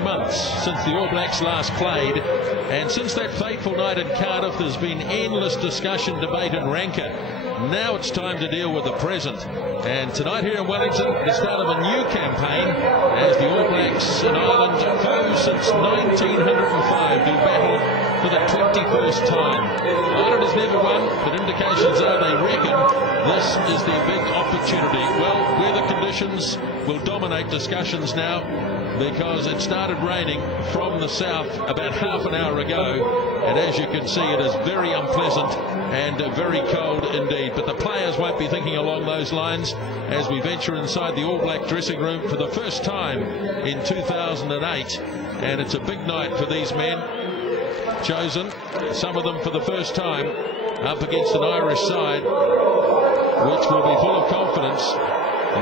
9 months since the All Blacks last played, and since that fateful night in Cardiff there's been endless discussion, debate and rancour. Now it's time to deal with the present, and tonight here in Wellington, the start of a new campaign as the All Blacks in Ireland, foes since 1905, do battle for the 21st time. Ireland has never won, but indications are they reckon this is their big opportunity. Well, weather conditions will dominate discussions now, because it started raining from the south about half an hour ago, and as you can see it is very unpleasant and very cold indeed. But the players won't be thinking along those lines as we venture inside the All Black dressing room for the first time in 2008, and it's a big night for these men, chosen, some of them for the first time, up against an Irish side which will be full of confidence,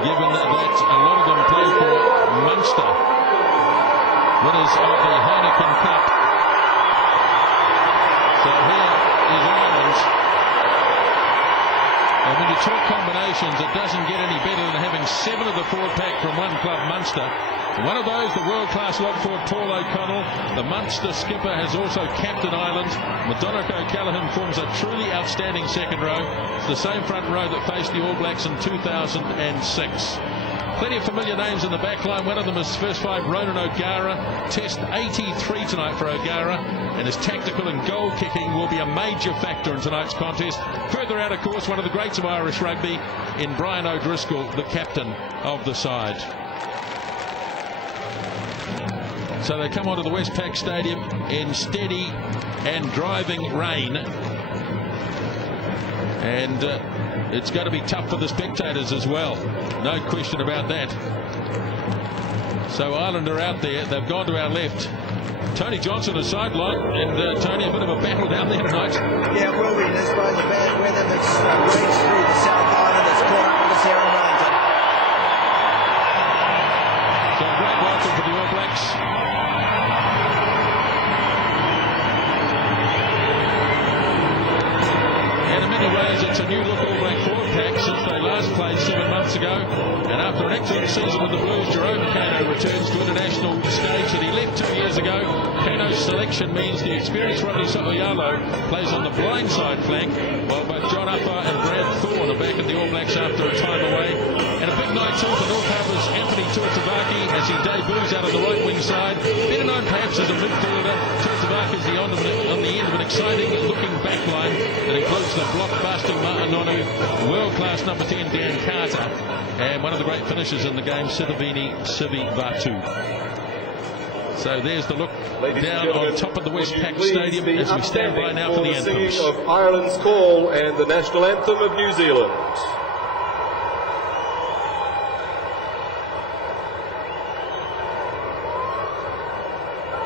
given that a lot of them play for Munster, winners of the Heineken Cup. So here is Ireland. And when you talk combinations, it doesn't get any better than having 7 of the forward pack from one club, Munster. One of those, the world-class lock forward Paul O'Connell. The Munster skipper has also captained Ireland. McDonagh O'Callaghan forms a truly outstanding second row. It's the same front row that faced the All Blacks in 2006. Plenty of familiar names in the back line. One of them is first five Ronan O'Gara. Test 83 tonight for O'Gara, and his tactical and goal kicking will be a major factor in tonight's contest. Further out, of course, one of the greats of Irish rugby in Brian O'Driscoll, the captain of the side. So they come onto the Westpac Stadium in steady and driving rain, and it's going to be tough for the spectators as well, no question about that. So Ireland are out there, they've gone to our left. Tony Johnson is sideline, and Tony, a bit of a battle down there tonight. Yeah, it will be. There's both the bad weather that's raged through the South Island that's caught up with us here in Wellington. So a great welcome for the All Blacks. And in many ways it's a new look All Black forward pack since they last played 7 months ago. And after an excellent season with the Blues, Jerome Kano returns to international stage that he left 2 years ago. Kano's selection means the experienced Rodney So'oialo plays on the blindside flank, while both John Upper and Brad Thorne are back at the All Blacks after a time away. And a big night too for North Harbour's Anthony Tuatavaki as he debuts out of the right wing side. Better known perhaps as a midfielder, Tuatavaki is on the end of an exciting looking back line that includes the blockbuster Ma'anonu, world-class number 10 Dan Carter, and one of the great finishers in the game, Sitiveni Sivivatu. So there's the look down on top of the Westpac Stadium as we stand by now for the anthems. Of Ireland's call and the national anthem of New Zealand.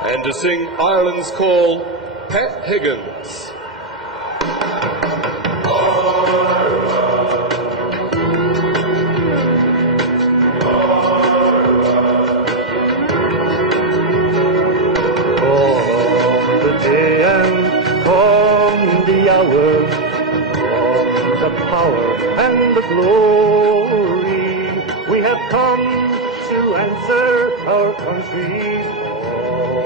And to sing Ireland's call, Pat Higgins. And the glory, we have come to answer our country's call.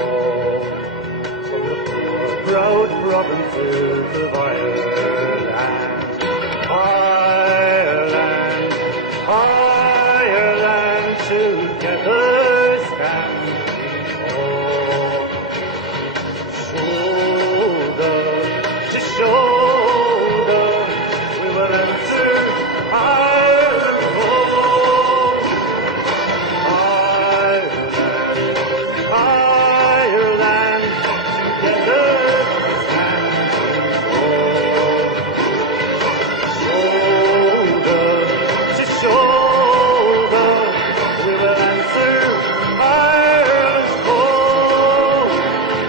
From the proud provinces of Ireland, Ireland, Ireland, together stand tall. Shoulder to shoulder, we will answer Ireland's call. Ireland, Ireland, together standing tall. Shoulder to shoulder, we will answer Ireland's call.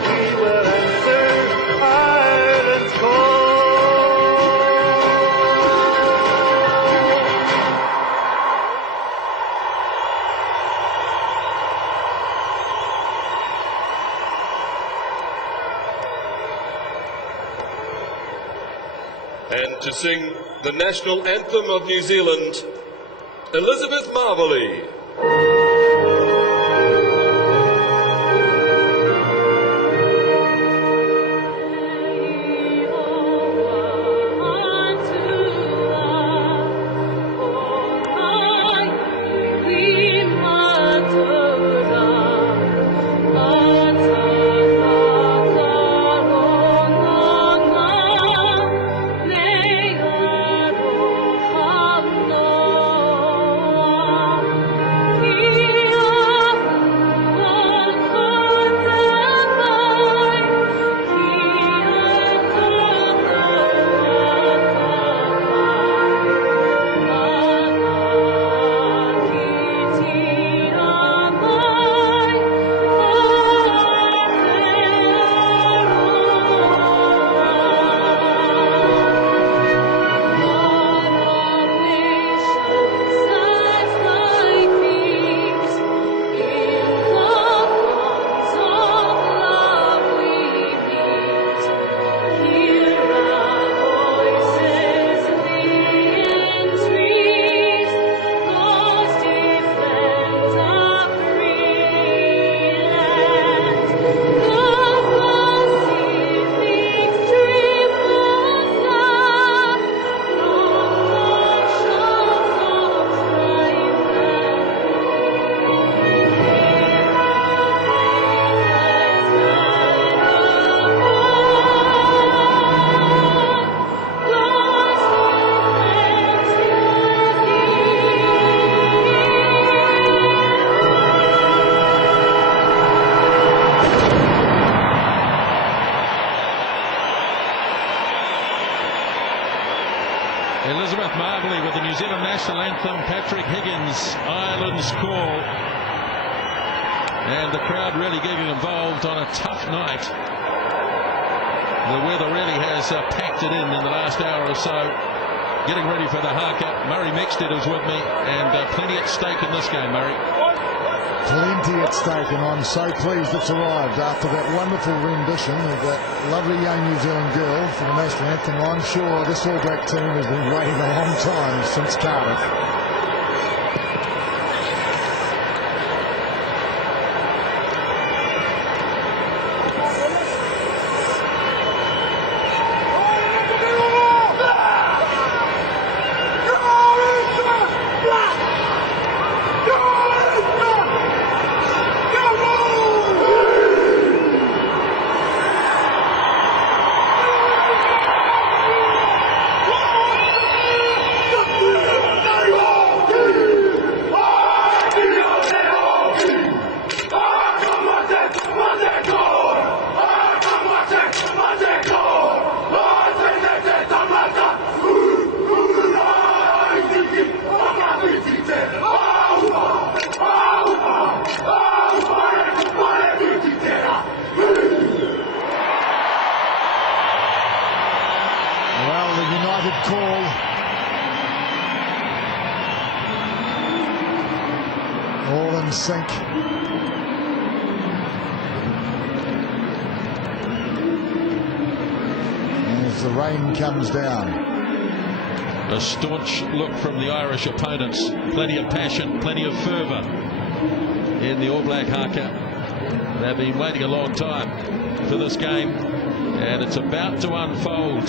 We will answer Ireland's call. And to sing the national anthem of New Zealand, Elizabeth Marvelly. Elizabeth Marbley with the New Zealand national anthem, Patrick Higgins, Ireland's call. And the crowd really getting involved on a tough night. The weather really has packed it in the last hour or so. Getting ready for the haka. Murray Mexted is with me, and plenty at stake in this game, Murray. Plenty at stake, and I'm so pleased it's arrived after that wonderful rendition of that lovely young New Zealand girl for the national anthem. I'm sure this All Black team has been waiting a long time since Cardiff. Sync. As the rain comes down. A staunch look from the Irish opponents. Plenty of passion, plenty of fervour in the All Black haka. They've been waiting a long time for this game, and it's about to unfold.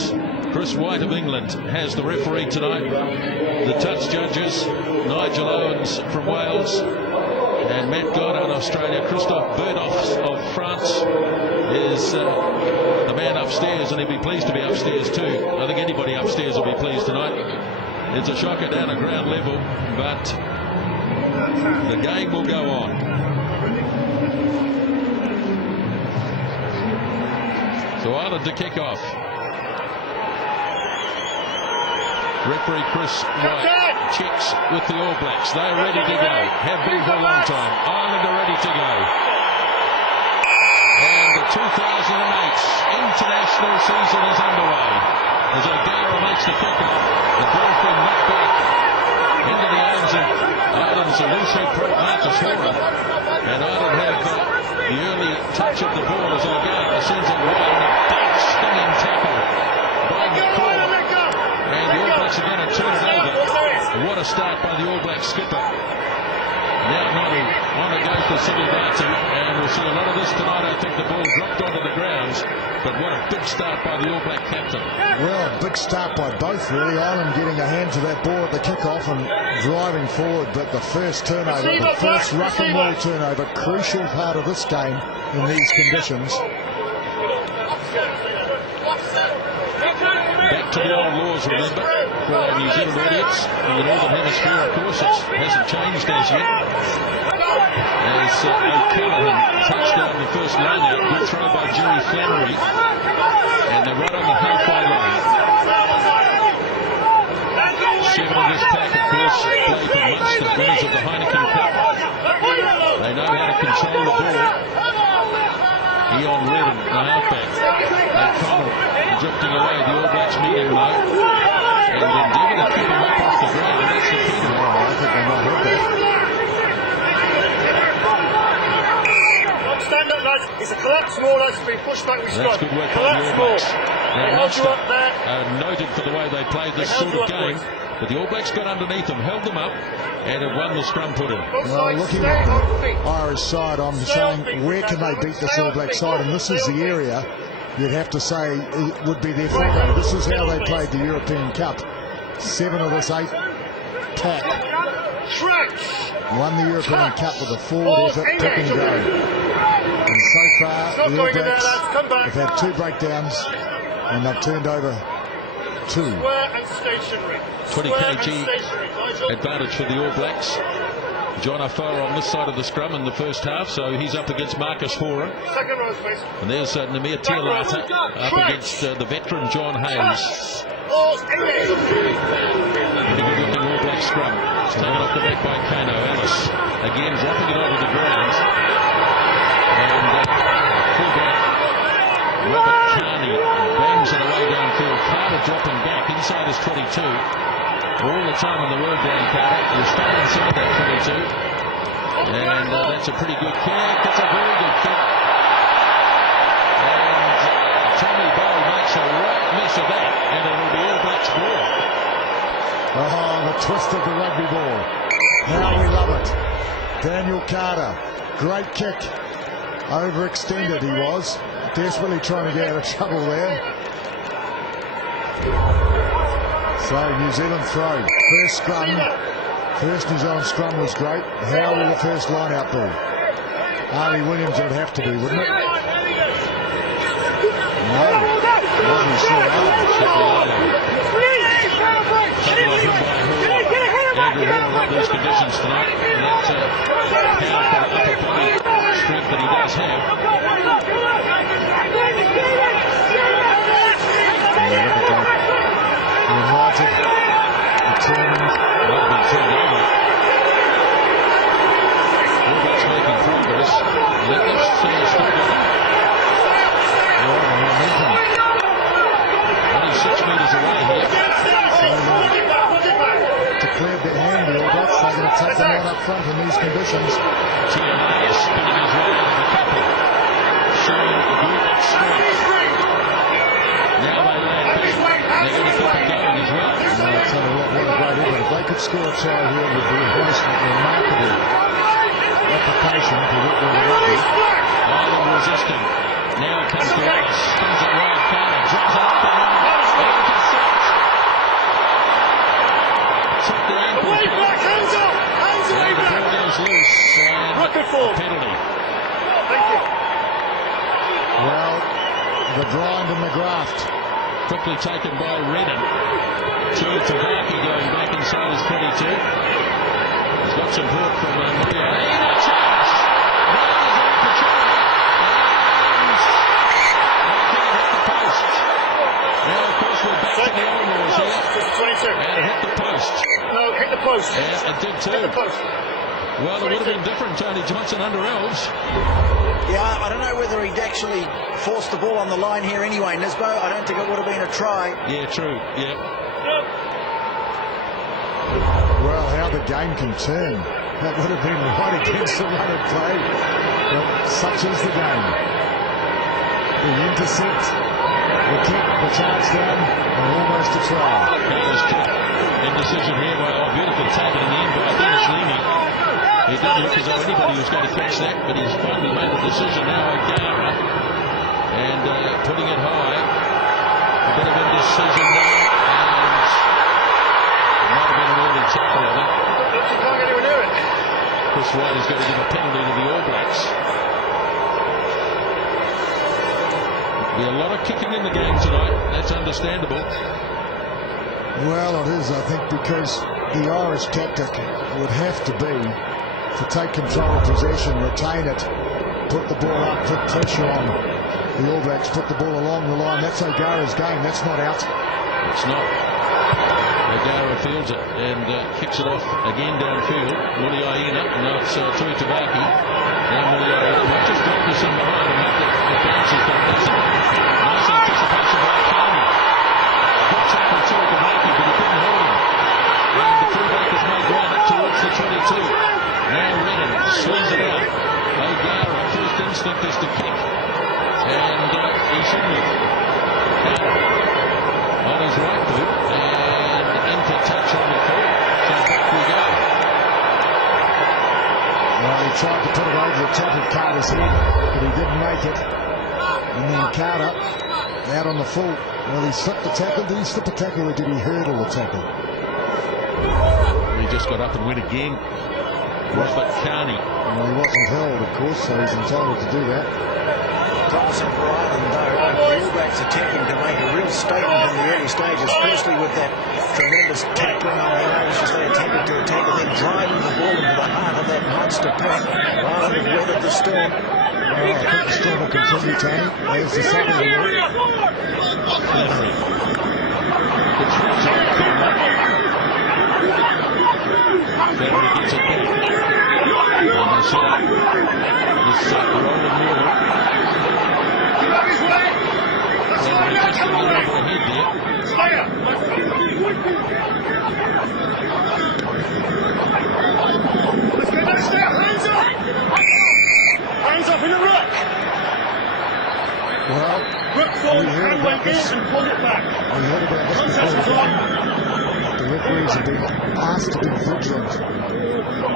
Chris White of England has the referee tonight. The touch judges, Nigel Owens from Wales, and Matt Goddard, Australia. Christophe Berdoff of France is the man upstairs, and he'll be pleased to be upstairs too. I think anybody upstairs will be pleased tonight. It's a shocker down at ground level, but the game will go on. So Ireland to kick off. Referee Chris White checks with the All Blacks. They're ready to go. Have been for a long time. Ireland are ready to go. And the 2008 international season is underway. As O'Gara makes the kick-off, the ball's been knocked back into the arms of Ireland's loose head prop Marcus Horan. And Ireland have the early touch of the ball as O'Gara sends it wide. And a big stinging tackle by McCall. And the All Blacks are going to turn it over. What a start by the All Black skipper. Now Nueva on it goes to Sydney Barton, and we'll see a lot of this tonight. I think the ball dropped onto the grounds, but what a big start by the All Black captain. Well, big start by both really. Ireland getting a hand to that ball at the kickoff and driving forward, but the first turnover, the first ruck and roll turnover, crucial part of this game in these conditions. Back to the old laws, remember, for our New Zealand audience. In the Northern Hemisphere, of course, it hasn't changed as yet. As O'Callaghan touched down the first line out. Good throw by Jerry Flannery. And they're right on the halfway line. 7 of this pack, of course, played for Munster, winners of the Heineken Cup. They know how to control the ball. Eon Redden, the halfback. O'Connell drifting away, the All Blacks meeting low. And endeavour to keep him up off the ground. That's the key. I think they might have that. Stand up, lads. It's a collapse more, lads. It's been pushed back with That's good work by the All Blacks. Now, Munster noted for the way they played this sort of game. But the All Blacks got underneath them, held them up, and have won the scrum put in. Well, looking at the Irish side, I'm saying, where can they beat this All Black side? And this is the area you'd have to say it would be their forte. This is how they played the European Cup. 7 of this 8 pack won the European Cup with a forward effort, pick and go. And so far, the All Blacks have had 2 breakdowns, and they've turned over 2. 20 kg advantage for the All Blacks. John Afoa on this side of the scrum in the first half, so he's up against Marcus Horan. And there's Namir Tialata up against the veteran John Hayes. Pretty good looking All Black scrum. It's taken off the back by Kano. Ellis again dropping it over the ground. And fullback Robert Carney bangs it away downfield. Carter dropping back inside his 22. All the time in the world down Carter. He'll stay inside that 22. And that's a pretty good kick. That's a very good kick. And Tommy Bell makes a right mess of that. And it'll be All Blacks ball. Oh, the twist of the rugby ball. Now we love it. Daniel Carter, great kick. Overextended he was. Desperately trying to get out of trouble there. So New Zealand throw. First scrum. First New Zealand scrum was great. How will the first line out be? Harley Williams would have to be, wouldn't it? No. Not sure. Andrew Hall in these conditions tonight. And that's a powerful upper body strength that he does have. United, determined. Well, been turned over. All Blacks making progress. Let this stop going. Momentum. Only 6 metres away here. Declared their hand, the All Blacks. They're going to take them out up front in these conditions. TNA is spinning his way out of the couple. Showing good strength. Now they land back. They're going to keep it going as well. I'll tell you what a great effort. If they could score a try here, it would be a most remarkable application to what we're rugby. Ireland resisting. Now it comes to Ellis. Comes it wide. Carter drops it up and intercepts. Took the ankle. And the ball goes loose. And a penalty. Well, the grind and the graft. Quickly taken by Redden. To Barkey going back inside his 22. He's got some help from Nueva. And a charge! Now there's an opportunity. And I think it hit the post. Now, of course, we're back to the old rules here. And it hit the post. No, hit the post. Yeah, it did too. Hit the post. Well, it would have been different, Tony Johnson under Elves. Yeah, I don't know whether he'd actually forced the ball on the line here anyway, Nisbo. I don't think it would have been a try. Yeah, true. Yeah. Well, how the game can turn. That would have been right against the run of play. But such is the game. The intercept, the kick, the charge down, and almost a try. Carter's kick. Indecision here by beautiful tackle in the end by Dennis Leamy. He didn't look as though anybody was going to catch that, but he's finally made the decision now. O'Gara and putting it high. A bit of indecision there, and it might have been an early tackle, I think. Chris White is going to give a penalty to the All Blacks. There'll be a lot of kicking in the game tonight. That's understandable. Well, it is, I think, because the Irish tactic would have to be to take control of possession, retain it, put the ball up, put pressure on the All Blacks, put the ball along the line. That's O'Gara's game. That's not out. It's not. O'Gara fields it and kicks it off again downfield. Muliaina, now it's Tui Tabaki. Now Muliaina might just drop this in behind him after it bounces, but doesn't. Nice anticipation by Carney. Good tackle Tui Tabaki, but he couldn't hold him. And the fullback has made run towards the 22. Now Redden slings it out. O'Gara, first instinct is to kick. And he shouldn't have. Carter on his right boot. And into touch on the full. So back we go. Well, he tried to put it over the top of Carter's head, but he didn't make it. And then Carter out on the full. Well, he slipped the tackle. Did he slip the tackle or did he hurdle the tackle? He just got up and went again. Was but Carney. Well, he wasn't held, of course, so he's entitled to do that. Promising for Ireland, though. The All Blacks attempting to make a real statement in the early stages, especially with that tremendous tackling on the Irish as they attempted to attack and then driving the ball into the heart of that monster pack. Ireland have weathered the storm. Well, I think the storm will continue, Tony. There's the second one. Flannery. Good a little over the head there. Hands up in the ruck. Well, Ruck forward, we heard hand about went in this. and pulled it back. We heard about this Contest was before. on. The referees have been asked to be vigilant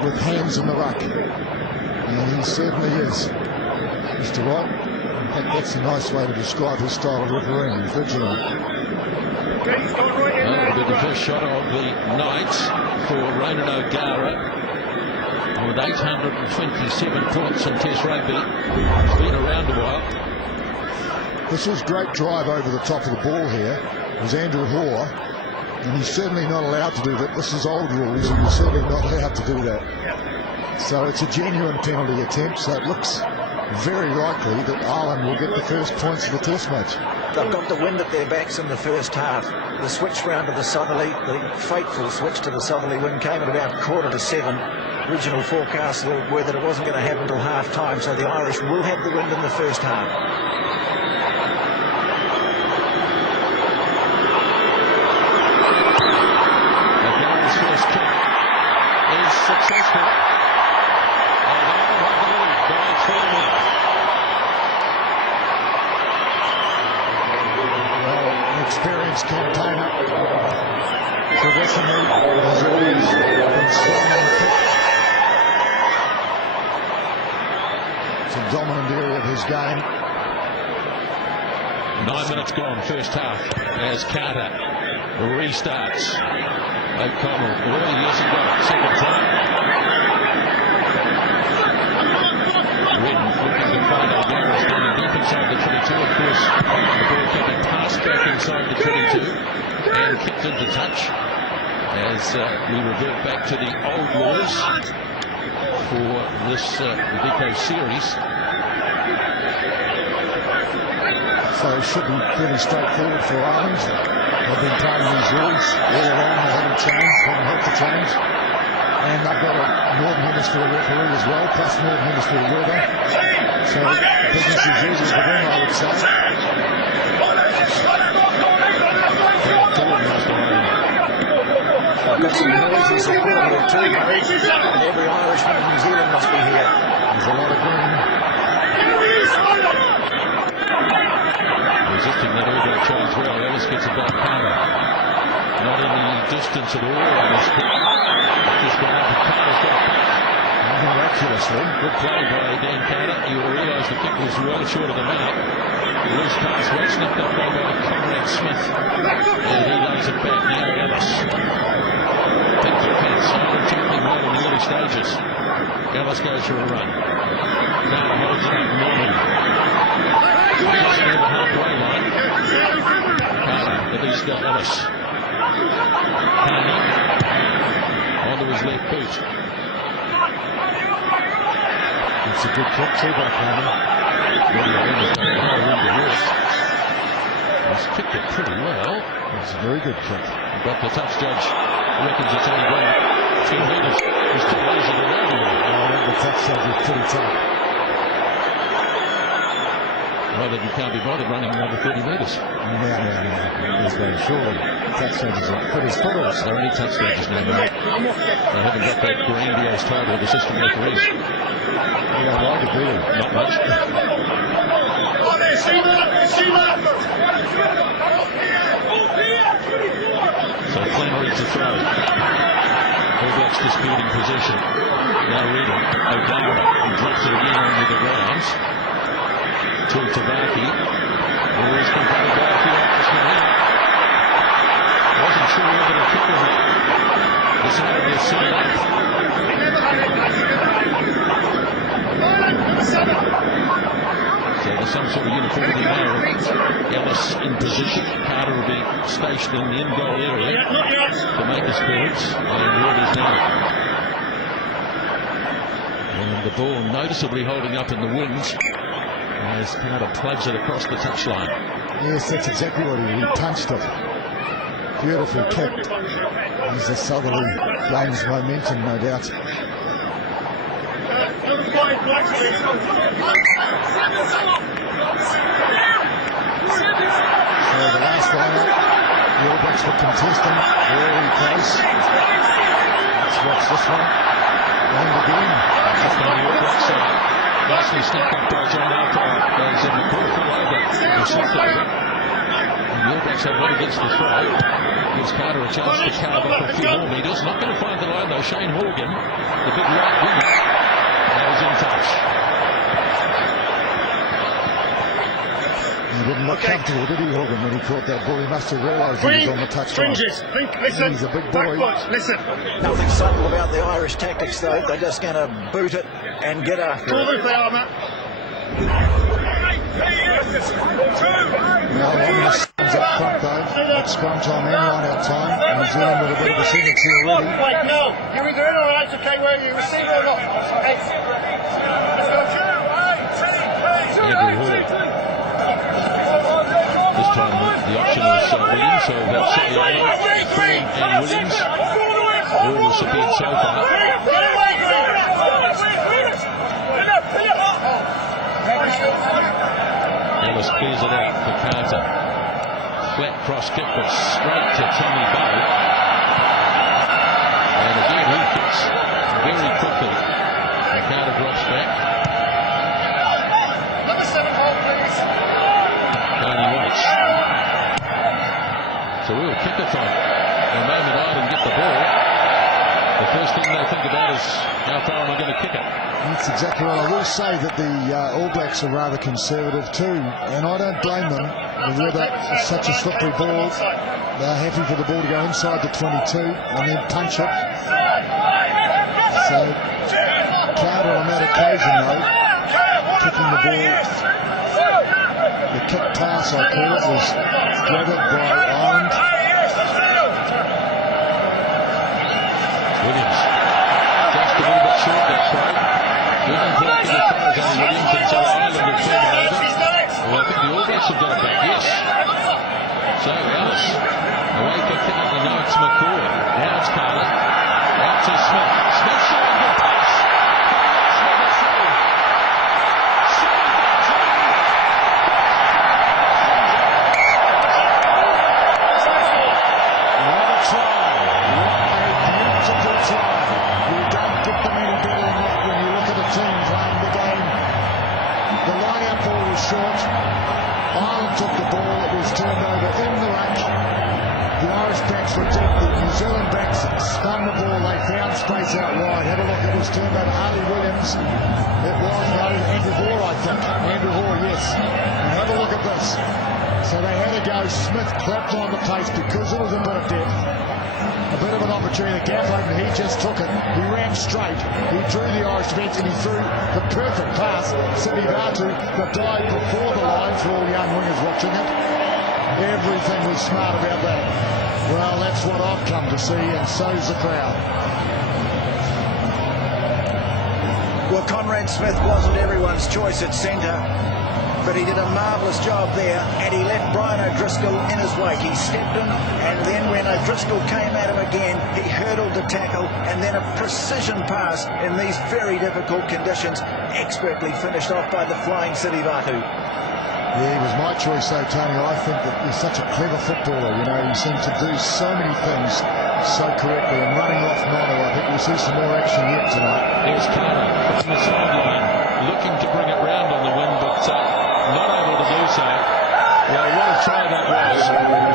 with hands in the ruck. And he certainly is. Mr. Wright, in fact, that's a nice way to describe his style of refereeing, vigilant. Ready's gone right in there. That'll be the first shot of the night for Ronan O'Gara. With 827 points in Test Rugby. It's been around a while. This was great drive over the top of the ball here. It was Andrew Hoare, and he's certainly not allowed to do that. This is old rules, and he's certainly not allowed to do that. So it's a genuine penalty attempt, so it looks very likely that Ireland will get the first points of the Test match. They've got the wind at their backs in the first half. The switch round to the southerly, the fateful switch to the southerly wind came at about 6:45. Regional forecasts were that it wasn't going to happen until half time, so the Irish will have the wind in the first half. O'Gara's first kick is successful. And Ireland have the lead by 3 now. Well, an experienced campaigner, traditionally, has always been strong on the kick. It's a dominant area of his game. 9 minutes gone, first half, as Carter restarts. O'Connell, yes, he got it, second time. Redden looking to find O'Gara, standing deep inside the 22. Of course, the ball coming passed back inside the 22 and kicked into touch as we revert back to the old laws for this Vico series. So it should be pretty straightforward for Ireland. They've been playing these rules all along. They haven't changed, haven't had to change. And they've got a Northern Hemisphere referee as well, plus Northern Hemisphere weather. So business as usual for them, I would say. I've got some noisy support here too, Murray. And every Irishman in New Zealand must be here. There's a lot of green. Resisting that all that charge well. Ellis gets it back Carter. Not in the distance at all on this kick. Just gone up and Carter's got it back. Miraculously. Good play by Dan Carter. You will realise the kick was well short of the mark. The loose pass well snipped up by Conrad Smith. And he lays it back now. Ellis. Big defence. Ireland tackling well in the early stages. Ellis goes for a run. Carter holds it up. Norman. Crossing over halfway line. Carter, at least got Ellis. Carney onto his left boot. It's a good kick too by Carney. He's kicked it pretty well. It's a very good kick. But the touch judge reckons it's only gone 10 metres. It's too easy to run with. The touch judge is pretty tough. Well, then you can't be bothered running another 30 metres. No. He's going surely. Touch judges are pretty spuddles. There are any touch judges now, mate. They haven't got that grandiose title of assistant referees. Yeah, why to be? Not much. So Flannery to throw. All Blacks disputing possession. Now Redden. O'Gara drops it again onto the grounds. To Tabaki. Always confronted by a few Irishmen here. Wasn't sure whether to kick or not. Decided to set it up. So there's some sort of uniformity there. Ellis in position. Carter will be stationed in the end goal area to make his clearance. And where it is now. And the ball noticeably holding up in the winds as Carter plugs it across the touchline. Yes, that's exactly what he punched it. Beautifully kicked. He's a southerly gains momentum, no doubt. So the contesting, very close. Let's watch this one. And again. Just on the All Blacks side. Nicely stuck up by John Alpine as McCall fell over. Or slipped over. And the All Blacks have one against the throw. Gives Carter a chance to carve up a few more meters. Not going to find the line though. Shane Horgan, the big right winger, is in touch. He didn't look comfortable, did he, Horgan, when he caught that ball? He must have realised he was on the touchline. Listen. He's a big boy. Listen. Nothing subtle about the Irish tactics, though. They're just going to boot it and get after it. Now, on the stands up front, though. It's scrum time and line-out time. New Zealand with a bit of a signature already. Wait, no. You're either in or out, okay, where you receive or not. Okay. This time the option is Williams, so that's Soriano, Freeman and Williams. All recipients so far. Ellis clears it out for Carter. Flat cross kick, but straight to Tommy Bow. And again he kicks very quickly. And Carter drops back. Number 7 hole, please. Tony waits. So we'll kick-a-thon. The moment Ireland get the ball, the first thing they think about is how far am I going to kick it? That's exactly right. I will say that the All Blacks are rather conservative too, and I don't blame them. With such a slippery ball, they're happy for the ball to go inside the 22 and then punch it. So Carter on that occasion though, kicking the ball. The kick pass, I call it, was gathered by Ireland. Williams, just a little bit short that throw. Didn't quite get as far as only Williams until Ireland had turned over. Well, I think the All Blacks have got it back, yes. So Ellis, away for kick-up, and now it's McCall. Now it's Carter. Out to Smith. Smith showing good pace. Smith is through. Short. Ireland took the ball, it was turned over in the ruck. The Irish backs were deep, the New Zealand backs spun the ball, they found space out wide. Have a look, it was turned over Harley Williams. It was, no, Andrew Hoare, I think. Andrew Hoare, yes. And have a look at this. So they had to go, Smith clapped on the pace because there was a bit of depth. A bit of an opportunity, the gap open, he just took it. He ran straight, he drew the Irish defence and he threw the perfect pass. Sydney Batu, the dive before the line for all young wingers watching it. Everything was smart about that. Well, that's what I've come to see, and so's the crowd. Well, Conrad Smith wasn't everyone's choice at centre, but he did a marvellous job there, and he left Brian O'Driscoll in his wake. He stepped in, and then when O'Driscoll came at him again, he hurdled the tackle, and then a precision pass in these very difficult conditions, expertly finished off by the flying Sidi Batu. Yeah, he was my choice though, Tony. I think that he's such a clever footballer, you know, he seems to do so many things so correctly, and running off Mono, I think we'll see some more action yet tonight. There's Carter from the sideline, looking to bring it round on the wing, but not able to do so. Well, what a try that was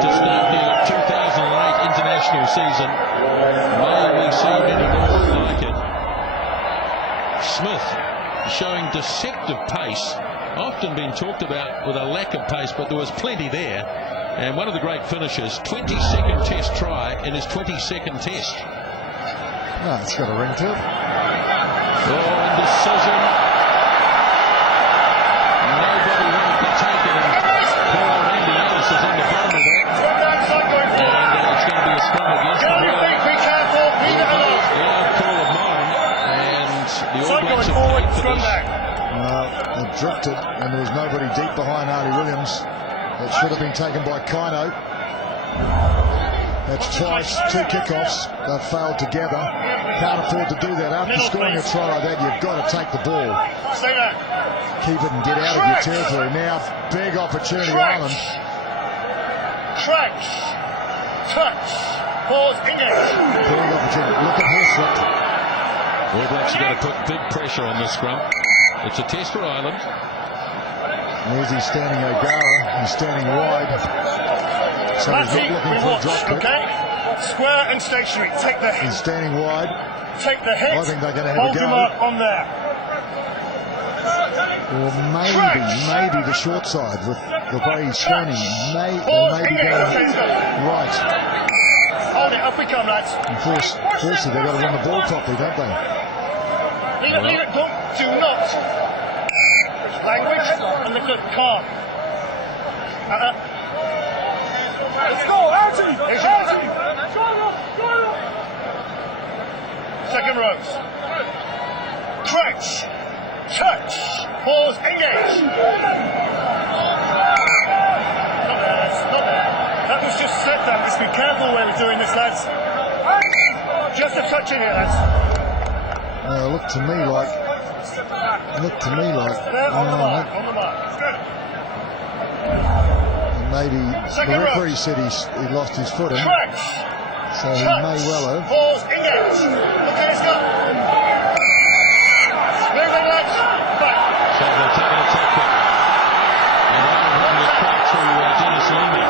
to start the 2008 international season. May we see many more like it. Smith showing deceptive pace, often been talked about with a lack of pace, but there was plenty there. And one of the great finishers, 22nd test try in his 22nd test. Oh, it's got a ring to it. Oh, indecision. Nobody wanted to take it, and poor Randy Ellis is on the bottom of that. And it's going to be a scrum against him. Be careful, leave it alone. Loud call of mine, and the All Blacks have forward, It paid for this. drifted, and there was nobody deep behind Harley Williams. That should have been taken by Kino. That's twice, 2 kickoffs. They've failed together. Can't afford to do that. After scoring a try like that, you've got to take the ball. Keep it and get out of your territory. Now, big opportunity, Ireland. Tracks. Touch. Pause. Engage. Big opportunity. Look at Horslet. All Blacks are going to put big pressure on this scrum. It's a test for Ireland. There's he's standing O'Gara. He's standing wide. So he's not looking for a drop kick. Okay? Square and stationary. Take the hit. He's standing wide. Take the hit. I think they're going to have Hold a go. him up on there. Or maybe the short side with the way he's standing. Maybe going right. Hold it. Up we come, lads. And firstly, they've got to run the ball properly, don't they? Leave it. Do not. Language and look at calm. Let's go, Archie! Second rows. Crouch. Touch. Pause. Engage. Not there, lads. Not there. That was just set down. Let's be careful where we're doing this, lads. Just a touch in here, lads. Look to me like. On the mark. Maybe the referee said he lost his footing, so he may well have. Pause, engage. Look at his gun. Moving, lads. Back. So they're taking a tackle. And Ireland having a crack to Dennis Lamy.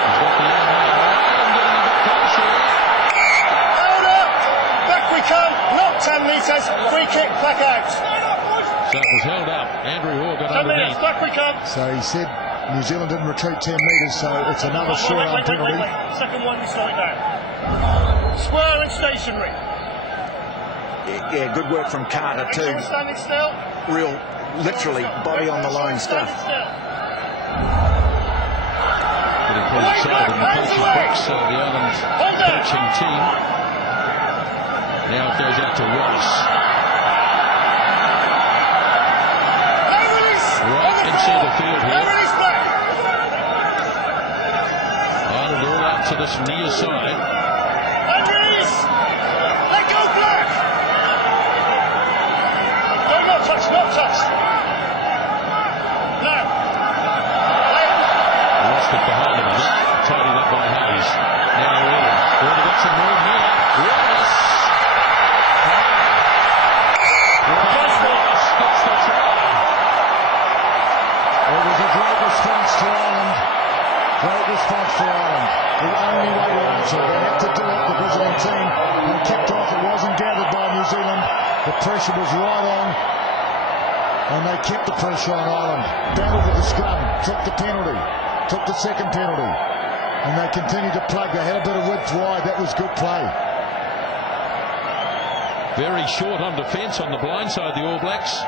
He's got the young man. Ireland getting a bit closer. Hold up. Back we come. Not 10 metres. Free kick, back out. So it was held up. Andrew Hall got 10 minutes, underneath. back we come. So he said New Zealand didn't retreat 10 metres, so it's another short arm penalty. Second one, we slow it down. Square and stationary. Yeah, good work from Carter too. Standing still. Real, literally, body on the line stuff. Pretty excited in the coach's box, the Ireland coaching team. Now it goes out to Wallace. Right inside the field here. Ireland all out to this near side. Let go, Black. No, not touch. Now. Lost it behind him, I think. Tidied up by Hayes. Now Ireland. Already got some room here. Wallace. Wallace gets the try. It was a great response to Ireland. Great response for Ireland. The only way to answer. They had to do it, the visiting team. They kicked off. It wasn't gathered by New Zealand. The pressure was right on. And they kept the pressure on Ireland. Battled with the scrum. Took the penalty. Took the second penalty. And they continued to plug. They had a bit of width wide. That was good play. Very short on defence on the blind side, the All Blacks.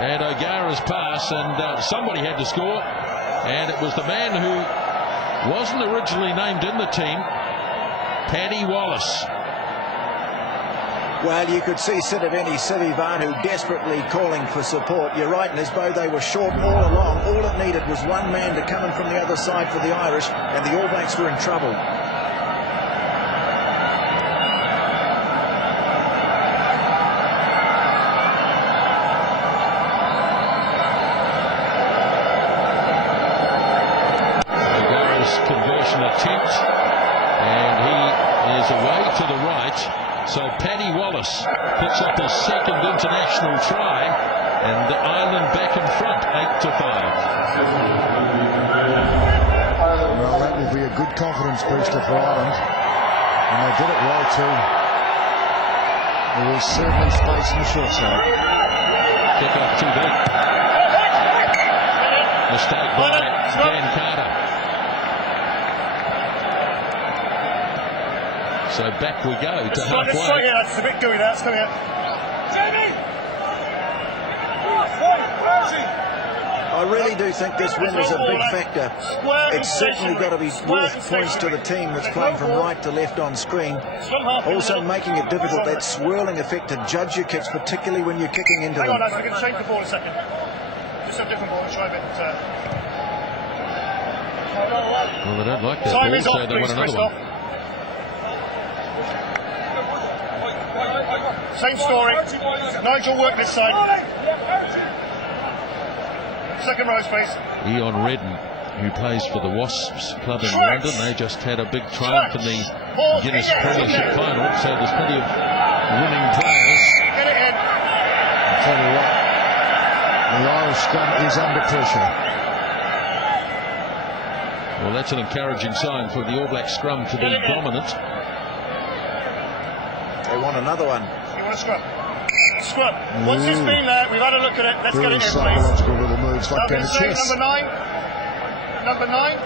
And O'Gara's pass, and somebody had to score, and it was the man who wasn't originally named in the team, Paddy Wallace. Well, you could see Sitiveni Sivivanu desperately calling for support. You're right, Nisbo, they were short all along. All it needed was one man to come in from the other side for the Irish, and the All Blacks were in trouble. Conversion attempt, and he is away to the right, so Paddy Wallace picks up his second international try, and Ireland back in front 8-5. Well, that will be a good confidence booster for Ireland, and they did it well too. There was certainly space in the short side. Kick off too big. Mistake by Dan Carter. So back we go to halfway. Yeah, that's a bit gooey. That's coming out. I really do think this win is a big factor. It's certainly got to be worth points to the team that's playing from right to left on screen. Also making it difficult, that swirling effect to judge your kicks, particularly when you're kicking into them. Hang on, lads, we're going to change the ball a second. Just a different ball and try a bit. Well, they don't like that ball, so they want another one. Same story. Nigel work this side. Second row space. Ian Redden who plays for the Wasps club in London. They just had a big triumph in the Guinness Premiership final, so there's plenty of winning players. I'll tell you what, the Irish scrum is under pressure. Well, that's an encouraging sign for the All Black scrum to be dominant. They want another one. You want a scrum? Scrum. Once it's been there, we've had a look at it. Let's get it in, please. Psychological little moves like Number going to chess. Number 9,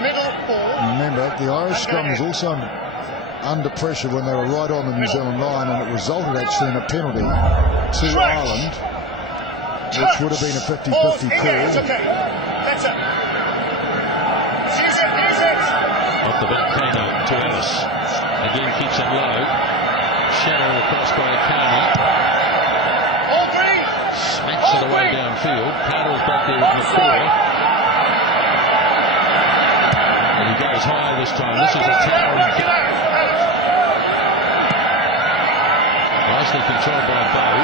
middle ball. Remember, the Irish scrum was also under pressure when they were right on the New Zealand line, and it resulted actually in a penalty to Ireland, which would have been a 50-50 call. It's okay. That's it. Use it. Off the back, Kano to Ellis. Again keeps it low. Shadow across by Carney. All three. Smacks it away downfield. Carter's back there with McCaw. And he goes high this time. This is a towering kick. Nicely controlled by Bow.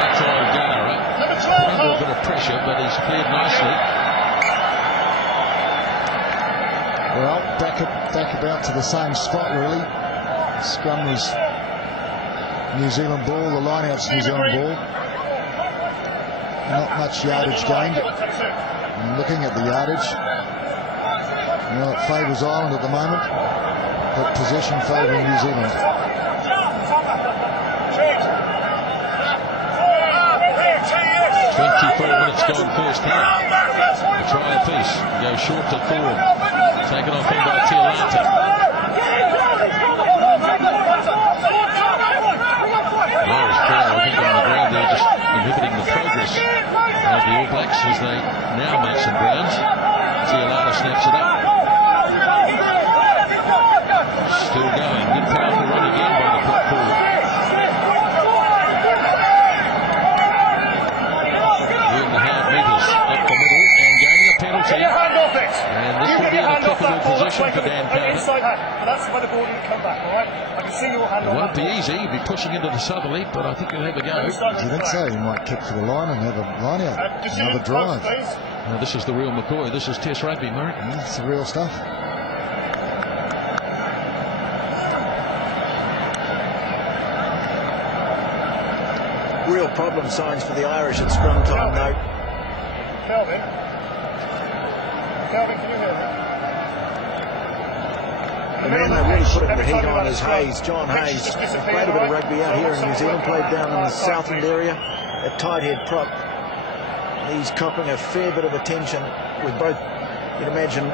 Back to O'Gunner. Under a bit of pressure, but he's cleared nicely. Well, back about to the same spot, really. Scrum was New Zealand ball, the line-out's New Zealand ball. Not much yardage gained. And looking at the yardage, well, it favours Ireland at the moment, but possession favouring New Zealand. 24 minutes gone first half. A try apiece. Goes short to forward. Taken off in by Tialata. Irish player, I think, on the ground there, just inhibiting the progress of the All Blacks as they now make some grounds. Tialata snaps it up. Still going. Good powerful run again by the put forward. Doing the hard meters up the middle and gaining a penalty. And this will be an applicable position for Dan Carter. That's where the ball didn't come back, all right? I can see your hand. It won't be easy. He'll be pushing into the southerly, but I think he'll have a go. Do you think so? He might kick for the line and have a line out. Another drive. Now, this is the real McCoy. This is Test Rugby, Murray. It's the real stuff. Real problem signs for the Irish at scrum time, though. Kelvin, can you hear me? The man they really putting the heat on is Hayes, John Hayes. Played a bit of rugby out here in New Zealand, played down in the Southland area at tight head prop. He's copping a fair bit of attention with both, you'd imagine,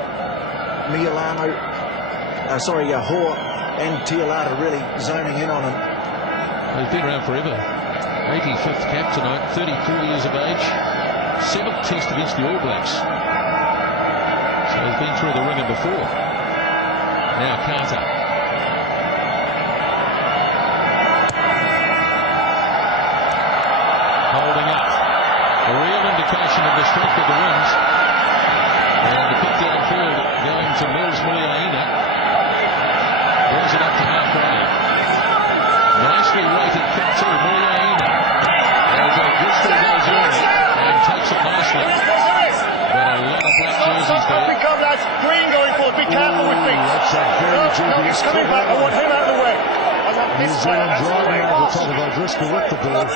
Hoare and Tialata really zoning in on him. He's been around forever. 85th cap tonight, 34 years of age, 7th test against the All Blacks. So he's been through the ringer before. Now Carter. Holding up. A real indication of the strength of the winds. And the kick downfield going to Mills Muliaina. Brings it up to halfway. Nicely weighted kick to Muliaina. As O'Driscoll goes early and takes it nicely. But a lot of black jerseys there. Green going forward. Be careful with things. That's a very dubious he's coming back. I want him out of the way. New Zealand driving over the top of O'Driscoll with the ball.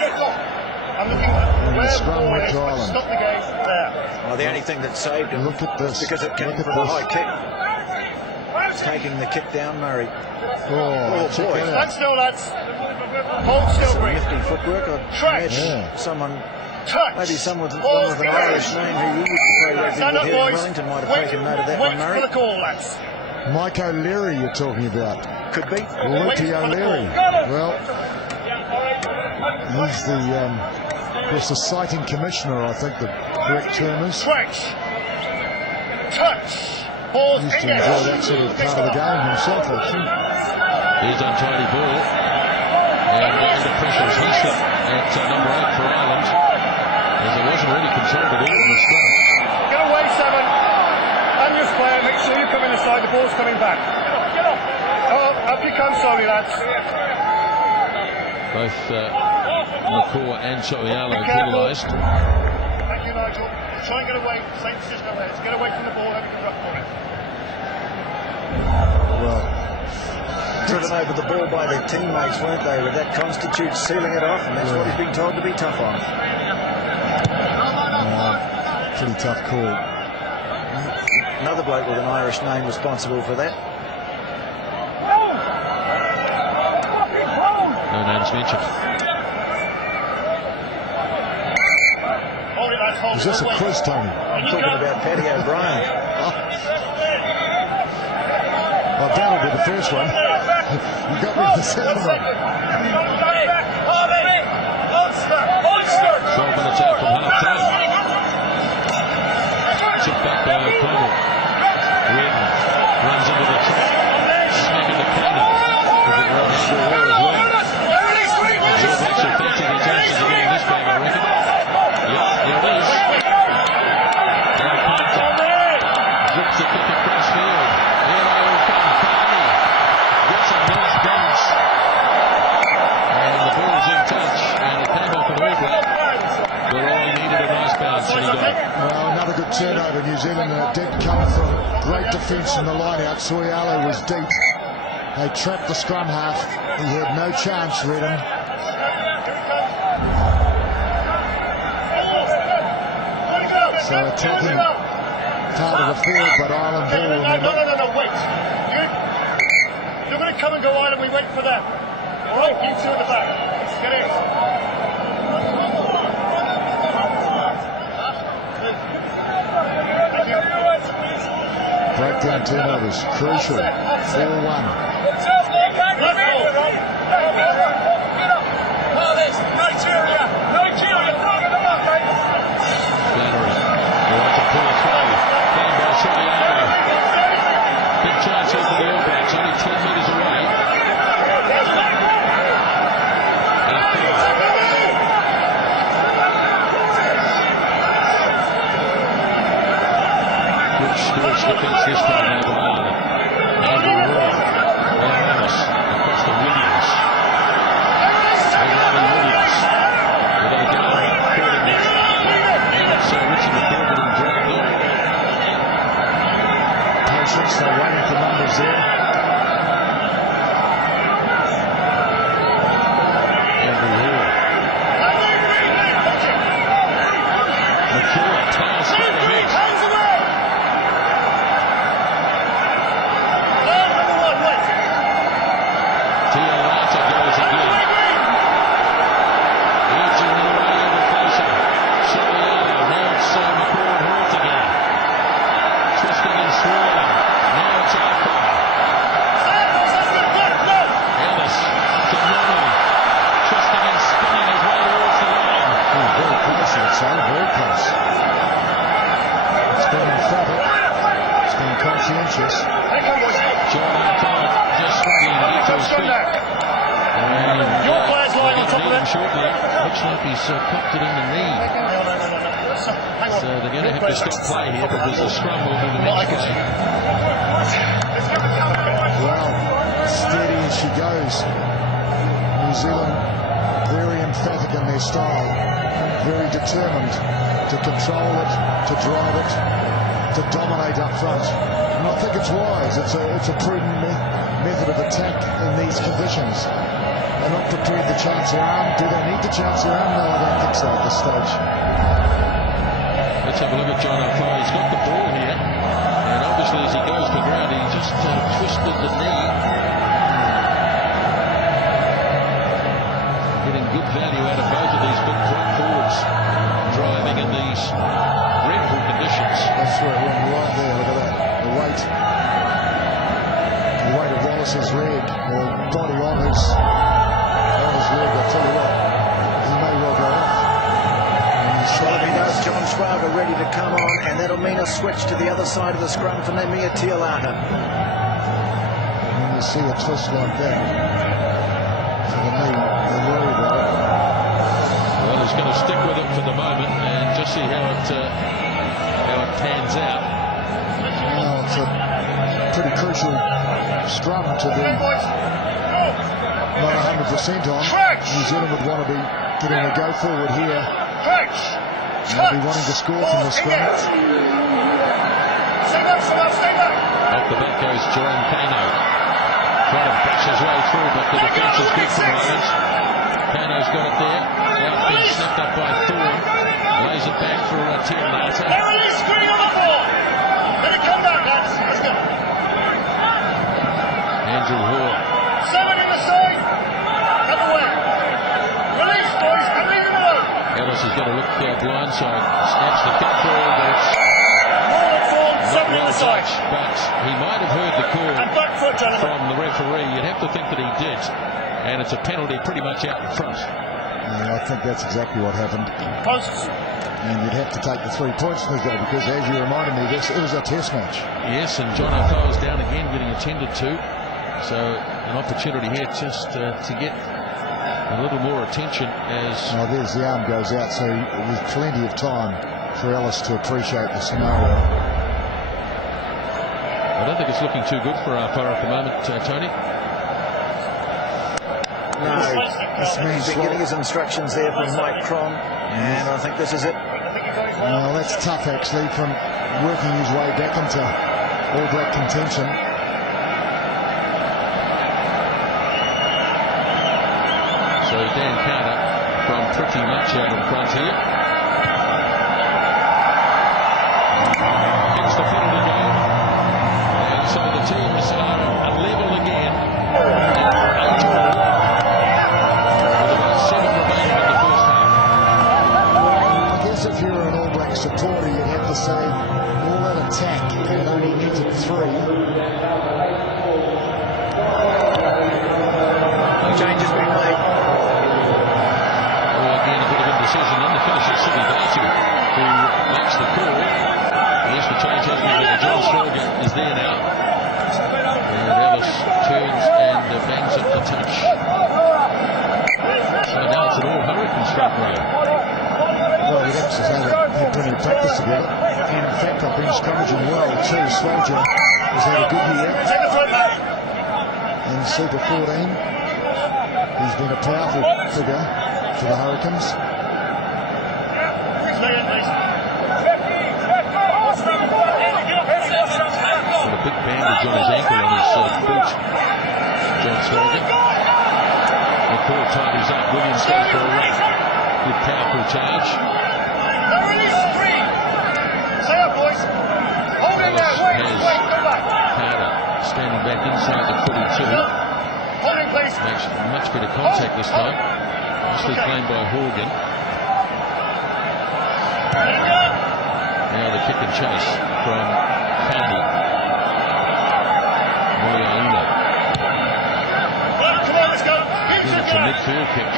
I'm looking at where the scrum went to Ireland. Stop the game there. Well, the only thing that saved him, look at this, because it came from a high kick. Taking the kick down, Murray. Oh boy. That's still, lads. Hold still, Green. Nifty footwork. I'd imagine someone, maybe someone with an Irish name who used to play rugby with here in Wellington might have taken note of that one, Murray. Wait for the call, lads. Mike O'Leary you're talking about. Could be. Lucky O'Leary. Well, he's the citing commissioner, I think the correct term is. Touch. Ball. He used to enjoy that sort of part of the game himself, I think. Here's untidy ball. And under pressure is Heaslip at number 8 for Ireland. As it wasn't really controlled at all in the scrum. Get away, 7. And your player, make sure you come in inside. The ball's coming back. Get off. Oh, up you come slowly, lads. Both McCaw and So'ialo penalised. you, Nigel. Try and get away. Same position over there. Get away from the ball. Have you rough ball it. Well, driven over the ball by their teammates, weren't they? With that Constitute sealing it off, and that's what he's been told to be tough on. pretty tough call. Another bloke with an Irish name responsible for that. No names mentioned. Is this a quiz, Tony? I'm talking about Paddy O'Brien. Well, that'll be the first one. You got me with the second one. 12 minutes out from half time. Chip back by O'Connell. Redden runs into the trap. Smack in the corner. Is it right sure as well? He's actually fancy the chances of getting this game, I reckon. Yep, there it is. Now Carter drips the kick across field. Here they all come. Carney gets a nice bounce. And the ball's in touch. And it came off an All Black. But all he needed a nice bounce, and he got it. Well, another good turnover. New Zealand, and it did come from great defence in the line-out. Soialo was deep. They trapped the scrum half. He had no chance, Redden. So attacking part of the field, but Ireland ball. No, wait. You're going to come and go Ireland, we wait for them. All right, you two at the back. Let's get in. Breakdown turnovers, crucial. 4-1. Defense this time over Ireland. Andrew Roy, Anthems across to Williams. Williams with O'Gara caught him with. And it's Richard McDermott and dragged in. Patience, they're waiting for numbers there. Andrew Roy. McCure towels for the hit. Conscientious. John O'Connor just struggling to get to his feet. And your players lying on top of him. Shortly. Looks like he's cocked it in the knee. So they're going to have to stop play here because the scrum will be the next play. Well, steady as she goes. New Zealand very emphatic in their style, very determined to control it, to drive it, to dominate up front. And I think it's wise. It's a prudent method of attack in these conditions. They're not prepared to chance their arm. Do they need to chance their arm? No, I don't think so at this stage. Let's have a look at John O'Connor. He's got the ball here. And obviously as he goes to ground, he just twisted the knee. Getting good value out of both of these big prop forwards. Driving in these dreadful conditions. That's where it went right there. Look at that. The weight of Wallace's leg, or body on his leg. I tell you what, he may well go off. He knows John Schwager ready to come on, and that'll mean a switch to the other side of the scrum for Nemia Tialata. When you see a twist like that to the knee, you're worried about it. Well, he's going to stick with it for the moment and just see how it pans out. Well, it's a pretty crucial scrum to be not 100% on. New Zealand would want to be getting a go forward here. They'll be wanting to score from the scrum. Off the back goes Jerome Kano. Trying to bash his way through, but the defence is good for moments. Kano's got it there. Now being snapped up by Thorne. Lays it back for Tiranata. Andrew Hall. 7 in the side. Come away. Release, boys. I'm leaving them alone. Ellis has got to look blindside. Snaps the kick forward, but it's not well side. judged. But he might have heard the call and back foot, from the referee. You'd have to think that he did. And it's a penalty pretty much out in front. Yeah, I think that's exactly what happened. Posts. And you'd have to take the 3 points from this guy, because as you reminded me, this is a test match. Yes, and John O'Farrell's down again, getting attended to. So an opportunity here just to get a little more attention as... Now there's the arm goes out, so there's plenty of time for Ellis to appreciate the scenario. I don't think it's looking too good for O'Farrell at the moment, Tony. No, this man's been getting his instructions there from Mike Cron, and I think this is it. Well, that's tough actually, from working his way back into All Black contention. So Dan Carter from pretty much out in front here. It's the penalty goal. And so the teams are level again. With about 7 remaining in the first half. Well, I guess if you're an All Black supporter, you'd have to say all that attack and only needed 3. Changes been made. Again, a bit of indecision in the finish at City Bartu, who makes the call. Yes, the change has been there. John Strelga is there now. And Ellis turns and bangs it to touch. So now it's an all-Hurricane straight row. Well, you'd have to say they've had plenty of practice together. And in fact, I've been scrummaging well too. Soldier has had a good year in Super 14. He's been a powerful figure for the Hurricanes. Got a big bandage on his ankle on his boot. John Swaggart. The call tidies up. Williams goes for a run. Good powerful charge. Ellis has Carter standing back inside the 42. Makes much better contact this time. Mostly claimed by Horgan. Now the kick and chase from Candy. Moyaina. It's a midfield kick.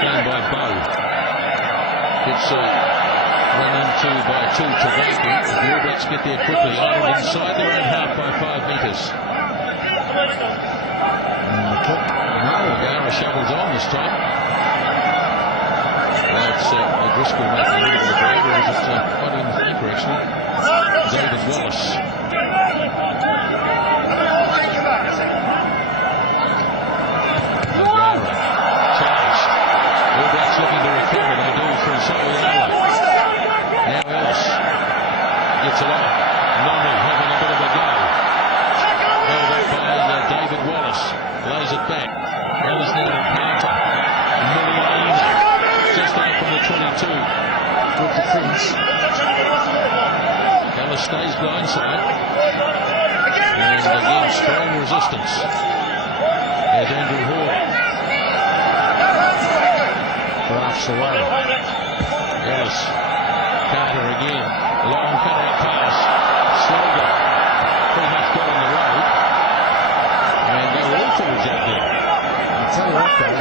Claimed by Bow. It's run into by 2 to Rugby. The All Blacks get there quickly. Ireland inside their own half by 5 metres. O'Gara shovels on this time. Well, it's Driscoll making a little bit of break, or is it quite in the flanker actually? David Wallace. O'Gara charged. All Blacks looking to recover. They do through Soliano. Now Ellis gets it off. Nonu having a bit of a go. Held up by David Wallace. Lays it back. Ellis now to counter. Moyaina just out from the 22. Good defence. Ellis stays blindside. And again, strong resistance. There's Andrew Hall. Drafts away. Ellis. Carter again. Long cut-out pass. Slogger pretty much got on the road. And they were all forwards out there. I'll tell you what though,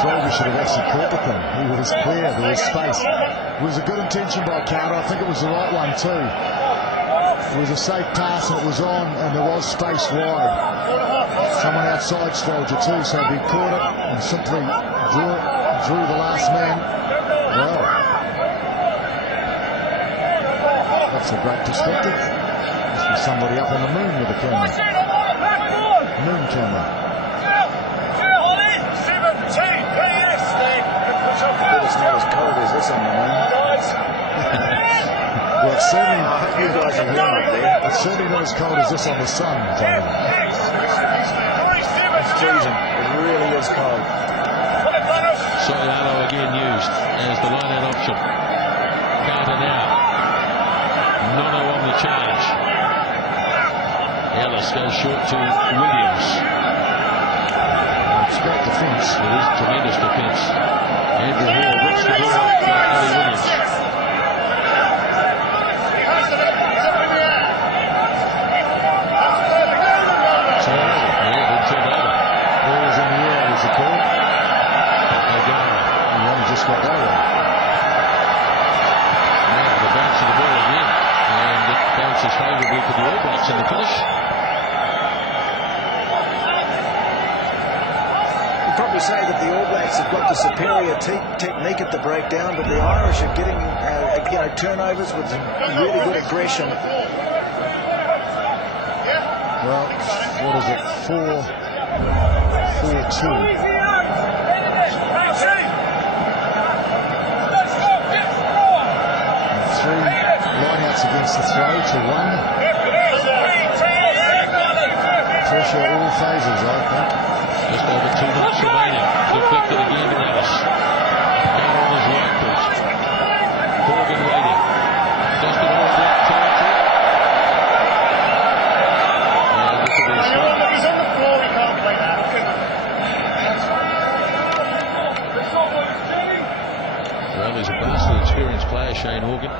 Soldier should have actually caught with them. He was clear, there was space. It was a good intention by Carter. I think it was the right one too. It was a safe pass and it was on, and there was space wide. Someone outside Soldier too, so if he caught it and simply drew the last man, well, that's a great perspective. Must be somebody up on the moon with a camera. Moon camera. But it's not as cold as this on the moon. Well, it's certainly, I hope you guys are warm up there. it's certainly not as cold as this on the sun, Tony. It's freezing. It really is cold. Soiano again used as the line-out option. Carter now. Nono on the charge. Ellis goes short to Williams. It's great defence. It is tremendous defence. Andrew Hall rips the ball off Ellie Williams. Just got that one. Now the bounce of the ball again, and it bounces favourably for the All Blacks in the finish. You'd probably say that the All Blacks have got the superior technique at the breakdown, but the Irish are getting turnovers with some really good aggression. Well, what is it? 4-2. Against the throw to one. Pressure all phases, I think. Just over 2 minutes remaining. Deflected again to Ellis. Down on his right foot. Morgan waiting. Just an all black territory. And this will be a stop. He's on the floor, he can't play that. Well, he's a vastly experienced player, Shane Horgan.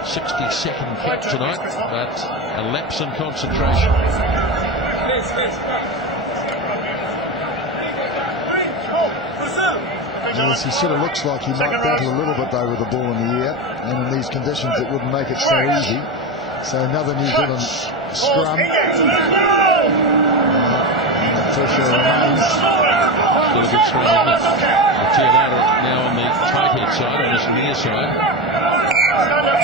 62nd cap tonight, but a lapse in concentration. Yes, he sort of looks like he might battle a little bit though with the ball in the air, and in these conditions it wouldn't make it so easy. So another New Zealand scrum. And the pressure remains. Still a good scrum, isn't it? Tialata now on the tight head side, on this near side.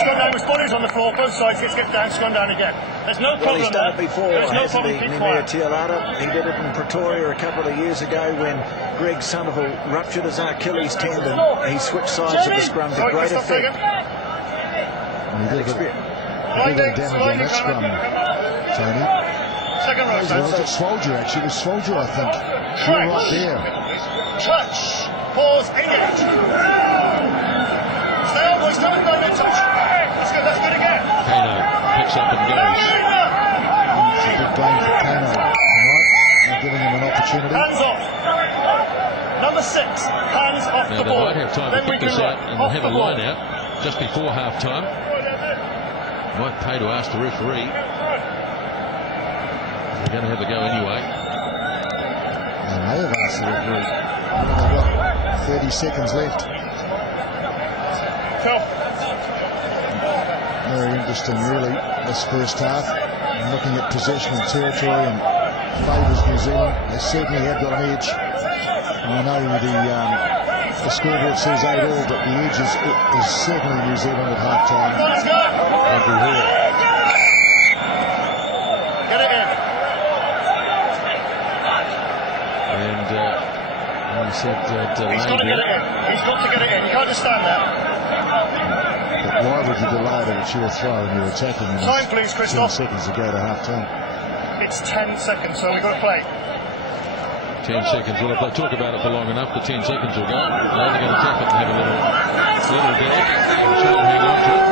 Scrum down with bodies on the floor, both sides, let's get down, scrum down again. There's no problem. Well, he's done it before, There's no hasn't problem, he? keep Nimir quiet. Tialata. He did it in Pretoria a couple of years ago when Greg Somerville ruptured his Achilles tendon. He switched sides of the scrum to great effect. And he did a bit of damage on that scrum, Tony. Second row, Well, was it Swolger actually? It was Swolger, I think. You're right there. Touch. Pause. Engage. Stay on, boys. Don't go no touch. That's good. That's good again. Kano picks up and goes. It's a big game for Kano. Right. They're giving him an opportunity. Hands off. Number 6. Hands off Now the they ball. might have time to kick this out and have a line out just before half time. Might pay to ask the referee. They're going to have a go anyway. They may have asked the referee. They've got 30 seconds left. Phil. Very interesting, really, this first half. And looking at possession and territory and favours New Zealand. They certainly have got an edge. And I know the scoreboard says 8-all, but the edge is certainly New Zealand at half time. Let's go. Andrew Hall. Get it in. And he said delay He's got to get it there. in. He's got to get it in. You can't just stand there. But why would you delay it if it's your throw and you're attacking them? Time, please, 10 Christoph. seconds to go to half time. It's 10 seconds, so we've got to play. 10 seconds. Well, if they talk about it for long enough, the 10 seconds will go. Now they're going to tap it and have a little gag and try and hang on to it.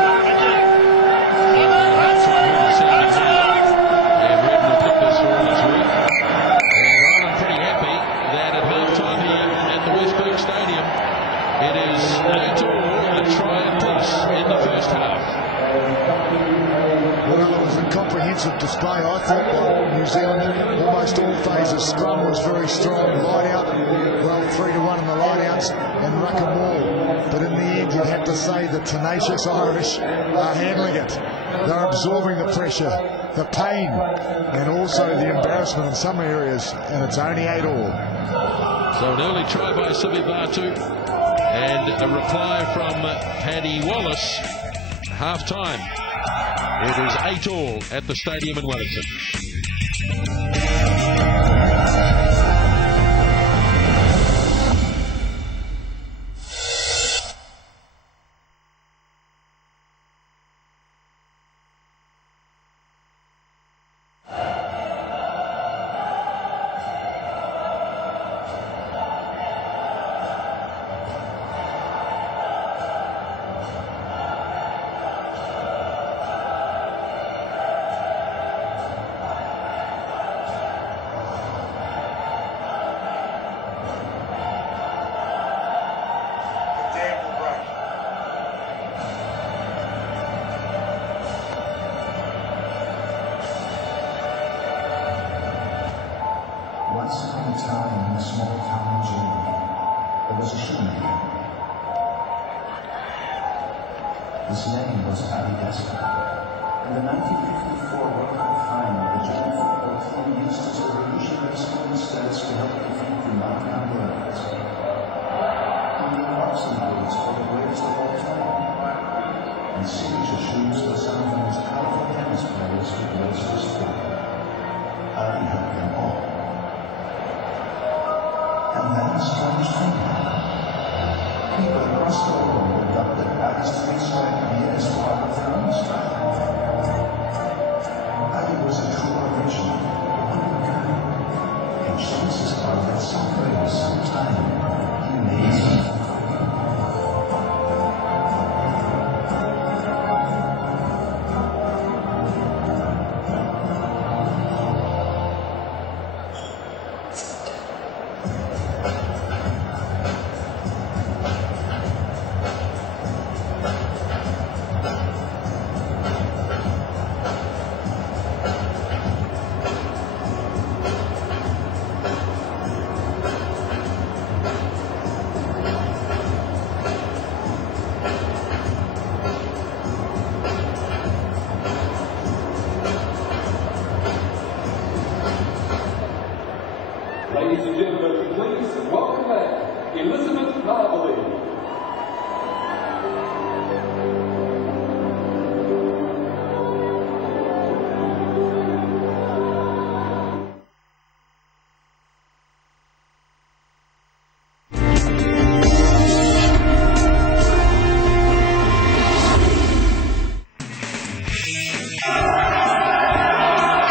And Redden will pick this for all it's worth. And I'm pretty happy that at half time here at the Westburg Stadium, it is 8-all, a try apiece in the first half. Well, it was a comprehensive display, I thought, by New Zealand. Almost all phases. Scrum was very strong. Line out, well, 3-1 in the line outs, and ruck and wall. But in the end, you'd have to say the tenacious Irish are handling it. They're absorbing the pressure, the pain, and also the embarrassment in some areas, and it's only 8-all. So an early try by Sivi Batu and a reply from Paddy Wallace. Half time. It is 8-all at the stadium in Wellington. was Paddy Desper, and the 1954 World Cup final, the German football team used its revolutionary sporting skirts to help defeat the American World. He wore boxing boots for the greatest of all time, and signature shoes for some of the most powerful tennis players who graced his court. Paddy had them all. And then a strange thing happened. People across the world adopted Paddy's three-stripe years for part of their own style. Paddy was a true original, one of a kind. And chances are that somewhere, sometime, he made something. Ladies and gentlemen, please welcome back Elizabeth Marbley.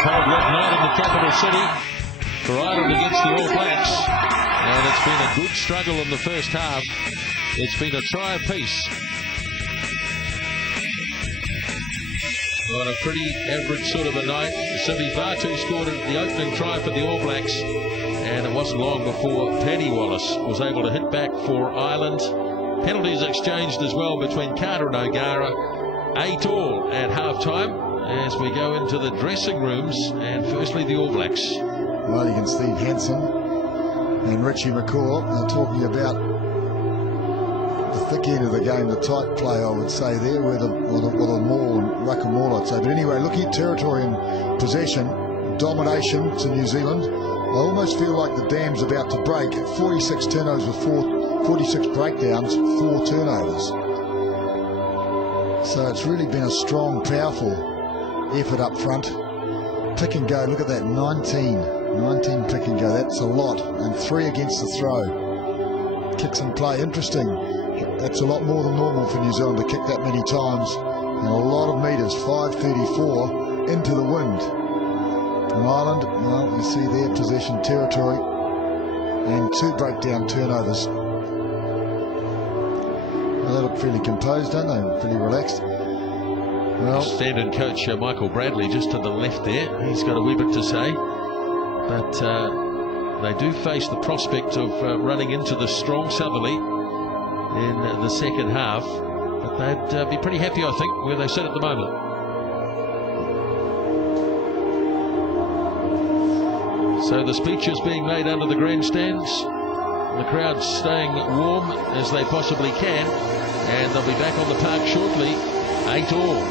Cold wet night in the capital city for Ireland against the All Blacks, and it's been a good struggle in the first half. It's been a try apiece on a pretty average sort of a night. Simi Vatu scored the opening try for the All Blacks, and it wasn't long before Paddy Wallace was able to hit back for Ireland. Penalties exchanged as well between Carter and O'Gara. 8-all at half-time as we go into the dressing rooms, and firstly the All Blacks. Well, you can Steve Hansen and Richie McCaw are talking about the thick end of the game, the tight play, I would say there, with the maul and ruck and maul, I'd say. But anyway, looking at territory and possession, domination to New Zealand, I almost feel like the dam's about to break. 46 turnovers with 46 breakdowns, 4 turnovers. So it's really been a strong, powerful effort up front. Pick and go, look at that, 19 pick and go, that's a lot, and 3 against the throw. Kicks and play, interesting. That's a lot more than normal for New Zealand to kick that many times, and a lot of metres, 5:34 into the wind. And Ireland, well, you see their possession territory and 2 breakdown turnovers. Well, they look fairly composed, don't they? Fairly relaxed. Well, standard coach Michael Bradley just to the left there. He's got a wee bit to say, but they do face the prospect of running into the strong southerly in the second half, but they'd be pretty happy, I think, where they sit at the moment. So the speech is being made under the grandstands. The crowd's staying warm as they possibly can, and they'll be back on the park shortly. 8-all.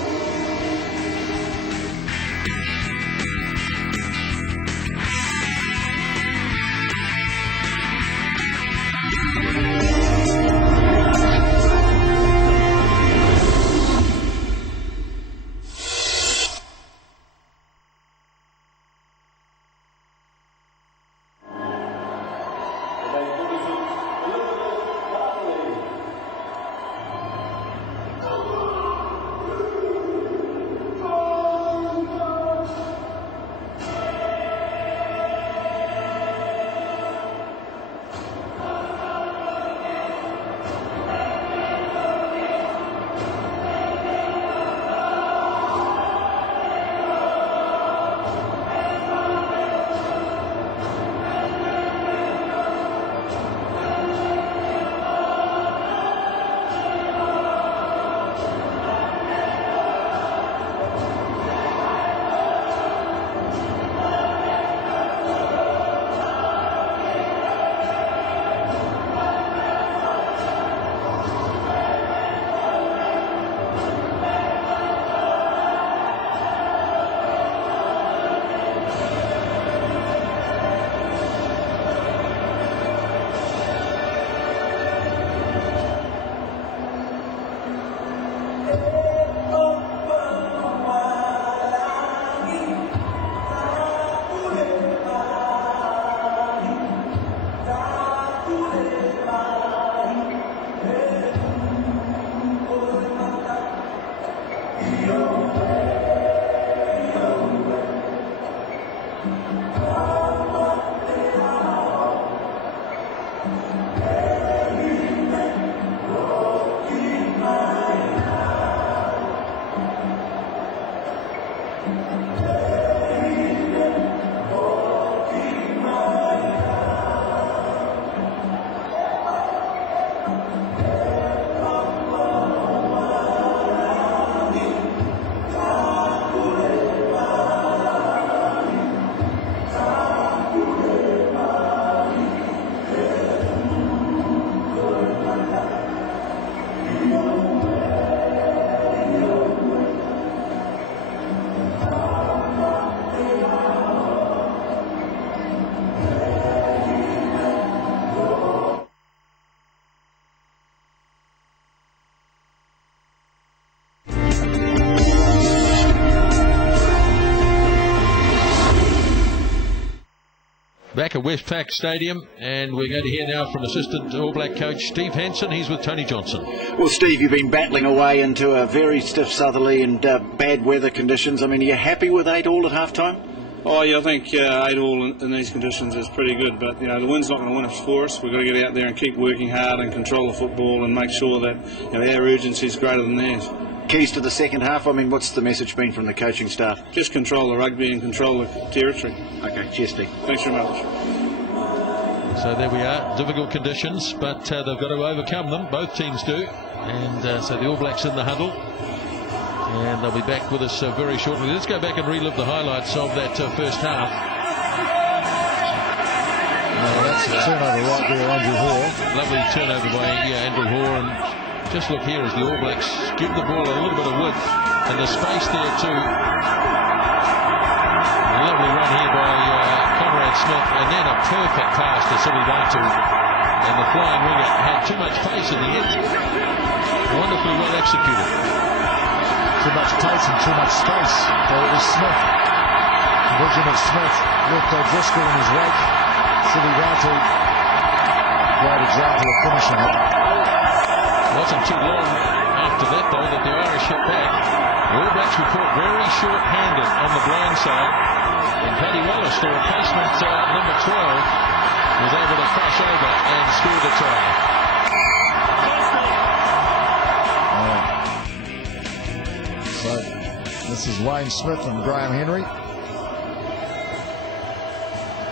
Back at Westpac Stadium, and we're going to hear now from assistant All Black coach Steve Hansen. He's with Tony Johnson. Well, Steve, you've been battling away into a very stiff southerly and bad weather conditions. I mean, are you happy with 8 all at half time? Oh yeah, I think 8 all in these conditions is pretty good, but you know the wind's not going to win us for us. We've got to get out there and keep working hard and control the football and make sure that our urgency is greater than theirs. Keys to the second half, I mean, what's the message been from the coaching staff? Just control the rugby and control the territory. Okay, cheers, Steve. Thanks very much. So there we are, difficult conditions, but they've got to overcome them, both teams do, and so the All Blacks in the huddle, and they'll be back with us very shortly. Let's go back and relive the highlights of that first half. That's a turnover right there, Andrew Hoare. Lovely turnover by Andrew Hoare, and just look here as the All Blacks give the ball a little bit of width and the space there too. Lovely run here by Conrad Smith, and then a perfect pass to Silivatu, and the flying winger had too much pace in the end. Wonderfully well executed. Too much pace and too much space. So it was Smith. Vision of Smith with Driscoll in his wake. Silivatu, great example of finishing it. Wasn't too long after that, though, that the Irish hit back. The All Blacks were caught very short-handed on the blind side, and Paddy Wallace, the replacement number 12, was able to crash over and score the try. So this is Wayne Smith and Graham Henry.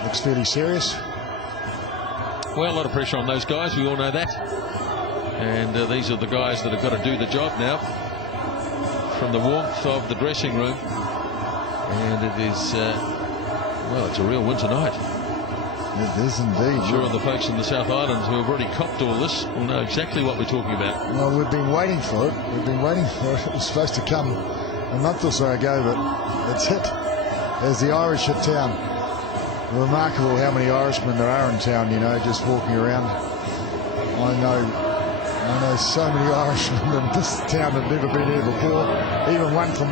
Looks fairly serious. Well, a lot of pressure on those guys, we all know that. And these are the guys that have got to do the job now from the warmth of the dressing room. And it is, well, it's a real winter night. It is indeed. Sure, the folks in the South Island who have already copped all this will know exactly what we're talking about. Well, we've been waiting for it. We've been waiting for it. It was supposed to come a month or so ago, but it's hit as the Irish hit town. Remarkable how many Irishmen there are in town, you know, just walking around. I know so many Irishmen in this town have never been here before. Even one from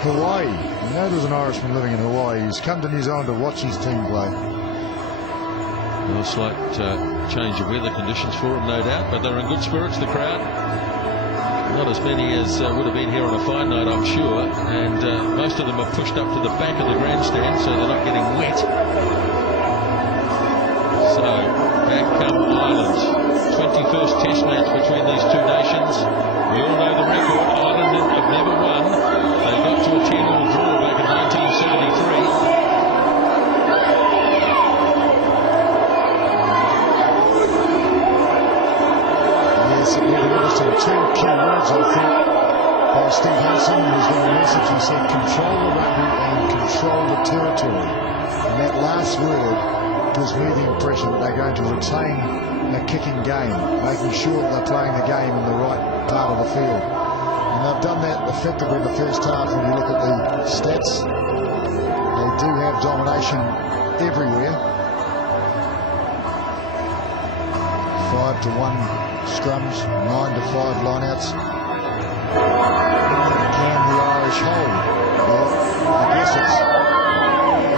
Hawaii. You know, there's an Irishman living in Hawaii who's come to New Zealand to watch his team play. A slight change of weather conditions for them, no doubt, but they're in good spirits, the crowd. Not as many as would have been here on a fine night, I'm sure, and most of them are pushed up to the back of the grandstand so they're not getting wet. So, back come Ireland. 21st Test match between these two nations. We all know the record. Ireland have never won. They got to a 10-all draw back in 1973. Yes, it really interesting. 2 key words, I think, by Steve Hansen. He's got a message. He said, control the rugby and control the territory. And that last word gives me the impression that they're going to retain a kicking game, making sure that they're playing the game in the right part of the field. And they've done that effectively in the first half. When you look at the stats, they do have domination everywhere. 5-1 scrums, 9-5 lineouts. Can the Irish hold? Well, I guess it's,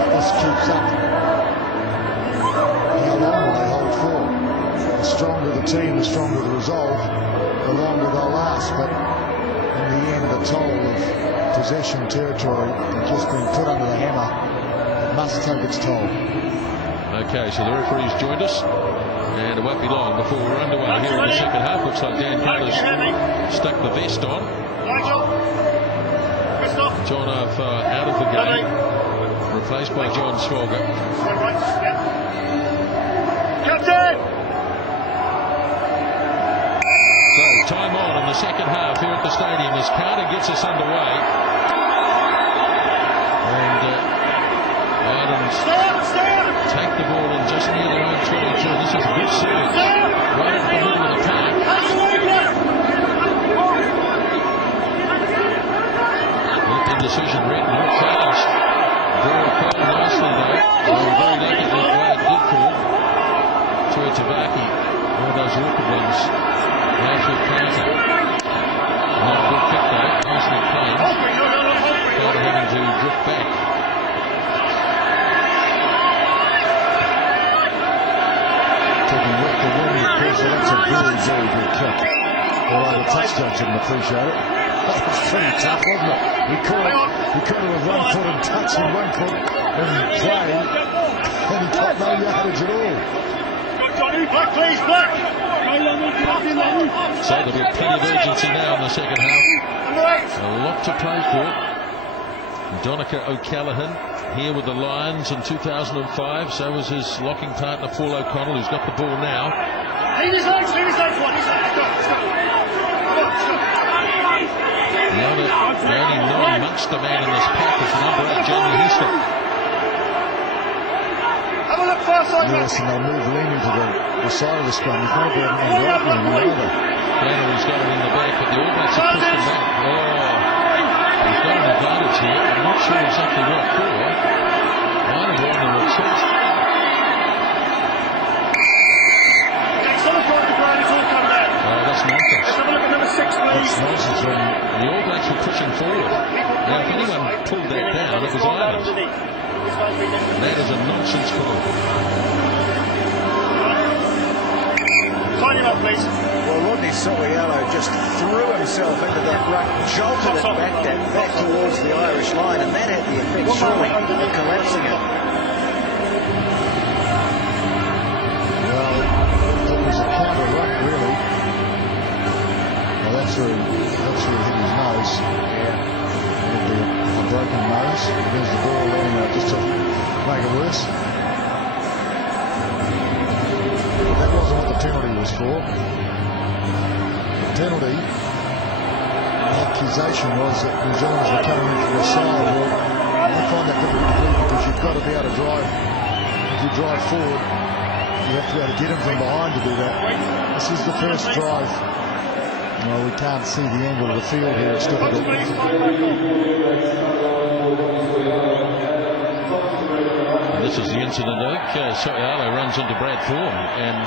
if this keeps up, how long will they hold for? The stronger the team, the stronger the resolve, the longer they'll last. But in the end, the toll of possession territory has just been put under the hammer. must take its toll. Okay, so the referee's joined us, and it won't be long before we're underway here in the second half. Looks like Dan Carter's stuck the vest on. John out of the game, replaced by John Swalger. Captain! So time on in the second half here at the stadium as Carter gets us underway. And Items take the ball in just near their own 22. This is a good serve right at the middle of the park. Indecision written. Not challenged. Very cool nicely though. Very negatively played. Good call. To Tabaki. One of those awkward ones. Now for Carter. Not a good kick though. Nicely played. Carter having to drift back. Taking work the win, of course, so that's a very, very good kick. Although the touchdown didn't appreciate it. That was pretty tough, wasn't it? He caught it with 1 foot and touch and 1 foot in play, and he got no yardage at all. Black, please, black! So there'll be plenty of urgency now in the second half. A lot to play for. Donica O'Callaghan here with the Lions in 2005. So was his locking partner Paul O'Connell, who's got the ball now. Leave his legs, one. The only non-Munster man in this pack is number 8, Jamie Houston. Have a look far side. Yes, and they'll move leaning to the side of the scrum. You can't get him right either. Flannery's got it in the back, but the All Blacks have pushed him back. Oh, he's got an advantage here. I'm not sure exactly what for. Might have won the retreat. Oh, that's nonsense. Let's have a look at number 6, please. That's nonsense. The All Blacks were pushing forward. Now, if anyone pulled that down, it was Ireland. That is a nonsense call. Sign him up, please. Well, Rodney Soriello just threw himself into that ruck, jolted it back towards the Irish line, and that had the effect, surely, of collapsing it. Well, it was a counter ruck, really. Well, that's where he hit his nose. It'll be a broken nose. There's the ball there, just to make it worse. But that wasn't what the penalty was for. The penalty, the accusation was that New Zealanders were coming in from the side. Well, I find that difficult to believe because you've got to be able to drive. If you drive forward, you have to be able to get him from behind to do that. This is the first drive. Well, we can't see the angle of the field here. It's difficult. And this is the incident, Soriello runs into Brad Thorne, and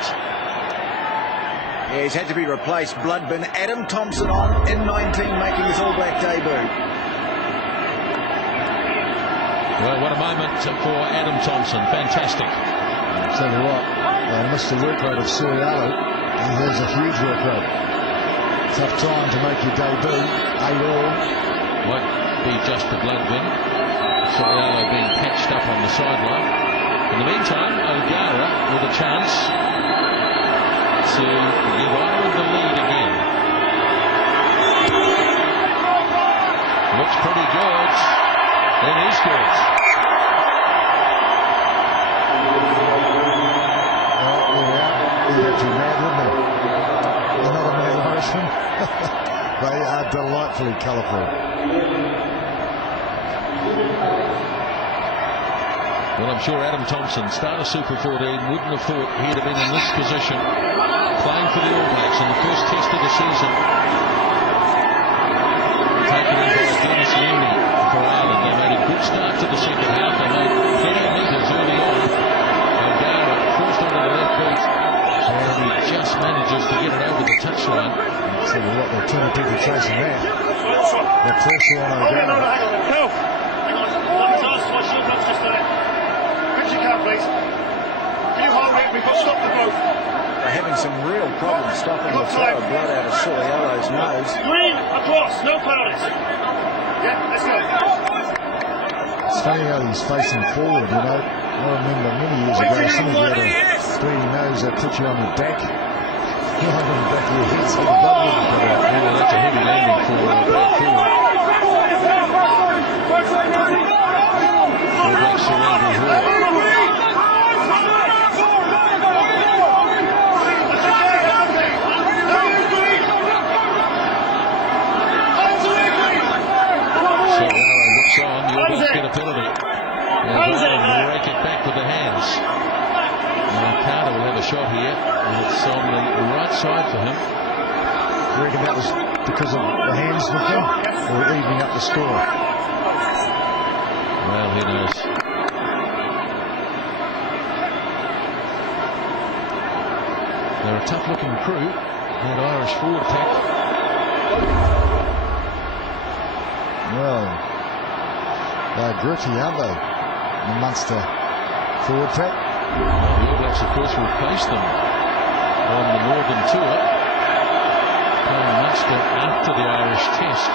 yeah, he's had to be replaced. Bloodbin. Adam Thompson on in 19, making his All Black debut. Well, what a moment for Adam Thompson. Fantastic. I'll tell you what, they missed the work rate of Soriello. He has a huge work rate. Tough time to make your debut. 8-all. Might be just the Bloodbin. Soriello being patched up on the sideline. In the meantime, O'Gara with a chance to give Ireland the lead again. Looks pretty good. It is good. Well, he got too mad, wouldn't he? Another man Irishman. They are delightfully colourful. Well, I'm sure Adam Thompson, starter Super 14, wouldn't have thought he'd have been in this position playing for the All Blacks in the first test of the season. Taken in by Dennis Lemley for Ireland. They made a good start to the second half. They made plenty of metres early on. O'Gara forced onto the left boot, and he just manages to get it over the touchline. So what, there are too many people chasing that. The pressure on O'Gara. No. Hang on. Please. Can you hold it? We've got to stop the boat. They're having some real problems stopping the flow of blood out of Soriello's nose. Green across, no penalties. Yeah, let's go. It's funny how he's facing forward, you know. I remember many years ago, someone had a bleeding nose that put you on your back. Not on the back of your head, so the blood wouldn't come out. Yeah, that's a heavy landing for back forward. All Blacks surrender as well. So Arrow looks on, the All Blacks get a penalty. And they'll rake it back with the hands. Now Carter will have a shot here, and it's on the right side for him. You reckon that was because of the hands with him, or evening up the score? Well, who knows? They're a tough-looking crew, and Irish forward pack. Well, they're gritty, aren't they? The Munster forward pack. Well, the All Blacks, of course, replaced them on the Northern Tour, playing Munster after the Irish Test.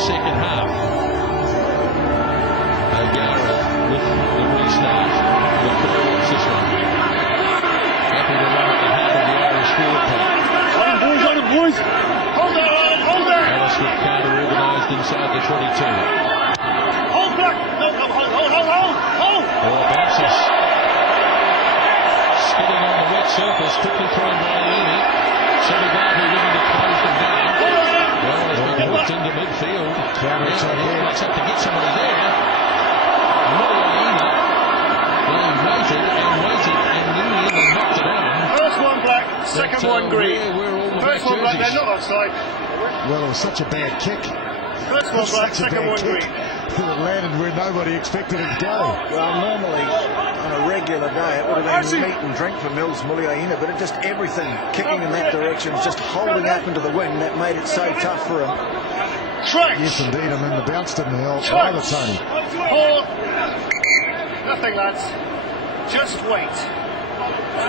Second half. O'Gara with the restart. The player wants this one. Happy to run at the heart of the Irish forward pack. On it, boys. Hold on, hold on. Ellis with Carter organised inside the 22. Hold back. No, hold. Oh, bounces. Skidding on the wet surface, quickly thrown by Lini. Samigatu looking to close them down. Well, it's been hooked into midfield. Let's have to get somebody there. Mo'Iaina. They waited, and in the end they knocked it on. First one black, second one green. First one black, they're not offside. Well, it was such a bad kick. First one black, second one green. It landed where nobody expected it to go. Well, normally on a regular day it would have been meat and drink for Mills Mo'Iaina, but it just everything kicking in that direction, just holding up into the wing, that made it so tough for him. Yes, indeed. I mean, the bounce didn't help either, Tony. Hold. Nothing, lads. Just wait.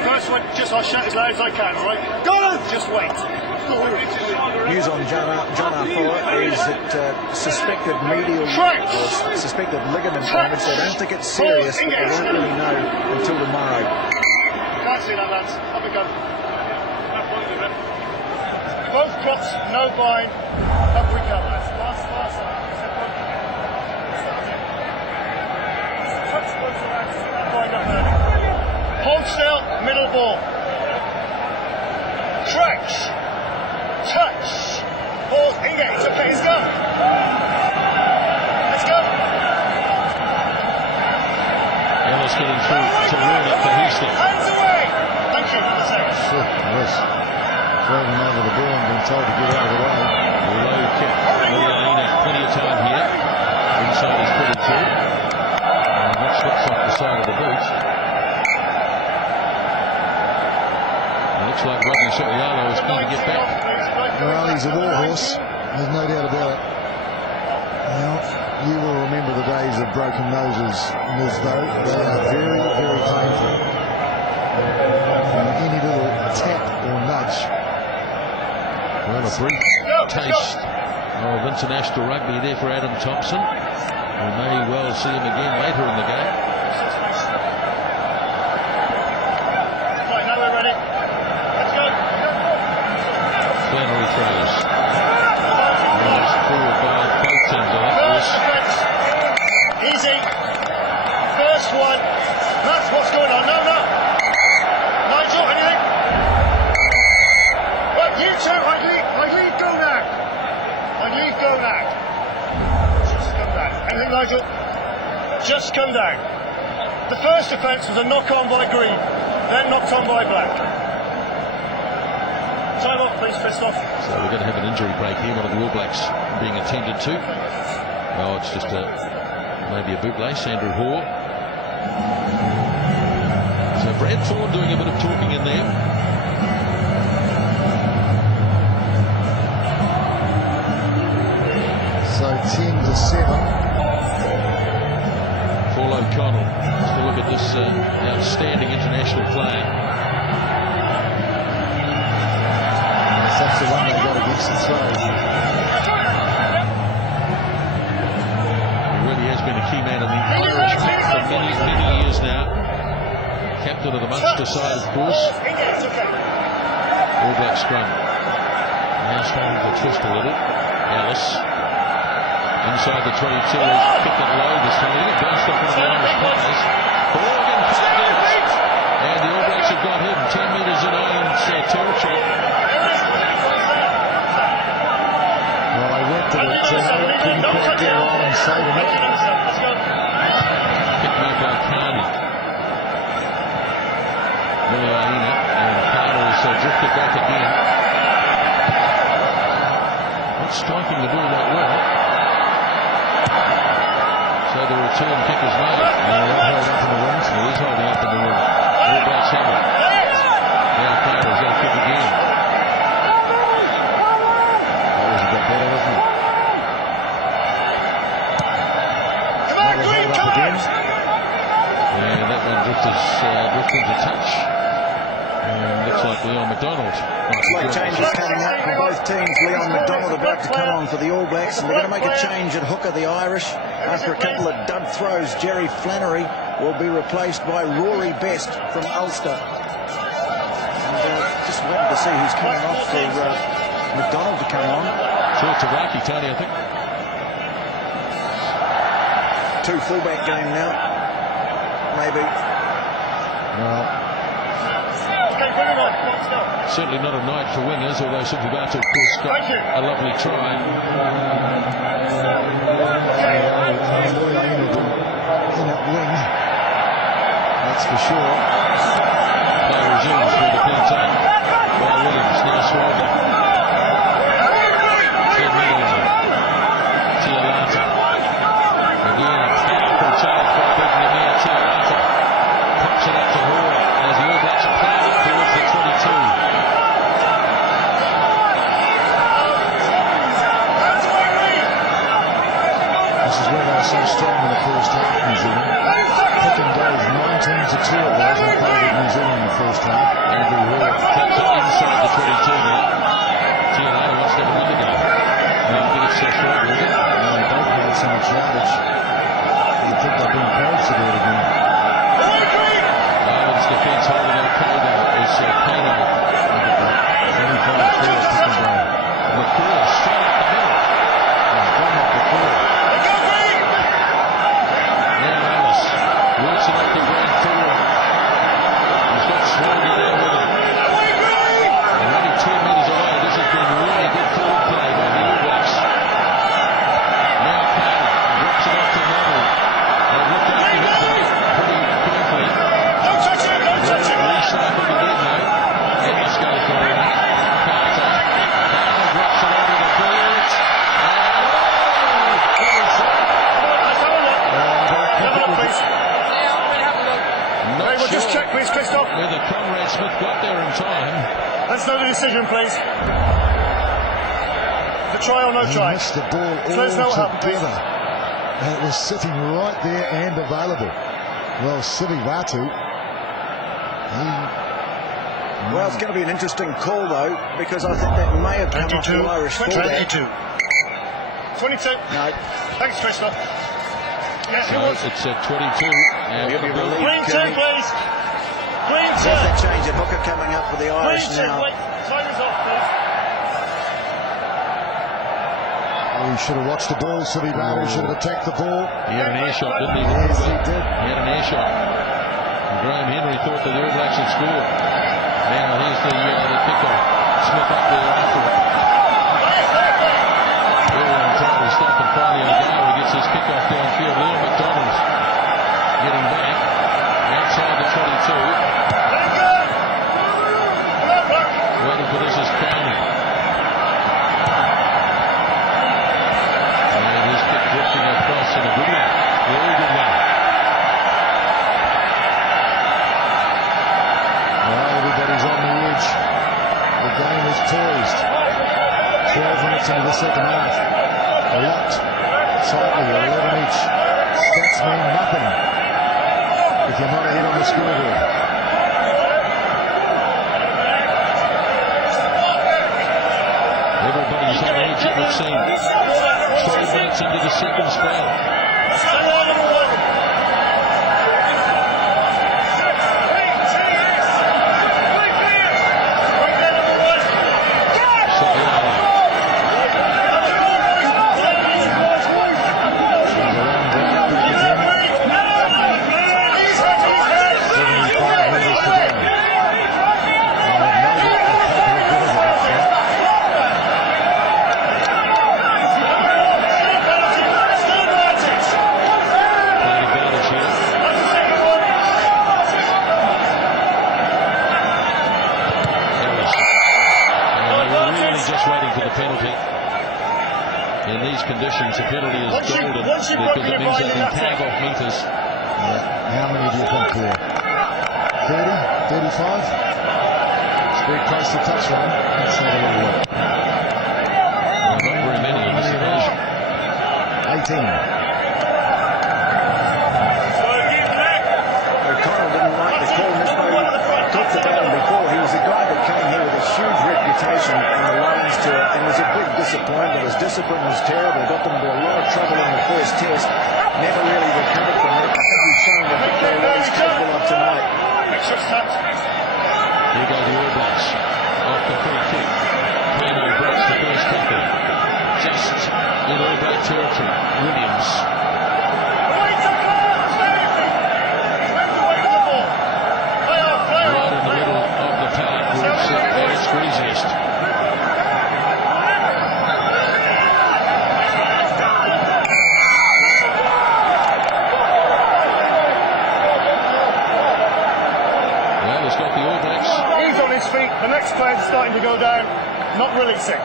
First one, I'll shout as loud as I can, all right? Go! Just wait. News on John Arthur is that suspected medial or suspected ligament damage. They don't think it's serious, but they won't really know until tomorrow. Can't see that, lads. Up we go. Both drops, no bind. Up we come, lads. Last. Hold still, middle ball. Tracks. Touch. Ball, engage. It's okay, let's go. Let's go. Ellis getting through to ruin it for Houston. Hands away. Thank you for the second. Yes. Thrown him over the ball and been told to get out of the way. Low kick. Mo'Iaina, plenty of time here. Inside is pretty good. And that slips off the side of the boot. Looks like Rodney So'oialo is going to get back. Well, he's a warhorse. There's no doubt about it. Now, you will remember the days of broken noses, Ms. Though. They are very, very painful. And any little tap or nudge. Well, a brief taste of international rugby there for Adam Thompson. We may well see him again later in the game. Right, now we're ready. Let's go. Plenary throws. Nice forward by both teams, I think. Easy. First one. That's what's going on. No. Nigel, anything? Right, you two, Higley, go now. Nigel. Just come down. The first offence was a knock-on by green, then knocked on by black. Time off, please, Christoph. So we're going to have an injury break here. One of the All Blacks being attended to. Oh, it's just maybe a bootlace. Andrew Hall. So Brad Thorne doing a bit of talking in there. So 10-7. Paul O'Connell. Let's look at this outstanding international player. That's the one they got against the throw. He really has been a key man in the Irish pack for many, many years now. Captain of the Munster side, of course. All Black scrum. Now starting to twist a little. Ellis. Inside the 22, kicked it low this time. He bounced off one of the Irish players. Ball again, and the All Blacks have got him 10 metres in Ireland's territory. Well, they went to the turnover, couldn't quite get on and save him. Picked made by Carney. Miliaina, and Carter has drifted back again. Not striking the ball that well. So the return kick is made. Held up in the wings. He is holding up in the wing. All Blacks have it. Now Carter's got to kick again. That was a bit better, wasn't it? Come on, green colours! And that one drifted to touch. And looks like Leon McDonald. Late changes coming up for both teams. Leon McDonald about to come on for the All Blacks, and they're going to make a change at hooker, the Irish. After a couple of dud throws, Jerry Flannery will be replaced by Rory Best from Ulster. And just waiting to see who's coming off for McDonald to come on. Tavaki, Tony, I think. Two fullback game now. Maybe. Well, certainly not a night for wingers, although Sintubatu, of course, got a lovely try. in at wing, that's for sure. Play resumes through the plantain. By Williams, now Swallow. Tialata. Again, a powerful charge by Big Tialata. Pops it up to Hall as the All Blacks plough up towards the 22. This is where they were so strong in the first half, New Zealand. Picking goes 19-2 it was. They played with New Zealand in the first half. Andrew Hall taps it inside the 22 now. Tialata wants to have a look at it. I think it's just right, isn't it? Well, they both had so much yardage. You think they've been coached to do it again. Ireland's defence holding okay though. It's Payno. 25-4 picking goal. McCall straight up the middle. He's gone up the court. Now Ellis works it up to Brad Thorne. He's got Swallow there with him. And only 2 metres away. This has been really good forward play by the All Blacks. Now Carter drops it off to Noble. They've looked after him pretty carefully. Don't touch it, don't touch it! Recycled again though. Ellis goes for it. Carter drops it over the field. Hey, we'll just check, please, Christoph. Whether Conrad Smith got there in time. Let's know the decision, please. The try or no He try? missed the ball Let's know what all happened, please. together. And it was sitting right there and available. Well, Sittivatu, Well, it's going to be an interesting call, though, because I think that may have come off the Irish fullback. 22. No, Thanks, Christoph. Yeah, So it's at 22. And he'll be relieved. Green two, Kearney. please. Green There's two. that change at hooker coming up for the Green Irish two. now. Wait, time is off, please. he should have watched the ball. Sittivatu should have attacked the ball. He had an air shot, didn't he? Yes, he did. He had an air shot. And Graham Henry thought that the All Blacks had scored. Now here's the kickoff. Smith up there after it. Everyone trying to stop and finally O'Gara gets his kickoff downfield the second half. Locked tightly, 11 each. Stats mean nothing if you're not ahead on the scoreboard. Everybody's on edge, it would seem. 12 minutes into the second spell. In these conditions, the penalty is golden because it means they can tag off meters. How many do you think there? 30? 35? It's very close to touchline. Let's have a little look. Well, not very many in this occasion. 18. O'Connell didn't like the call. Nisbo talked about him before. He was a guy that came here with a huge reputation in the Lions tour and was a big disappointment. His discipline was terrible. Got them into a lot of trouble in the first test. Never really recovered from it. I think he's showing a bit more what he's capable of tonight. Here go the All Blacks. Off the free kick. Pano breaks the first tackle. Just in All Black territory. Williams. Right in the middle of the park where it's at its greasiest. Well, he's got the All Blacks. He's on his feet. The next player's starting to go down. Not releasing.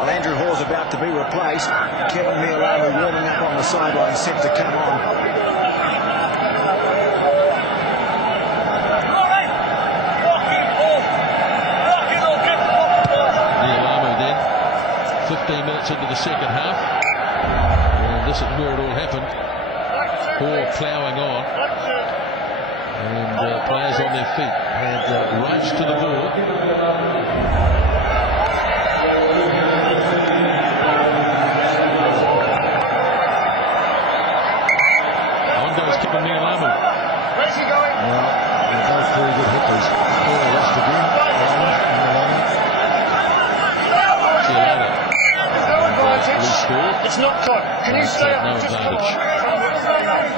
Well, Andrew Hall's about to be replaced. Kevin Mialamu warming up on the sideline, set to come on. Mialamu then, 15 minutes into the second half. And this is where it all happened. Hall ploughing on. And players on their feet had raced to the ball. Kevin Mialamu. Where's he going? Well, they're both very good hitters. Paul lost again. See you later. There's no advantage. Score. It's not time. Can you stay up? No Just come advantage.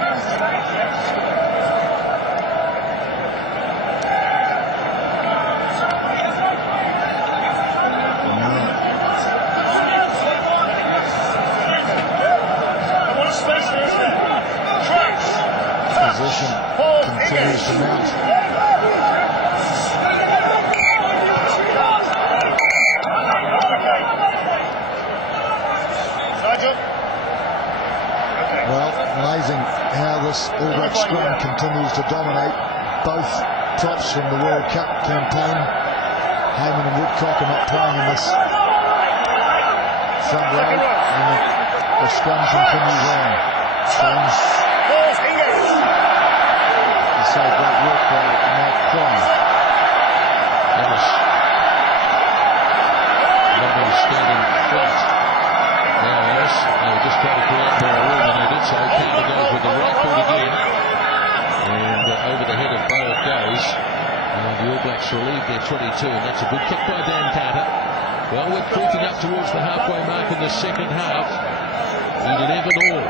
What a space there is there. Tracks. Position continues to mount. Well, amazing how this All Black scrum continues to dominate. Both props from the World Cup campaign. Heyman and Woodcock are not playing in this front row, and the scrum continues on. James, you say great work by Mike Cron. Ellis. Lovely standing flat. Now Ellis, they were just trying to create more room, and they did so. Carter goes with the right foot again. And over the head of Bow it goes. The All Blacks relieve their 22, and that's a good kick by Dan Carter. Well, we're creeping up towards the halfway mark in the second half. 11 all.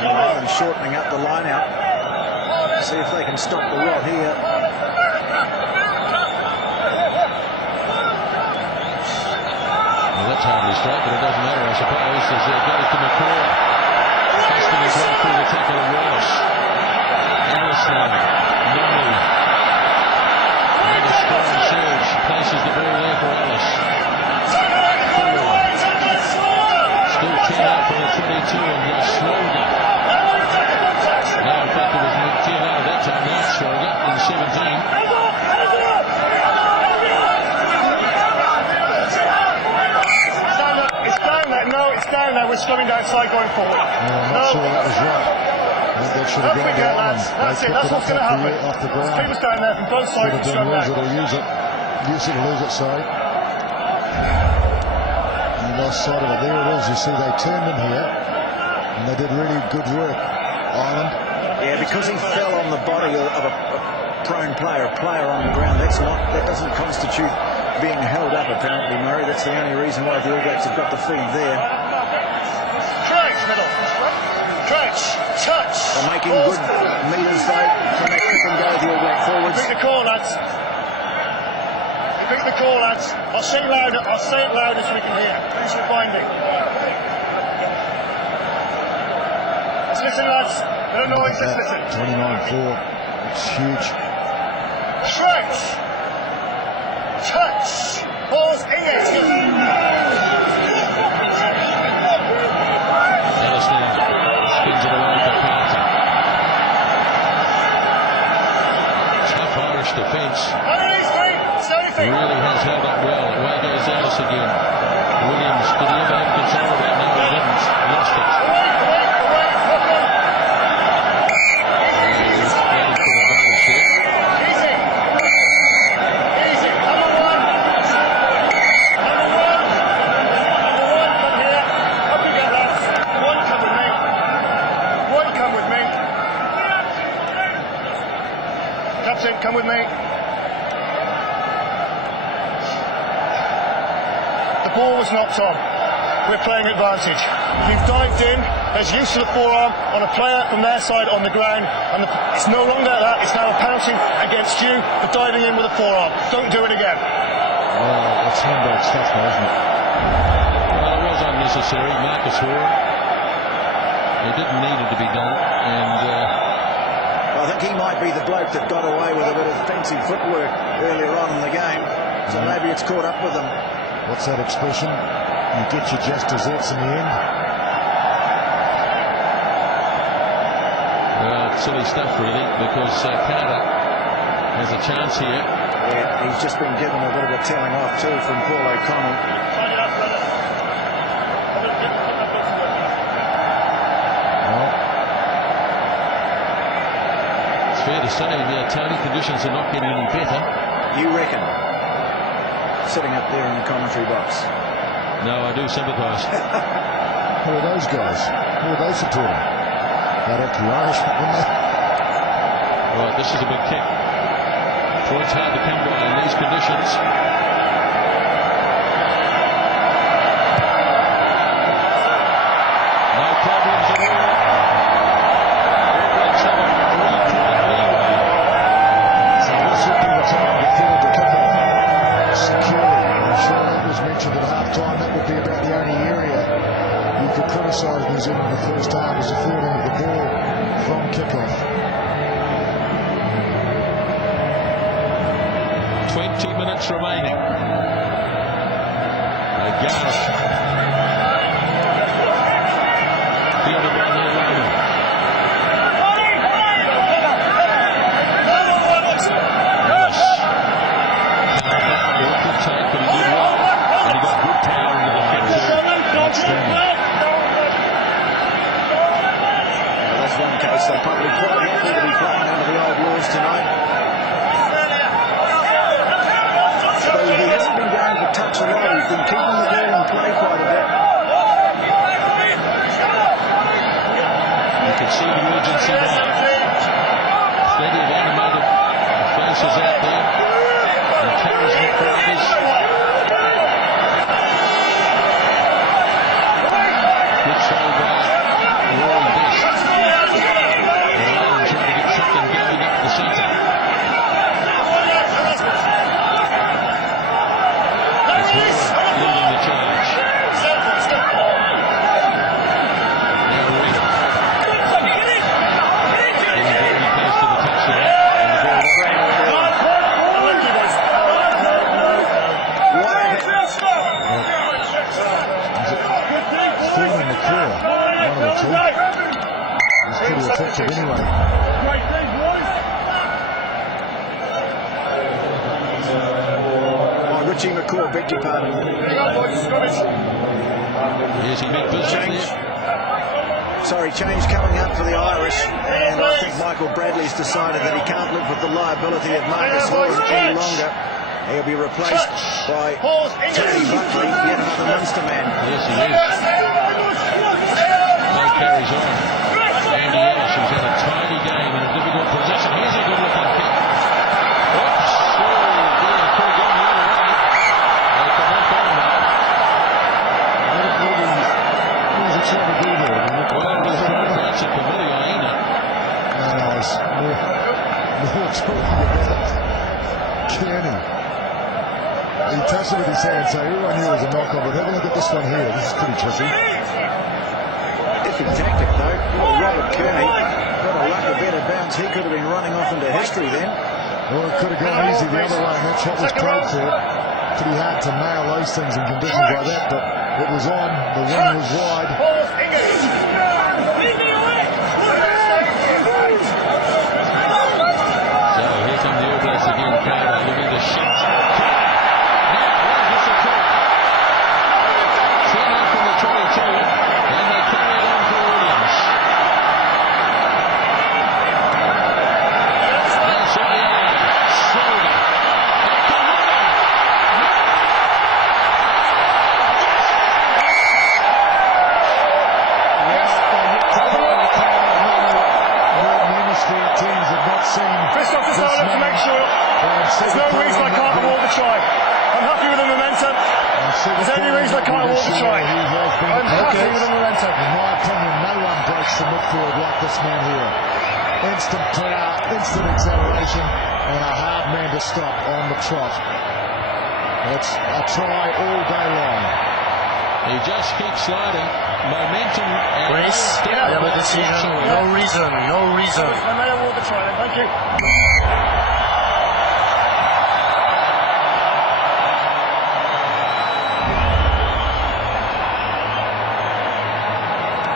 Rather than shortening up the line out. See if they can stop the rot here. Well, that's hardly straight, but it doesn't matter, I suppose, as it goes to McCaw. Casting his way through the tackle of Wallace. Ellis now. Nueva. And a strong surge. Places the ball there for Ellis. Still 10 out for the 22, and Slogan. Now, in fact, it was 10 out of that time. Now Slogan inside outside going forward. I'm not sure that was right. I think that should have gone down. Lads. That's it. That's what's going to happen. Off the ground. Keep us down there from both sides. Should have been lose it or use it. Use it or lose it, sorry. And lost sight of it. There it is. You see they turned him here. And they did really good work, Ireland. Yeah, because he fell on the body of a prone player, a player on the ground. That doesn't constitute being held up, apparently, Murray. That's the only reason why the All Blacks have got the feed there. Crouch, middle. Crouch. Touch. They're making good meters, though. Can they kick and go the All Black forwards? Repeat the call, lads. Repeat the call, lads. I'll say it louder. I'll say it louder so we can hear. Please remind me. Let's listen, lads. No noise. Let's listen. 29-4. It's huge. Crouch. Touch. Balls in it. Spins it away for Carter. Tough Irish defence. Really has held up well. Away goes Ellis again. Williams, did he ever have control of that? No, he didn't. Lost it. He's ready for the bonus here. Easy. Easy. Number one. Number one, come here. Up you go, lads. One, come with me. One, come with me. Captain, come with me. The ball was knocked on. We're playing advantage. You've dived in. There's use of the forearm on a player from their side on the ground, and it's no longer that. It's now a penalty against you for diving in with a forearm. Don't do it again. Oh, that's handball stuff, though, isn't it? Well, it was unnecessary. Marcus Hoare. It didn't need it to be done, and I think he might be the bloke that got away with a bit of fancy footwork earlier on in the game, so maybe it's caught up with them. What's that expression? You get your just desserts in the end. well, silly stuff really, because Carter has a chance here. Yeah, he's just been given a bit of a telling off too from Paul O'Connell. Well, It's fair to say the Tony conditions are not getting any better. You reckon? Sitting up there in the commentary box. No, I do sympathise. who are those guys? Who are they supporting? They'd have to be Irish, wouldn't they? Right, this is a big kick. Freud's hard to come by in these conditions. No problems at all. All Blacks have a 3-point leeway. So this would be the time to field the kickoff securely. I'm sure that was mentioned at half-time. That would be about the only area you could criticise New Zealand in the first half was the fielding of the ball from kickoff. 20 minutes remaining. They got it. Fielded by the Irlanda. Ellis. Carter, good take, but he did well. And he got good power into the kick too. Outstanding. That's one case they're probably quite happy to be playing under the old laws tonight. Although he hasn't been going for touch a lot, he's been keeping the ball in play quite a bit. You can see the urgency now. Plenty of animated faces out there. Encouragement for others. Good throw by Rory Best. Ireland trying to get something going up the centre. It's Hoare leading the charge. Now Reid. Getting very close to the touchline. And the ball Filming the clear, one of the two. He's pretty effective anyway. Oh, Richie McCaw, beg your pardon. Yes, he met business there. change coming up for the Irish, and I think Michael Bradley's decided that he can't live with the liability of Marcus Hawes any longer. He'll be replaced by Tony Buckley, yet another Munster man. Yes, he is. Play carries on. Andy Ellis, who's had a tidy game in a difficult position. Here's a good-looking kick. Oops. Oh, dear. Could have gone the other way. They could not go on that. What was he trying to do there? Well, with broadcast committee, I ain't it. No, it's more talking about Kearney. He touched it with his hand, so everyone knew it was a knock-on, but have a look at this one here. This is pretty tricky. Iffy tactic, though. Robert Kearney got a luck a better bounce. He could have been running off into history then. Well, it could have gone easy the other way, and that's what was played for. Pretty hard to nail those things in conditions like that, but it was on. The wing was wide. So here come the All Blacks again. Carter looking to shoot. Now, where's this a kick? Sent out from the 22, and they carry it on for Williams. And Soyala, Silva, back to Nueva. Yes, they hit to the Northern Hemisphere teams have not seen Christoph just this held up to man. make sure. There's no reason I can't award the try. I'm happy with the momentum. There's any reason I can't award the try. I'm happy with the momentum. In my opinion, no one breaks the midfield like this man here. Instant power, instant acceleration, and a hard man to stop on the trot. It's a try all day long. He just keeps sliding. Momentum and Grace, no doubt the decision. No reason. I may award the try. Thank you.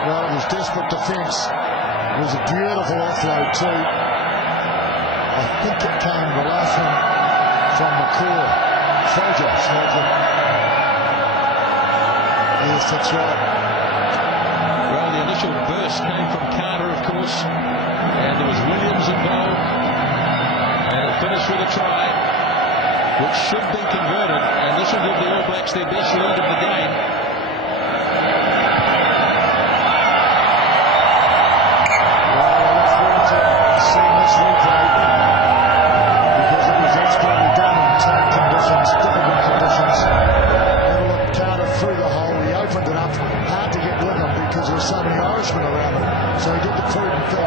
Well, it was desperate defence. It was a beautiful offload too. I think it came, the last one, from McCaw. Folger. Yes, that's right. Well, the initial burst came from Carter, of course, and there was Williams involved, and it finished with a try, which should be converted, and this will give the All Blacks their best lead of the game.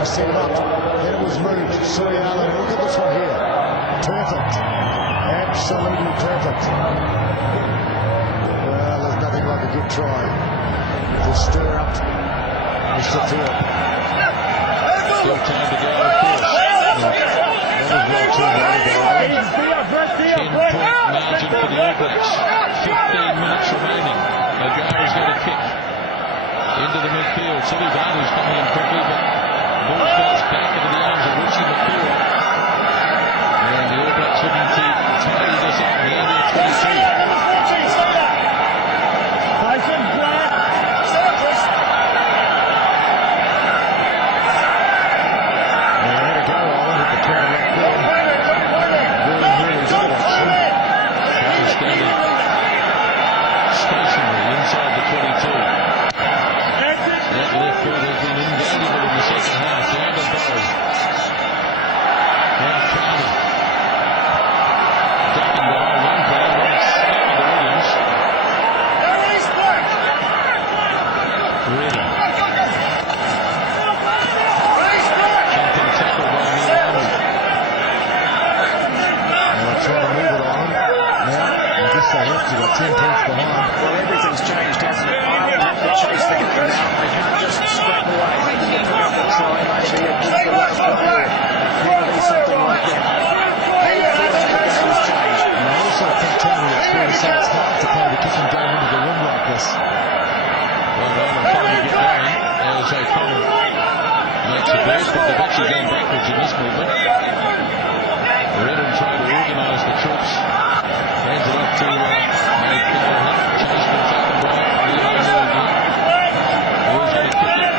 Set it up, then it was moved. Soyala, look at this one here. Perfect. Absolutely perfect. Well, there's nothing like a good try to stir up Mr. Phil. Still time to go, of course. That was well too well. 10-point margin for the All Blacks. 15 minutes remaining. O'Gara's got a kick into the midfield. Silivanu's coming in quickly, but ball falls back into the arms of Richie McCaw. And the All Blacks looking to tidy this up in the area of 22. Stationary inside the 22. That left foot has been invaluable in the second half. Down to Bow. Now Carter. Ducking behind one player. Then it's stuck into Williams. Ready. Jumping tackle by Nueva. They're trying to move it on. Now, I guess they have to. They're 10 points behind. Well, everything's changed, hasn't it? Ireland have to chase the game now. They can't just scrap away. They can pick up the try, maybe a good delay for the penalty, something like that. How do you feel like the game has changed? And I also think, Tony, it's fair to say it's hard to play the kicking game into the wind like this. Well, they're trying to get going as O'Connell makes a burst, but they've actually gone backwards in this movement. Redden tried to organise the troops. Hands it off to Chase, but taken by Wheeler again. Wheeler's going to kick it.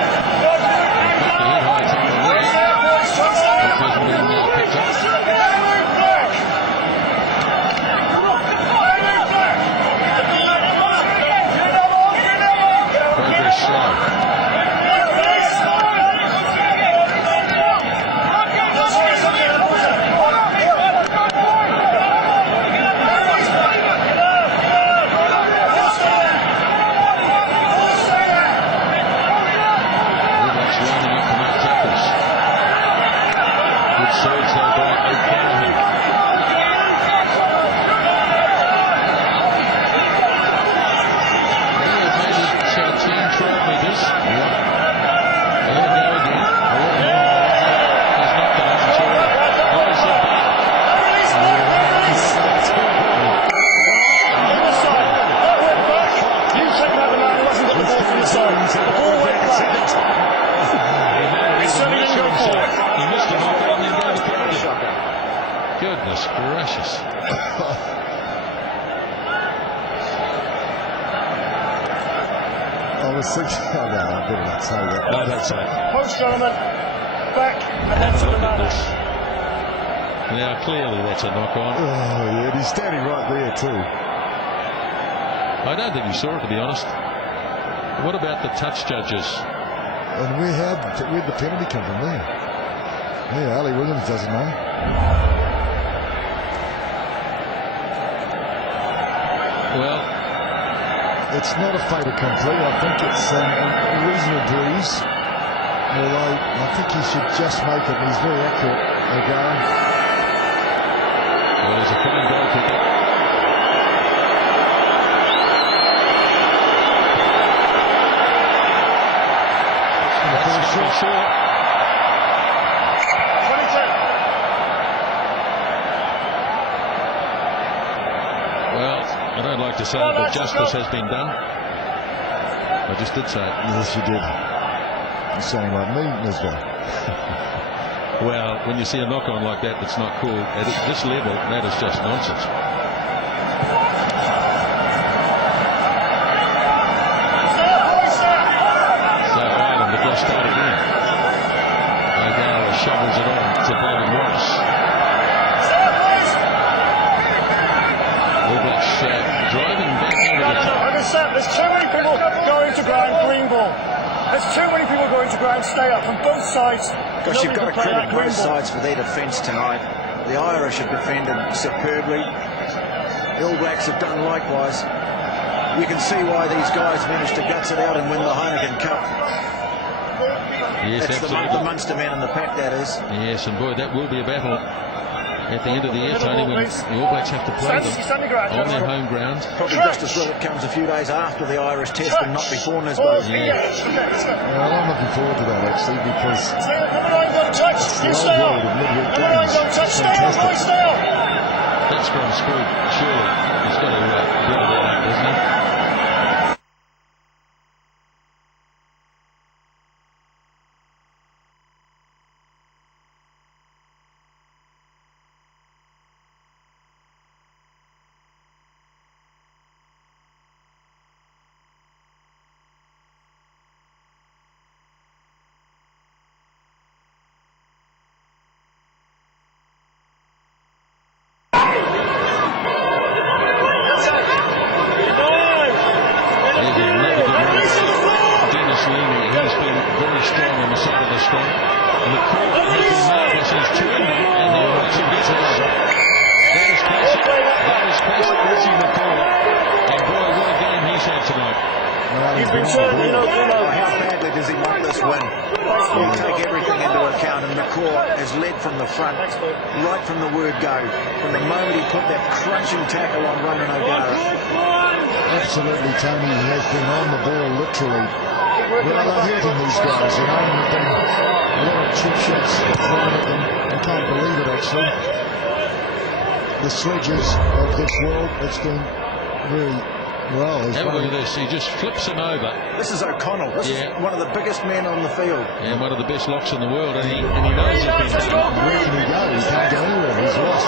was thinking, I better not say that. No, don't say it. Post, gentlemen. Back and then to the man. Now, clearly that's a knock on. Oh, yeah, and he's standing right there, too. I don't think he saw it, to be honest. What about the touch judges? And where'd the penalty come from there? Yeah, Ali Williams doesn't know. Well, it's not a fait accompli. I think it's a reasonable breeze. Although I think he should just make it. He's very accurate again. Well, there's a fine goal kicker. Short. 22. Well, I don't like to say it, but justice has been done. I just did say it. Yes, you did. You sound like me, Nisbet. Well, when you see a knock-on like that, that's not cool. At this level, that is just nonsense. So Ireland have just started in. O'Gara shovels it on to David Ross. All Blacks driving back over the top. There's too many people going to ground, green ball. There's too many people going to ground, stay up from both sides. Gosh, you've got to credit both sides for their defence tonight. The Irish have defended superbly. The All Blacks have done likewise. You can see why these guys managed to guts it out and win the Heineken Cup. Yes, that's absolutely. the Munster man in the pack, that is. Yes, and boy, that will be a battle at the end of the year, Tony, when the All Blacks have to play them on their home ground. Probably just as well it comes a few days after the Irish test and not before Nisbet. Well, I'm looking forward to that, actually, because it's the old world of midweek games. It's fantastic. That's from Scrooge, surely. He's got to build that up, doesn't he? Right from the word go, from the moment he put that crunching tackle on Ronan O'Gara. Absolutely, Tony, he has been on the ball, literally. Well, they're hurting these guys, you know, and they've done a lot of cheap shots thrown at them. I can't believe it, actually. The sledges of this world, it's been really well. Have a look at this, he just flips him over. This is O'Connell. This is one of the biggest men on the field. Yeah, one of the best locks in the world, and he knows he's been done. Where can he go? He can't go anywhere. He's lost.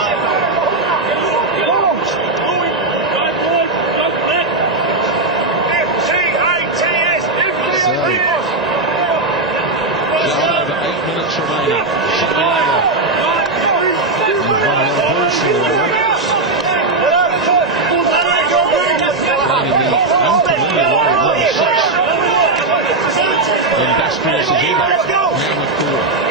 Just over 8 minutes remaining. Shimano. He's won a lot of balls here, playing the unfamiliar role of number 6. Industrious as ever. Now with 4.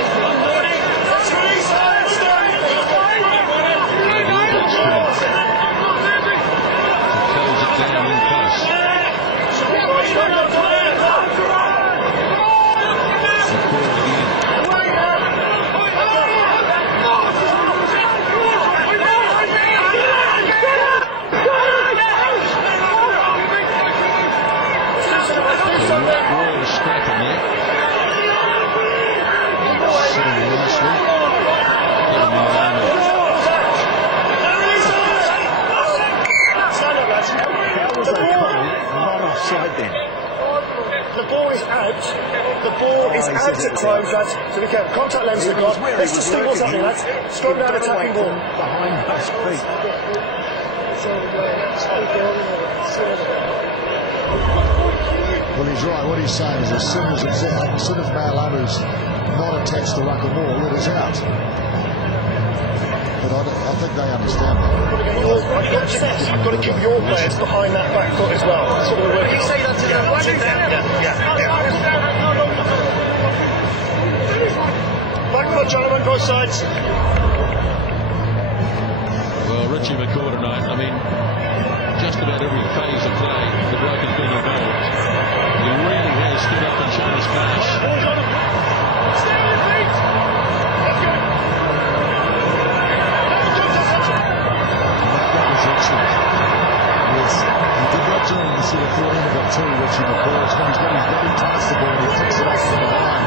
Close, lads. So be careful. Contact lens have gone. Let's just see what's happening, lads. Strong down attacking ball. Behind his feet. Well, he's right. What he's saying is as soon as it's out, as soon as Maalamu's not attached to ruck and wall, it is out. But I think they understand that. You've got to keep your players behind that back foot as well. That's what we're working on. Say that to them. Back foot, gentlemen, both sides. Well, Richie McCaw tonight, I mean, just about every phase of play, the bloke has been involved. He really has stood up and shown his class. Yes, he did that during the sort of third end of it too, Richie McCaw. When he's got his body past the ball, he picks it up from behind.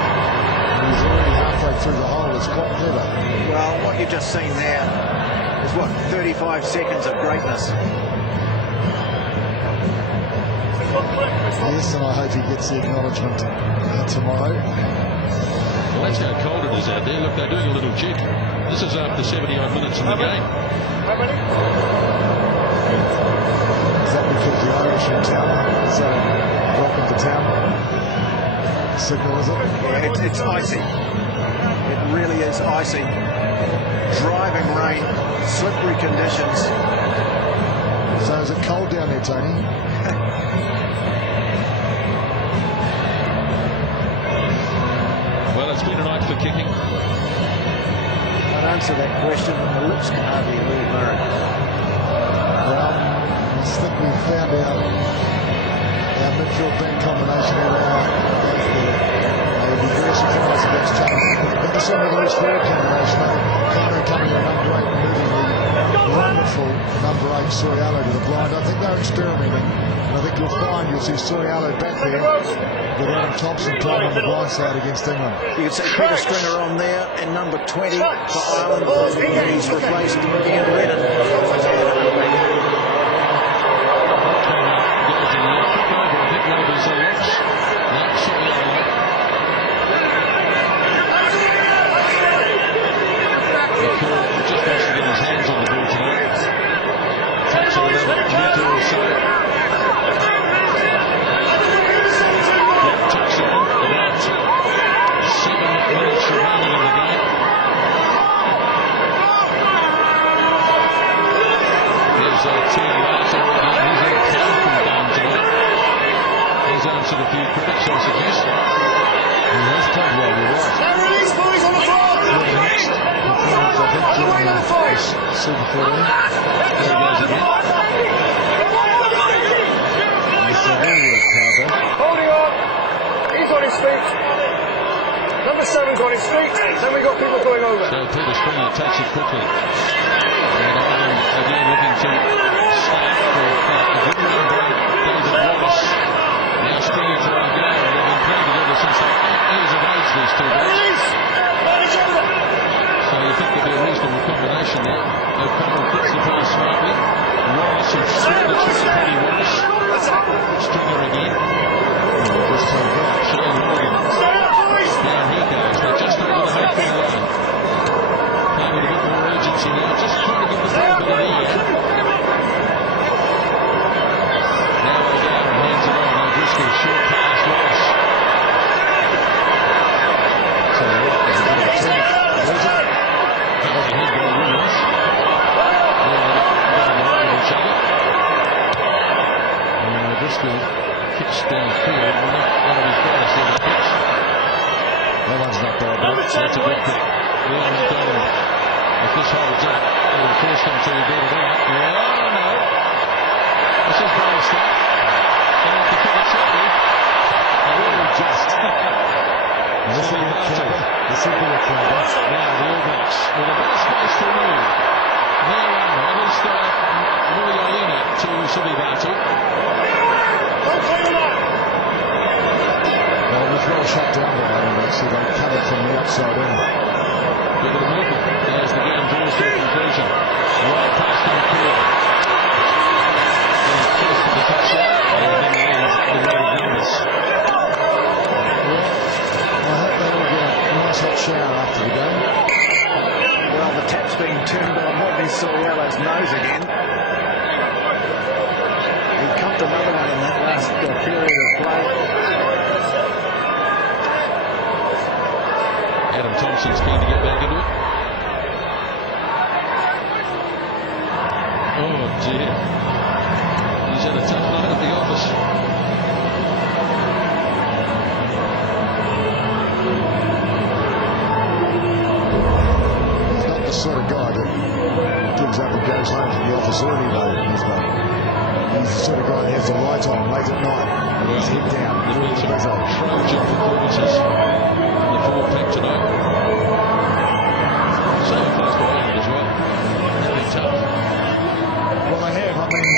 And he's already halfway through the hole. It's quite clever. Well, what you've just seen there is what, 35 seconds of greatness. Yes, and I hope he gets the acknowledgement tomorrow. Well, that's how cold it is out there. Look, they're doing a little jig. This is after 70-odd minutes in the game. How many? Is that because the Irish in town? Is that a welcome to town signal, is it? Yeah, it's icy. It really is icy. Driving rain, slippery conditions. So is it cold down there, Tony? Well, it's been a night for kicking. I'd answer that question, but the lips can hardly read Murray. Well, I think we've found our midfield being combination here now. They'll be very surprised against China. But this one with loose forward combination, Kano coming in number 8 and moving the wonderful number 8 Sorialo to the blind. I think they're experimenting. I think you'll see Sorialo back there with Adam Thompson playing on the blind side against England. You can see Peter Stringer on there in number 20 for Ireland. He's replaced Ian Redden. Just wants to get his hands on the ball tonight. Takes another metre or so. Touchdown, about 7 minutes remaining in the game. Here's Tim Larson. He's had a powerful game tonight. He's answered a few critics, I suggest. He has played well, you're right. Release, boys, on the floor! Next performance, I think, during the Super 14. There he goes again. It's a very crowd there. Holding on. He's on his feet. Number 7's on his feet. Then we got people going over. So Peter Stringer takes it quickly. And Ireland again looking to start for a good run by David Wallace. Now Stringer for a go. They've been playing together since they're 8 years of age, these two guys. So you think there'll be a reasonable combination there. O'Connell puts the pass smartly. Wallace has thrown the trick to Paddy Wallace. Stringer again. This time back. Shane Morgan. Down he goes. They're just over the halfway line. Playing with a bit more urgency now. Just trying to get the ball a bit of air. Now they go and hands it on. O'Driscoll, short pass, Wallace. So that was a bit of a turn. Covered ahead by Williams. And O'Driscoll kicks downfield. Well, not one of his greatest ever kicks. That one's not bad. That's a good kick. Leon McDonald. If this holds up, it will force them to get it out. Oh, no. This is bad stuff. They have to kick it slightly. Really just. This will be a clever. This will be a clever. Now the All Blacks with a bit of space to move. Near one. It is Murialina to Sivivatu. Well, it was well shut down by Ireland, actually. They covered from the outside in. Look at the movement as the game draws to a conclusion. Right past the McCaw. And first for the touchdown. And then he ends the road of numbers. I hope they all get a nice hot shower after the game. Well, the tap's being turned on Rodney Sorialo's nose again. He come to another one in that last period of play. Adam Thompson's keen to get back into it. Oh dear. He's had a tough night at the office. He's not the sort of guy that gives up and goes home from the office early, though. He's the sort of guy that has the light on late at night with his head down. There's been some Trojan performances in the forward pack tonight. Same applies to Ireland as well. They've been tough. Well, they have. I mean,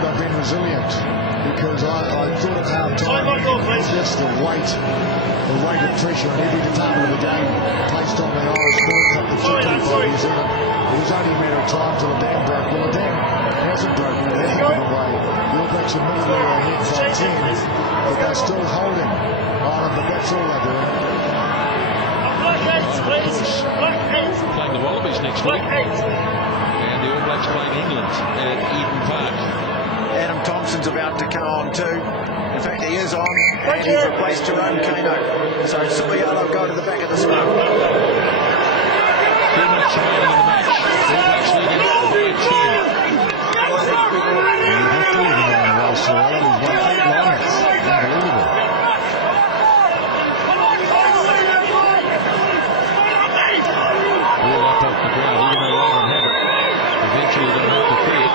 they've been resilient because I thought at half time just the weight of pressure on every department of the game placed on the Irish forward, particularly by New Zealand. It was only a matter of time till the dam broke. Well, the dam hasn't broken. It hasn't given away. The All Blacks are minimally ahead by 10, but they're still holding on them, but that's all they're doing. Playing the Wallabies next week. And the All Blacks playing England at Eden Park. Adam Thompson's about to come on too. In fact, he is on, and he's replaced Jerome Kano. So Sulialo go to the back of the smoke. 2 minutes remaining in the match. All Blacks leading by 10. He's 1 feet long. It's unbelievable. All up off the ground, even though Ireland have it. Eventually they'll have to free it.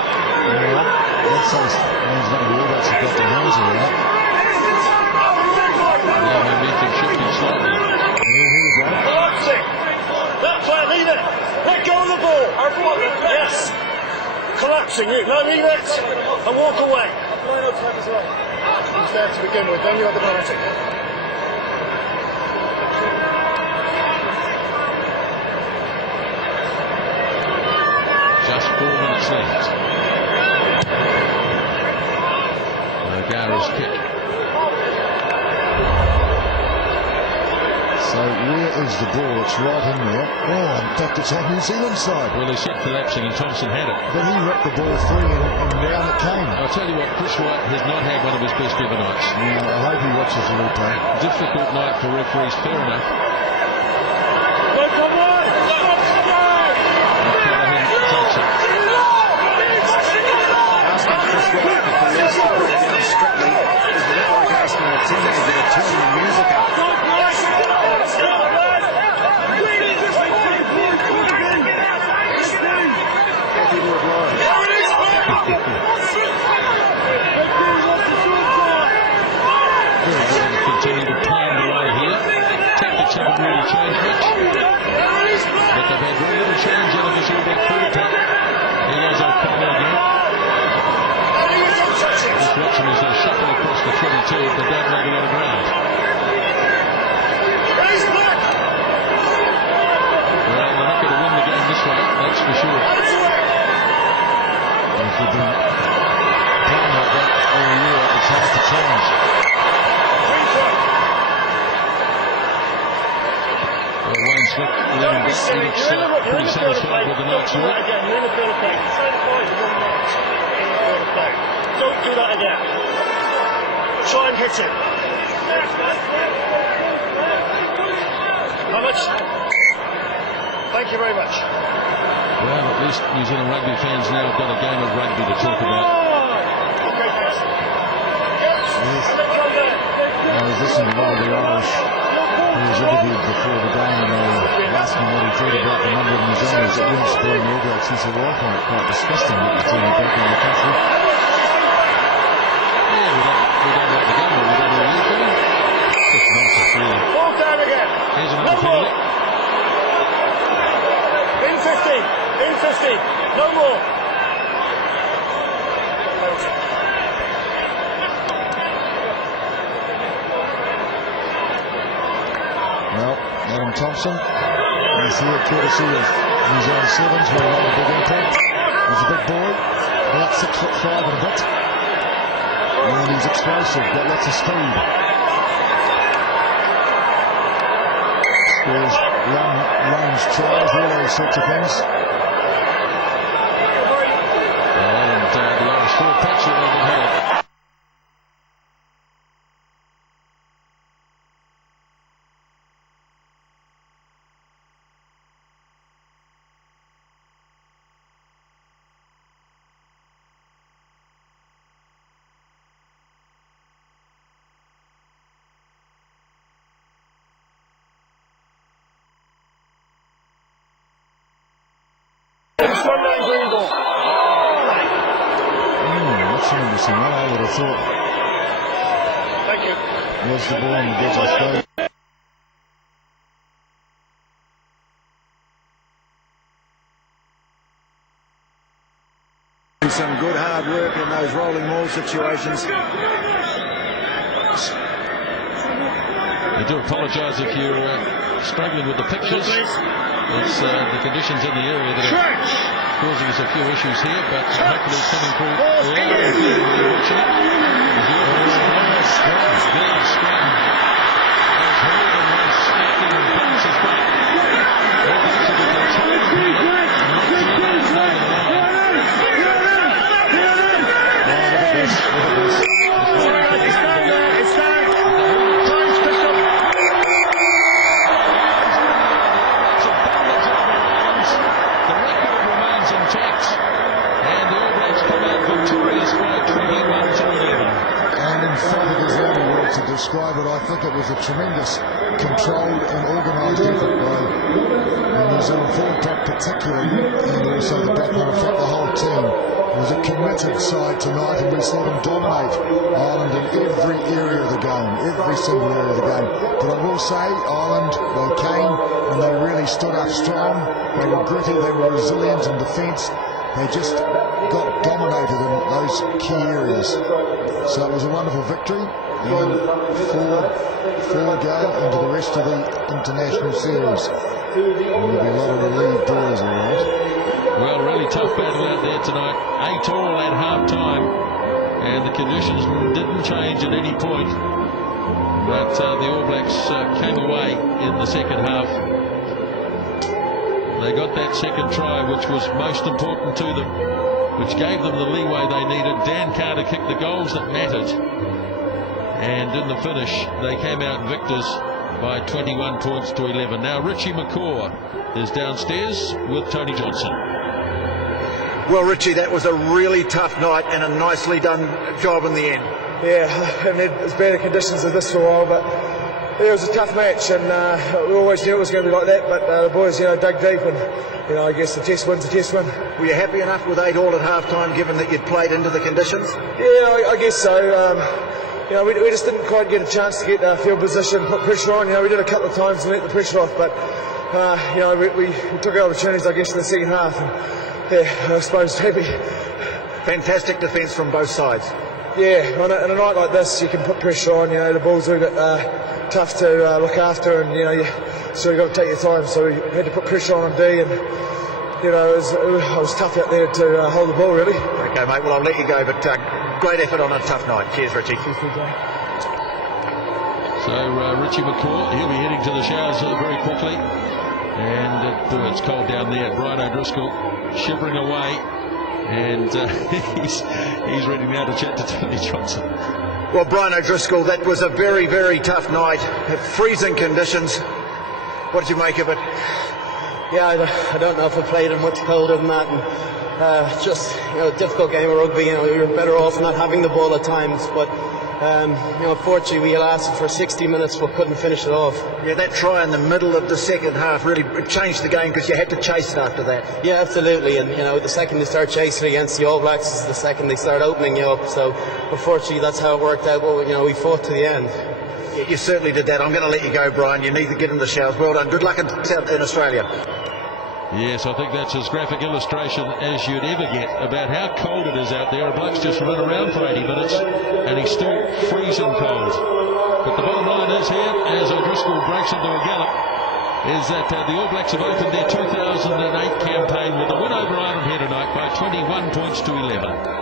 That means one of the All Blacks have got their hands around it. Now momentum shifting slightly. Collapsing. That player, leave it. Let go of the ball. Yes. Collapsing. No, leave it. And walk away. He's there to begin with. Then you have the penalty. Just 4 minutes left. O'Gara's kick. So where is the ball? It's right in there. Oh, in fact, it's on New Zealand side. Well, he said collapsing and Thompson had it. But he ripped the ball free and down it came. I'll tell you what, Chris White has not had one of his best ever nights. Yeah, I hope he watches the replay. Difficult night for referees, fair enough. Thompson. Asking Chris White for police to put it down strictly is a bit like asking a teenager to turn the music up. Happy Lord Continue to pound away here. Tactics haven't really changed much. But they've had very little change out of this All Black forward pack. Here goes O'Connor again. Just watching as they shuffle across the 22, but they don't make a lot of ground. Well, they're not going to win the game this way, that's for sure. And if you've been playing like that all year, it's hard to change. Well, Wayne Smith looks pretty satisfied with the night's work. Don't do that again. Try and hit it. How much? Thank you very much. Well, at least New Zealand rugby fans now have got a game of rugby to talk about. Yes. I was listening to one of the Irish who was interviewed before the game, and they were asking what he thought about the number of New Zealanders that wouldn't spoil the All Blacks. He said, well, I find it quite disgusting that you're turning back in the country. Yeah, we don't like the game, but we don't really do it. Just nonsense, really. Ball down again. Here's another penalty. In 50. In 50. No more. Well, Adam Thompson is here courtesy of New Zealand Sevens, who made a big impact. He's a big boy, about 6'5" and a bit. And he's explosive, got lots of speed. Scores long range tries, all those sorts of things. And the Irish forward pack's all overhead. That's an interesting one. I would have thought. Thank you. Was the ball on the edge, I suppose. Some good hard work in those rolling maul situations. I do apologise if you're struggling with the pictures. It's the conditions in the area that are causing us a few issues here, but hopefully it's coming through loud and clear when you're watching it. Big scrum. As Morgan was snapping and bounces back. All back to the control here. And let's over the line. To describe it, I think it was a tremendous controlled and organised effort by the New Zealand forward pack particularly, and also the back line. I think the whole team was a committed side tonight, and we saw them dominate Ireland in every area of the game, every single area of the game. But I will say, Ireland, they came and they really stood up strong. They were gritty, they were resilient in defence. They just got dominated in those key areas. So it was a wonderful victory. And four go into the rest of the international series. There'll be a lot of relieved doors, all right. Well, really tough battle out there tonight. 8-all at half-time, and the conditions didn't change at any point. But the All Blacks came away in the second half. They got that second try, which was most important to them, which gave them the leeway they needed. Dan Carter kicked the goals that mattered. And in the finish, they came out victors by 21 points to 11. Now, Richie McCaw is downstairs with Tony Johnson. Well, Richie, that was a really tough night and a nicely done job in the end. Yeah, I haven't had as bad conditions as this for a while, but yeah, it was a tough match, and we always knew it was going to be like that, but the boys, dug deep, and, I guess the test win's a test win. Were you happy enough with 8-all at half-time, given that you'd played into the conditions? Yeah, I guess so. We just didn't quite get a chance to get field position, put pressure on. We did a couple of times to let the pressure off, but we took our opportunities, I guess, in the second half. And, I suppose happy. Fantastic defence from both sides. Yeah, on a night like this, you can put pressure on. The balls are a bit tough to look after, and you sort of got to take your time. So we had to put pressure on D, and it was tough out there to hold the ball, really. Okay, mate. Well, I'll let you go, but great effort on a tough night. Cheers, Richie. So Richie McCaw, he'll be heading to the showers very quickly, and boy, it's cold down there. Brian O'Driscoll shivering away, and he's ready now to chat to Tony Johnson. Well, Brian O'Driscoll, that was a very, very tough night. Freezing conditions. What did you make of it? Yeah, I don't know if I played in much colder than that, and just a difficult game of rugby. We were better off not having the ball at times, but fortunately we lasted for 60 minutes but couldn't finish it off. Yeah, that try in the middle of the second half really changed the game, because you had to chase it after that. Yeah, absolutely, and the second they start chasing against the All Blacks is the second they start opening you up. So unfortunately that's how it worked out, but we fought to the end. Yeah, you certainly did that. I'm going to let you go, Brian. You need to get in the showers. Well done. Good luck in Australia. Yes, I think that's as graphic illustration as you'd ever get about how cold it is out there. A bloke's just run around for 80 minutes and he's still freezing cold. But the bottom line is here, as O'Driscoll breaks into a gallop, is that the All Blacks have opened their 2008 campaign with a win over Ireland here tonight by 21 points to 11.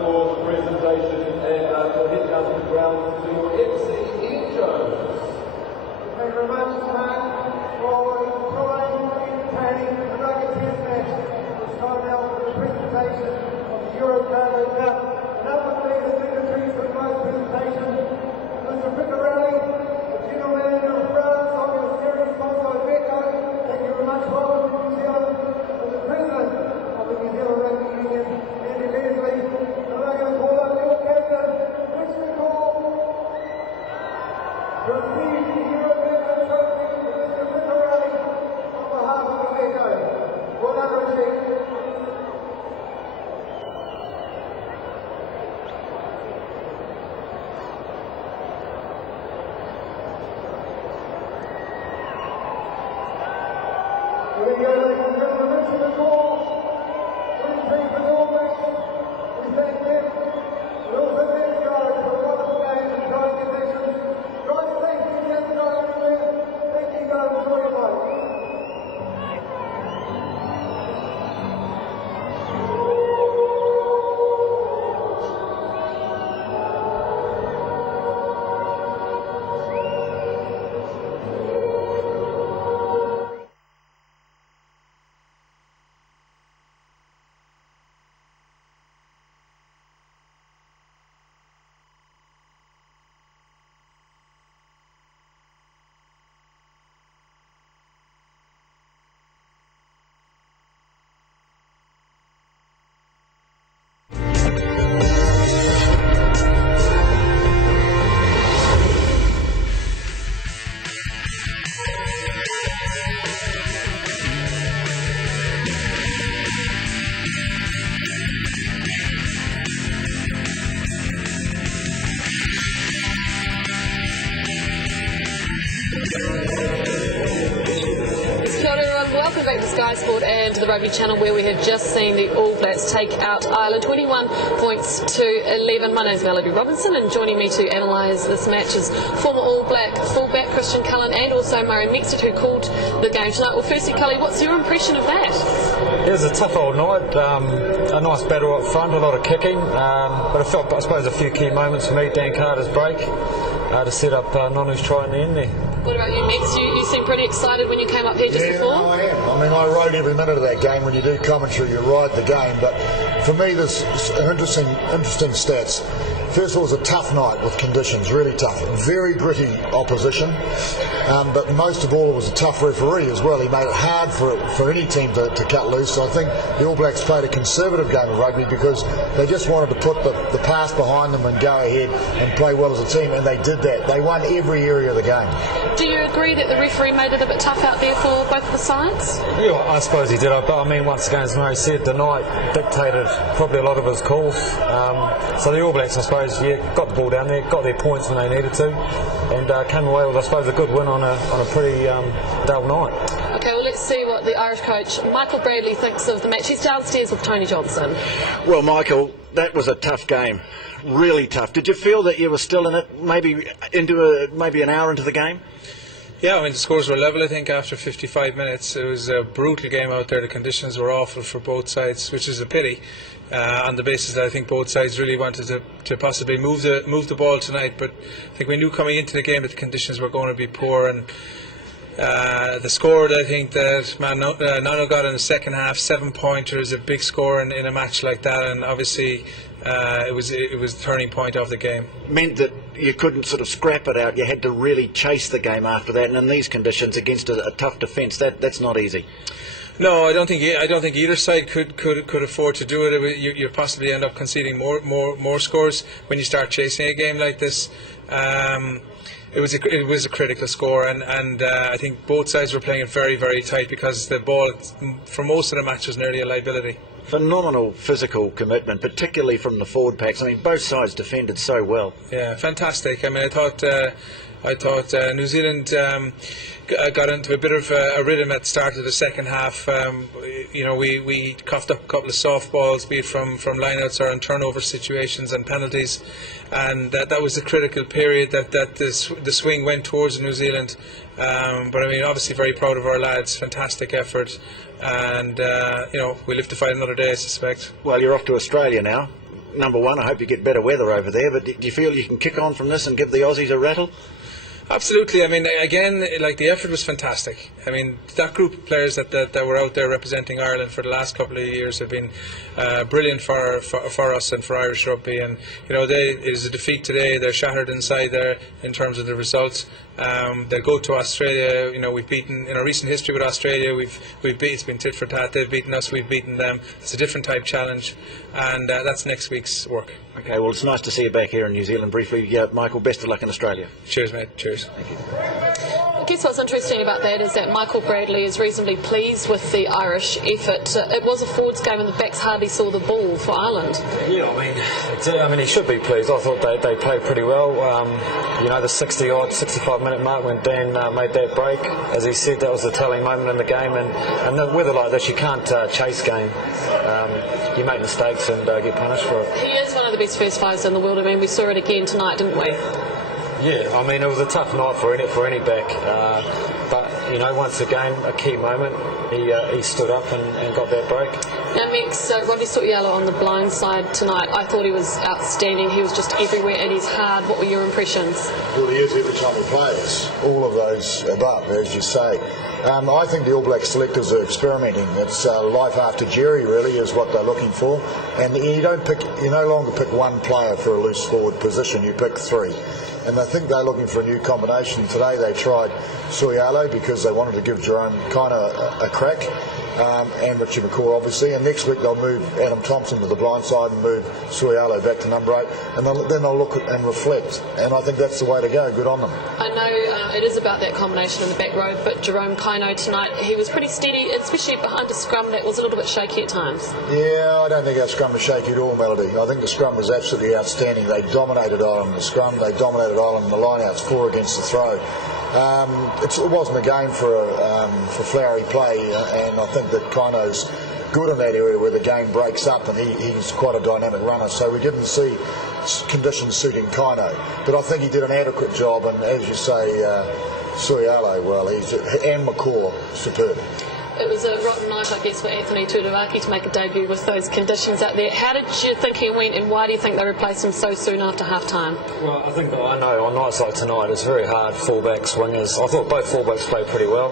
for the presentation and we'll head down to the ground to your MC, Ian Jones. Thank you very much, Mark, for trying, entertaining the rugby test match. It's time now for the presentation of the Eurocard Cup. And up with me, the secretary for tonight's presentation, Mr. Picarelli, the general manager of France, on your series sponsor, Beco. Thank you very much, welcome to New Zealand, and the president of the New Zealand Rugby Union, Andy Leslie. And I'm going to call up your captain, Richard Cole, to receive the Eurocard trophy with Mr. Picarelli on behalf of the Beco. Well done, Richard. Here we go, ladies and gentlemen, Richard McCall, winning team for the All Blacks. We thank them. We also thank the guys for a wonderful game and tight conditions. Guys, thank you again for going everywhere. Thank you, guys. Enjoy your night. Welcome back to Sky Sport and to the Rugby Channel, where we have just seen the All Blacks take out Ireland 21 points to 11. My name is Melody Robinson, and joining me to analyse this match is former All Black fullback Christian Cullen and also Murray Mexit, who called the game tonight. Well, firstly, Cully, what's your impression of that? It was a tough old night, a nice battle up front, a lot of kicking, but I felt, I suppose, a few key moments for me. Dan Carter's break to set up Nonu's try in the end there. What about you, Mex? You seem pretty excited when you came up here just before. Yeah, I am. I mean, I rode every minute of that game. When you do commentary, you ride the game. But for me, there's interesting stats. First of all, it was a tough night with conditions, really tough. Very gritty opposition. But most of all, it was a tough referee as well. He made it hard for any team to cut loose. So I think the All Blacks played a conservative game of rugby because they just wanted to put the past behind them and go ahead and play well as a team, and they did that. They won every area of the game. Do you agree that the referee made it a bit tough out there for both the sides? Yeah, I suppose he did. But I mean, once again, as Murray said, the night dictated probably a lot of his calls. So the All Blacks, I suppose, got the ball down there, got their points when they needed to, and came away with, I suppose, a good win on a pretty dull night. Okay, well, let's see what the Irish coach Michael Bradley thinks of the match. He's downstairs with Tony Johnson. Well, Michael, that was a tough game. Really tough. Did you feel that you were still in it, maybe an hour into the game? Yeah, I mean, the scores were level, I think, after 55 minutes. It was a brutal game out there. The conditions were awful for both sides, which is a pity, on the basis that I think both sides really wanted to possibly move the ball tonight. But I think we knew coming into the game that the conditions were going to be poor. And the score that I think that Nano got in the second half, 7-pointer, is a big score in a match like that. And obviously, it was the turning point of the game. Meant that you couldn't sort of scrap it out. You had to really chase the game after that, and in these conditions against a tough defence, that's not easy. No, I don't think either side could afford to do it. You possibly end up conceding more scores when you start chasing a game like this. It was a critical score, and I think both sides were playing it very, very tight because the ball for most of the match was nearly a liability. Phenomenal physical commitment, particularly from the forward packs. I mean, both sides defended so well. Yeah, fantastic. I mean, I thought New Zealand got into a bit of a rhythm at the start of the second half. We coughed up a couple of softballs, be it from lineouts or in turnover situations and penalties, and that was the critical period that the swing went towards New Zealand. But I mean, obviously very proud of our lads. Fantastic effort, and we live to fight another day, I suspect. Well, you're off to Australia now. number one, I hope you get better weather over there, but do you feel you can kick on from this and give the Aussies a rattle? Absolutely. I mean, again, like, the effort was fantastic. I mean, that group of players that were out there representing Ireland for the last couple of years have been brilliant for us and for Irish rugby. And it is a defeat today. They're shattered inside there in terms of the results. They'll go to Australia. We've beaten in our recent history with Australia. It's been tit for tat. They've beaten us. We've beaten them. It's a different type challenge, and that's next week's work. Okay, well, it's nice to see you back here in New Zealand briefly. Michael, best of luck in Australia. Cheers, mate. Cheers. Thank you. I guess what's interesting about that is that Michael Bradley is reasonably pleased with the Irish effort. It was a forwards game and the backs hardly saw the ball for Ireland. Yeah, I mean, he should be pleased. I thought they played pretty well. The 65-minute mark when Dan made that break, as he said, that was the telling moment in the game. And the weather like this, you can't chase game. You make mistakes and get punished for it. He is one of the best first fives in the world. I mean, we saw it again tonight, didn't we? Yeah, I mean, it was a tough night for any back, but once again, a key moment, he stood up and got that break. Now, Mix, Rodney Soutialo on the blind side tonight, I thought he was outstanding. He was just everywhere and he's hard. What were your impressions? Well, he is every time he plays. All of those above, as you say. I think the All Black selectors are experimenting. It's life after Jerry, really, is what they're looking for. And you no longer pick one player for a loose forward position. You pick three. And I think they're looking for a new combination. Today they tried Soutialo because they wanted to give Jerome kind of a crack, and Richie McCaw obviously. And next week they'll move Adam Thompson to the blind side and move Soutialo back to number 8, and then they'll look and reflect. And I think that's the way to go. Good on them. I know it is about that combination in the back row, but Jerome Kaino tonight, he was pretty steady, especially behind a scrum that was a little bit shaky at times. Yeah, I don't think our scrum was shaky at all, Melody. I think the scrum was absolutely outstanding. They dominated Ireland in the scrum, they dominated Ireland in the lineouts, 4 against the throw. It wasn't a game for flowery play, and I think that Kaino's good in that area where the game breaks up, and he's quite a dynamic runner, so we didn't see conditions suiting Kaino. But I think he did an adequate job, and as you say, Soutialo, well, and McCaw, superb. It was a rotten night, I guess, for Anthony Tuivasa to make a debut with those conditions out there. How did you think he went, and why do you think they replaced him so soon after half-time? Well, I think on nights like tonight, it's very hard, fullbacks, wingers. I thought both fullbacks played pretty well,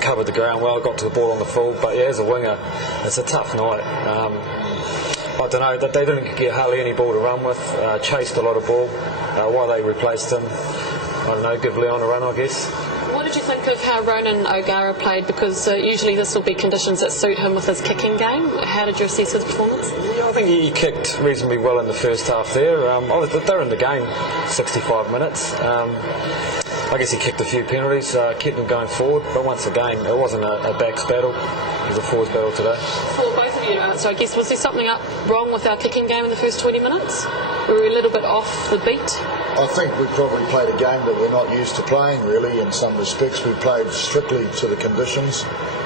covered the ground well, got to the ball on the full, but yeah, as a winger, it's a tough night. I don't know, they didn't get hardly any ball to run with, chased a lot of ball. Why they replaced him, I don't know, give Leon a run, I guess. What did you think of how Ronan O'Gara played? Because usually this will be conditions that suit him with his kicking game. How did you assess his performance? Yeah, I think he kicked reasonably well in the first half there. They're in the game 65 minutes. I guess he kicked a few penalties, kept them going forward, but once again, it wasn't a backs battle, it was a forwards battle today. For both of you, so I guess, was there something wrong with our kicking game in the first 20 minutes? Were we a little bit off the beat? I think we probably played a game that we're not used to playing, really, in some respects. We played strictly to the conditions.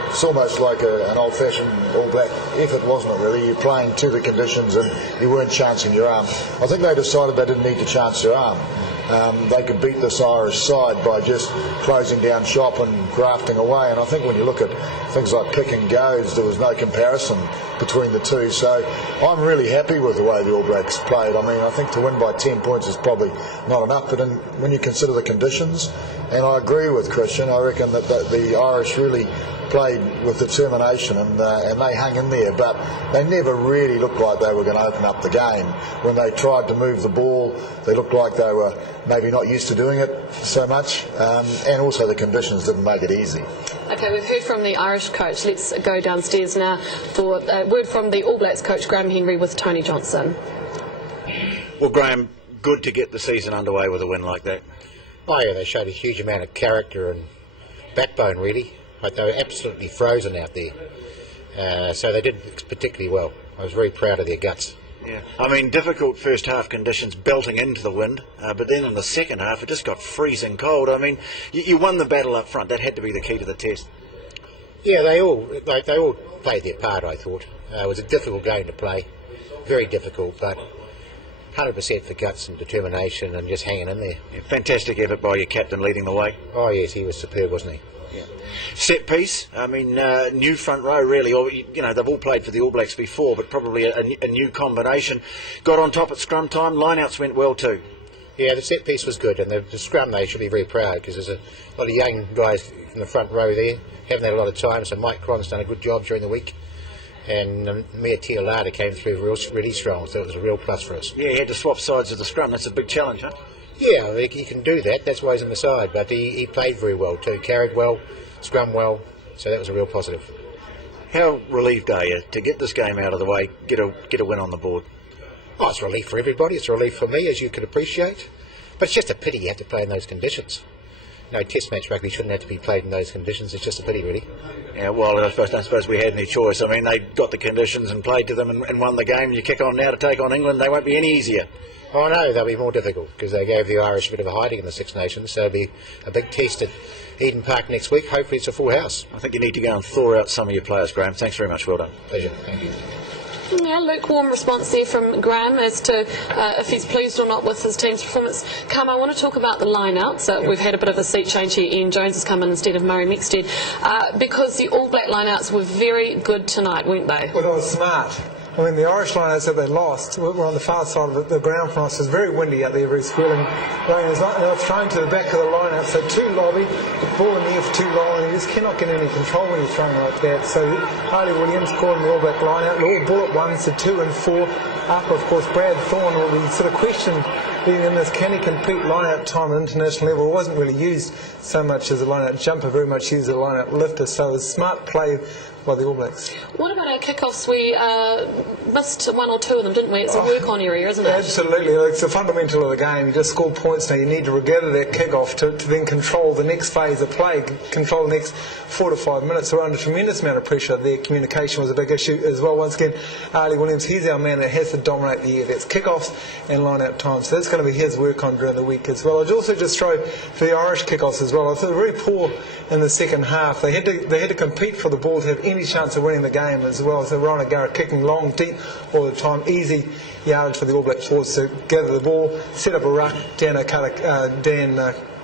It's almost like an old-fashioned all-black effort, wasn't it, really? You're playing to the conditions and you weren't chancing your arm. I think they decided they didn't need to chance their arm. They could beat this Irish side by just closing down shop and grafting away. And I think when you look at things like pick and goes, there was no comparison between the two. So I'm really happy with the way the All Blacks played. I mean, I think to win by 10 points is probably not enough, but when you consider the conditions, and I agree with Christian, I reckon that the Irish really played with determination and they hung in there, but they never really looked like they were going to open up the game. When they tried to move the ball, they looked like they were maybe not used to doing it so much, and also the conditions didn't make it easy. Okay, we've heard from the Irish coach. Let's go downstairs now for a word from the All Blacks coach, Graham Henry, with Tony Johnson. Well, Graham, good to get the season underway with a win like that. Oh yeah, they showed a huge amount of character and backbone, really. Like, they were absolutely frozen out there, so they did particularly well. I was very proud of their guts. Yeah, I mean, difficult first half conditions belting into the wind, but then in the second half it just got freezing cold. I mean, you won the battle up front. That had to be the key to the test. Yeah, they all played their part, I thought. It was a difficult game to play, very difficult, but 100% for guts and determination and just hanging in there. Yeah, fantastic effort by your captain leading the way. Oh yes, he was superb, wasn't he? Yeah. Set piece, I mean, new front row really, or you know, they've all played for the All Blacks before, but probably a new combination. Got on top at scrum time, lineouts went well too. Yeah, the set piece was good, and the scrum they should be very proud, because there's a lot of young guys in the front row there, haven't had a lot of time, so Mike Cron's done a good job during the week, and Mia Tiolada came through really strong, so it was a real plus for us. Yeah, he had to swap sides of the scrum, that's a big challenge, huh? Yeah, he can do that, that's why he's on the side, but he played very well too, carried well, scrum well, so that was a real positive. How relieved are you to get this game out of the way, get a win on the board? Oh, it's a relief for everybody, it's a relief for me, as you can appreciate, but it's just a pity you have to play in those conditions. No, test match rugby shouldn't have to be played in those conditions, it's just a pity really. Yeah, well, I suppose we had any choice. I mean, they got the conditions and played to them and won the game. You kick on now to take on England, they won't be any easier. Oh no, they'll be more difficult, because they gave the Irish a bit of a hiding in the Six Nations, so it'll be a big test at Eden Park next week. Hopefully it's a full house. I think you need to go and thaw out some of your players, Graham. Thanks very much, well done. Pleasure, thank you. Yeah, lukewarm response there from Graham as to if he's pleased or not with his team's performance. I want to talk about the line-outs. We've had a bit of a seat change here. Ian Jones has come in instead of Murray Mixted, because the All Black line-outs were very good tonight, weren't they? Well, they were smart. I mean, the Irish lineouts that they lost were on the far side of the ground for us. It was very windy out there, very squirrely rain. They were thrown to the back of the lineout, so too lobby, ball in the air for too long, and you just cannot get any control when you're throwing like that. So Harley Williams calling the All Black lineout, all ball at 1, so 2 and 4. Up, of course, Brad Thorne, well, we sort of questioned being in this, can he compete line-out time at international level? It wasn't really used so much as a line-out jumper, very much used as a line-out lifter, so it was smart play by the All Blacks. What about our kickoffs? We missed 1 or 2 of them, didn't we? It's a work-on area, isn't it? Absolutely. It's the fundamental of the game. You just score points now. You need to regather that kickoff to then control the next phase of play, control the next 4 to 5 minutes. We're under a tremendous amount of pressure there. Communication was a big issue as well. Once again, Arlie Williams, he's our man that has to dominate the air. That's kickoffs and line-out time. So that's going to be his work on during the week as well. I'd also just throw for the Irish kickoffs as well. I thought they were very poor in the second half. They had to compete for the ball to have any chance of winning the game as well. So Ryan O'Gara kicking long, deep all the time, easy yardage for the All Black forwards to gather the ball, set up a ruck, Dan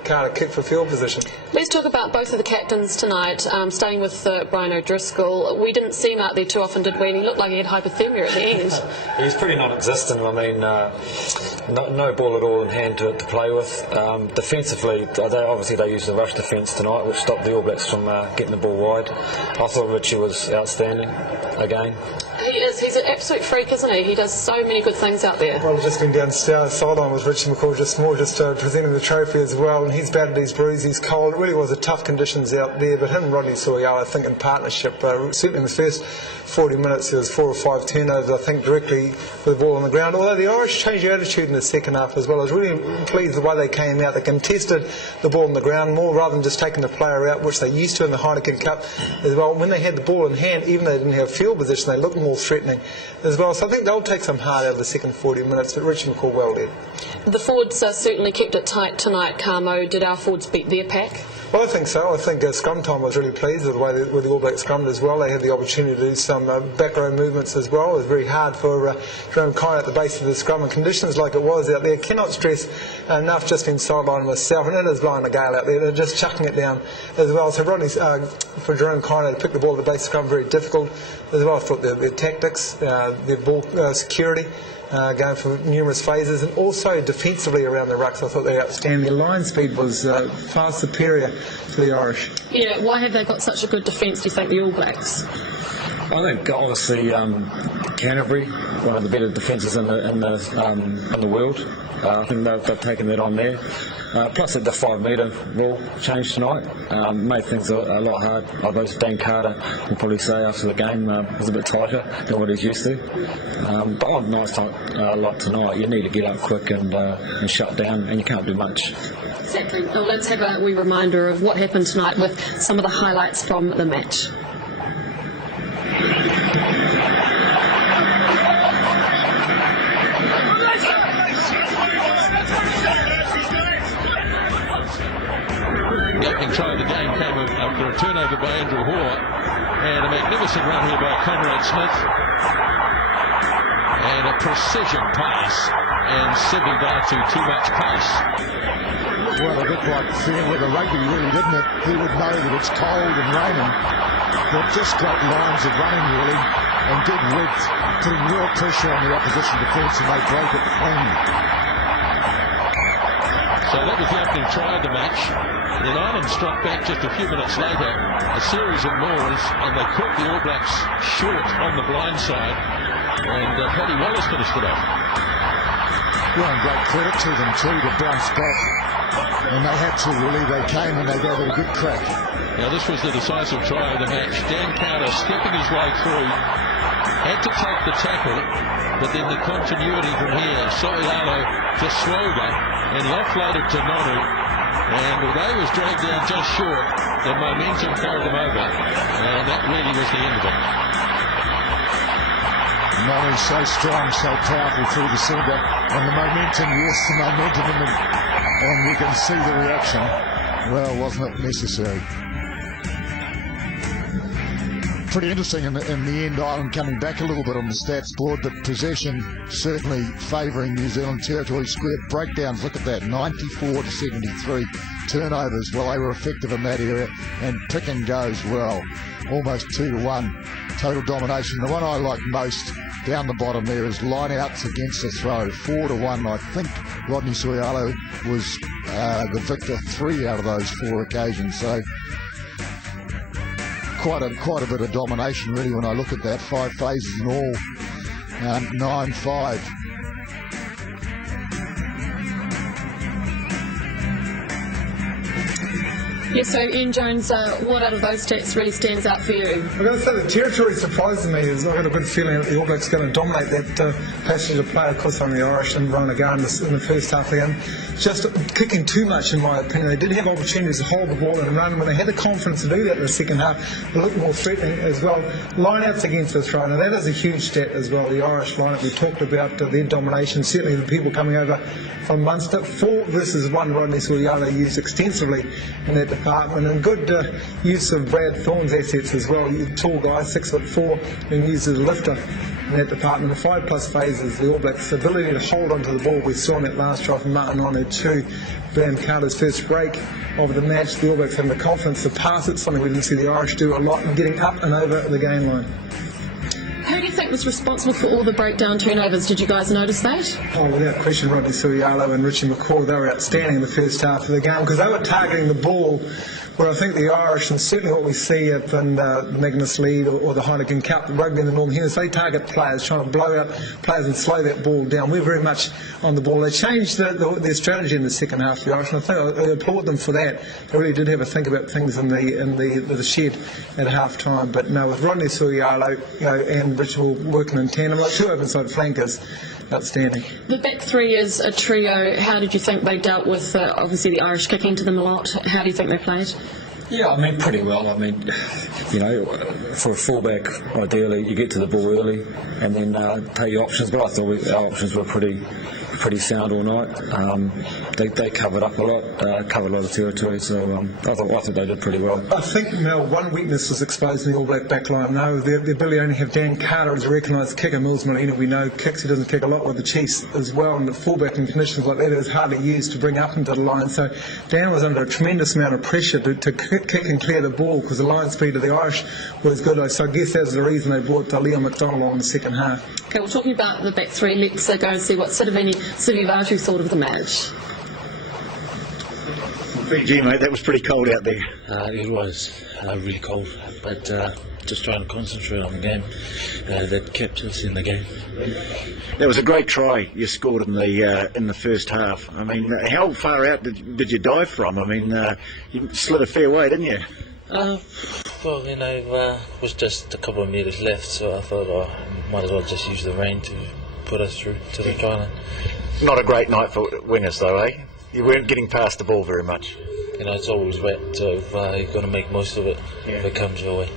Carter kick for field position. Let's talk about both of the captains tonight, starting with Brian O'Driscoll. We didn't see him out there too often, did we? And he looked like he had hypothermia at the end. He's pretty non-existent. I mean, no ball at all in hand to play with. Defensively, they used the rush defence tonight, which stopped the All Blacks from getting the ball wide. I thought Richie was outstanding again. He is. He's an absolute freak, isn't he? He does so many good things out there. Well, I've just been down sideline with Richie McCaw just presenting the trophy as well, and he's battered his bruise, he's cold. It really was a tough conditions out there, but him and Rodney Sawayala, I think, in partnership, certainly in the first 40 minutes there was 4 or 5 turnovers, I think, directly with the ball on the ground. Although the Irish changed their attitude in the second half as well. I was really pleased the way they came out. They contested the ball on the ground more rather than just taking the player out, which they used to in the Heineken Cup as well. When they had the ball in hand, even though they didn't have field position, they looked more threatening as well. So I think they'll take some heart out of the second 40 minutes, but Richie McCaw well led. The forwards certainly kept it tight tonight, Carmo. Did our forwards beat their pack? Well, I think so. I think scrum time was really pleased with the way with the All Blacks scrummed as well. They had the opportunity to do some back row movements as well. It was very hard for Jerome Kine at the base of the scrum, and conditions like it was out there, cannot stress enough just in sideline myself, and it is blowing a gale out there. They're just chucking it down as well. So Rodney's, for Jerome Kine to pick the ball at the base of the scrum, very difficult as well. I thought their tactics, their ball security, going for numerous phases, and also defensively around the rucks, I thought they were outstanding. Their line speed was far superior to the Irish. Yeah, why have they got such a good defence, do you think, the All Blacks? I think obviously Canterbury, one of the better defences in the world. I think they've taken that on there. Plus the 5 metre rule changed tonight made things a lot hard. I suppose Dan Carter will probably say after the game was a bit tighter than what he's used to. But on nice like tonight, you need to get up quick and shut down, and you can't do much. Exactly. Well, let's have a wee reminder of what happened tonight with some of the highlights from the match. The opening try of the game came after a turnover by Andrew Hoare, and a magnificent run here by Conrad Smith, and a precision pass, and Sydney Bartu too much pace. well, a bit like fair weather rugby, really, didn't it? He would know that it's cold and raining. They're just great lines of running, really, and good width, putting real pressure on the opposition defence, and they break it clean. So that was the opening try of the match. Then Ireland struck back just a few minutes later, a series of Moors, and they caught the All Blacks short on the blind side, and Paddy Wallace finished it off. Yeah, and great credit to them too to bounce back, and they had to really. They came and they gave it a good crack. Now this was the decisive try of the match. Dan Carter stepping his way through, had to take the tackle, but then the continuity from here. Soialo to Swoga, and he offloaded to Nonu, and although he was dragged down just short, the momentum carried him over, and that really was the end of it. Nonu's so strong, so powerful through the centre, and the momentum, yes, the momentum in the, and you can see the reaction. Well, wasn't it necessary? Pretty interesting in the end, Ireland coming back a little bit on the stats board, but possession certainly favouring New Zealand. Territory square breakdowns, look at that, 94 to 73. Turnovers, well, they were effective in that area, and pick and goes, well, almost 2-1. Total domination. The one I like most down the bottom there is line-outs against the throw, 4-1. I think Rodney Soialo was the victor 3 out of those 4 occasions, so quite a bit of domination really when I look at that. 5 phases in all, 9-5. Yes, so Ian Jones, what out of those stats really stands out for you? I've got to say the territory surprises me. I've got a good feeling that the All Blacks are going to dominate that passage of play. Of course, on the Irish and Ryan Garn in the first half of the game. Just kicking too much, in my opinion. They did have opportunities to hold the ball and run. When they had the confidence to do that in the second half, they looked more threatening as well. Line-outs against the throw. Now, that is a huge stat as well. The Irish line-out, we talked about their domination. Certainly the people coming over from Munster. 4 versus 1, Rodney Soialo used extensively in that department, and good use of Brad Thorne's assets as well. He's a tall guy, 6'4", and used as a lifter in that department. The 5+ phases, the All Blacks' ability to hold onto the ball. We saw in that last try from Martin Onu to Dan Carter's first break of the match. The All Blacks having the confidence to pass it, something we didn't see the Irish do a lot, and getting up and over the game line. Who do you think was responsible for all the breakdown turnovers? Did you guys notice that? Oh, without question, Rodney Soialo and Richie McCaw, they were outstanding in the first half of the game because they were targeting the ball where I think the Irish, and certainly what we see up in the Magnus Lead or the Heineken Cup, the rugby in the Northern Hemisphere, they target players, trying to blow out players and slow that ball down. We're very much on the ball. They changed their strategy in the second half, the Irish, and I think I applaud them for that. They really did have a think about things in the shed at half time. But no, with Rodney Soialo, and Richard working in tandem, like 2 open-side flankers, outstanding. The back 3 is a trio. How did you think they dealt with, obviously, the Irish kicking to them a lot? How do you think they played? Yeah, I mean, pretty well. I mean, for a fullback, ideally, you get to the ball early and then take your options. But I thought our options were pretty sound all night. They covered up a lot, covered a lot of territory, so I thought they did pretty well. I think, Mel, one weakness was exposed in the All Black backline. No, the ability to only have Dan Carter as a recognised kicker. Mills Molina, we know, kicks. He doesn't kick a lot with the Chiefs as well, and the fullback in conditions like that is hardly used to bring up into the line. So Dan was under a tremendous amount of pressure to kick and clear the ball because the line speed of the Irish was good. So I guess that's the reason they brought Liam McDonald on in the second half. Okay, we're talking about the back 3. Let's go and see what Silvivatu thought of the match. Gee, mate, that was pretty cold out there. It was really cold, but just trying to concentrate on the game that kept us in the game. That was a great try you scored in the first half. I mean, how far out did you dive from? I mean, you slid a fair way, didn't you? Well, it was just a couple of metres left, so I thought I might as well just use the rain to put us through to the try line. Not a great night for wingers, though, eh? You weren't getting past the ball very much. It's always wet, so you've got to make most of it if it comes your way.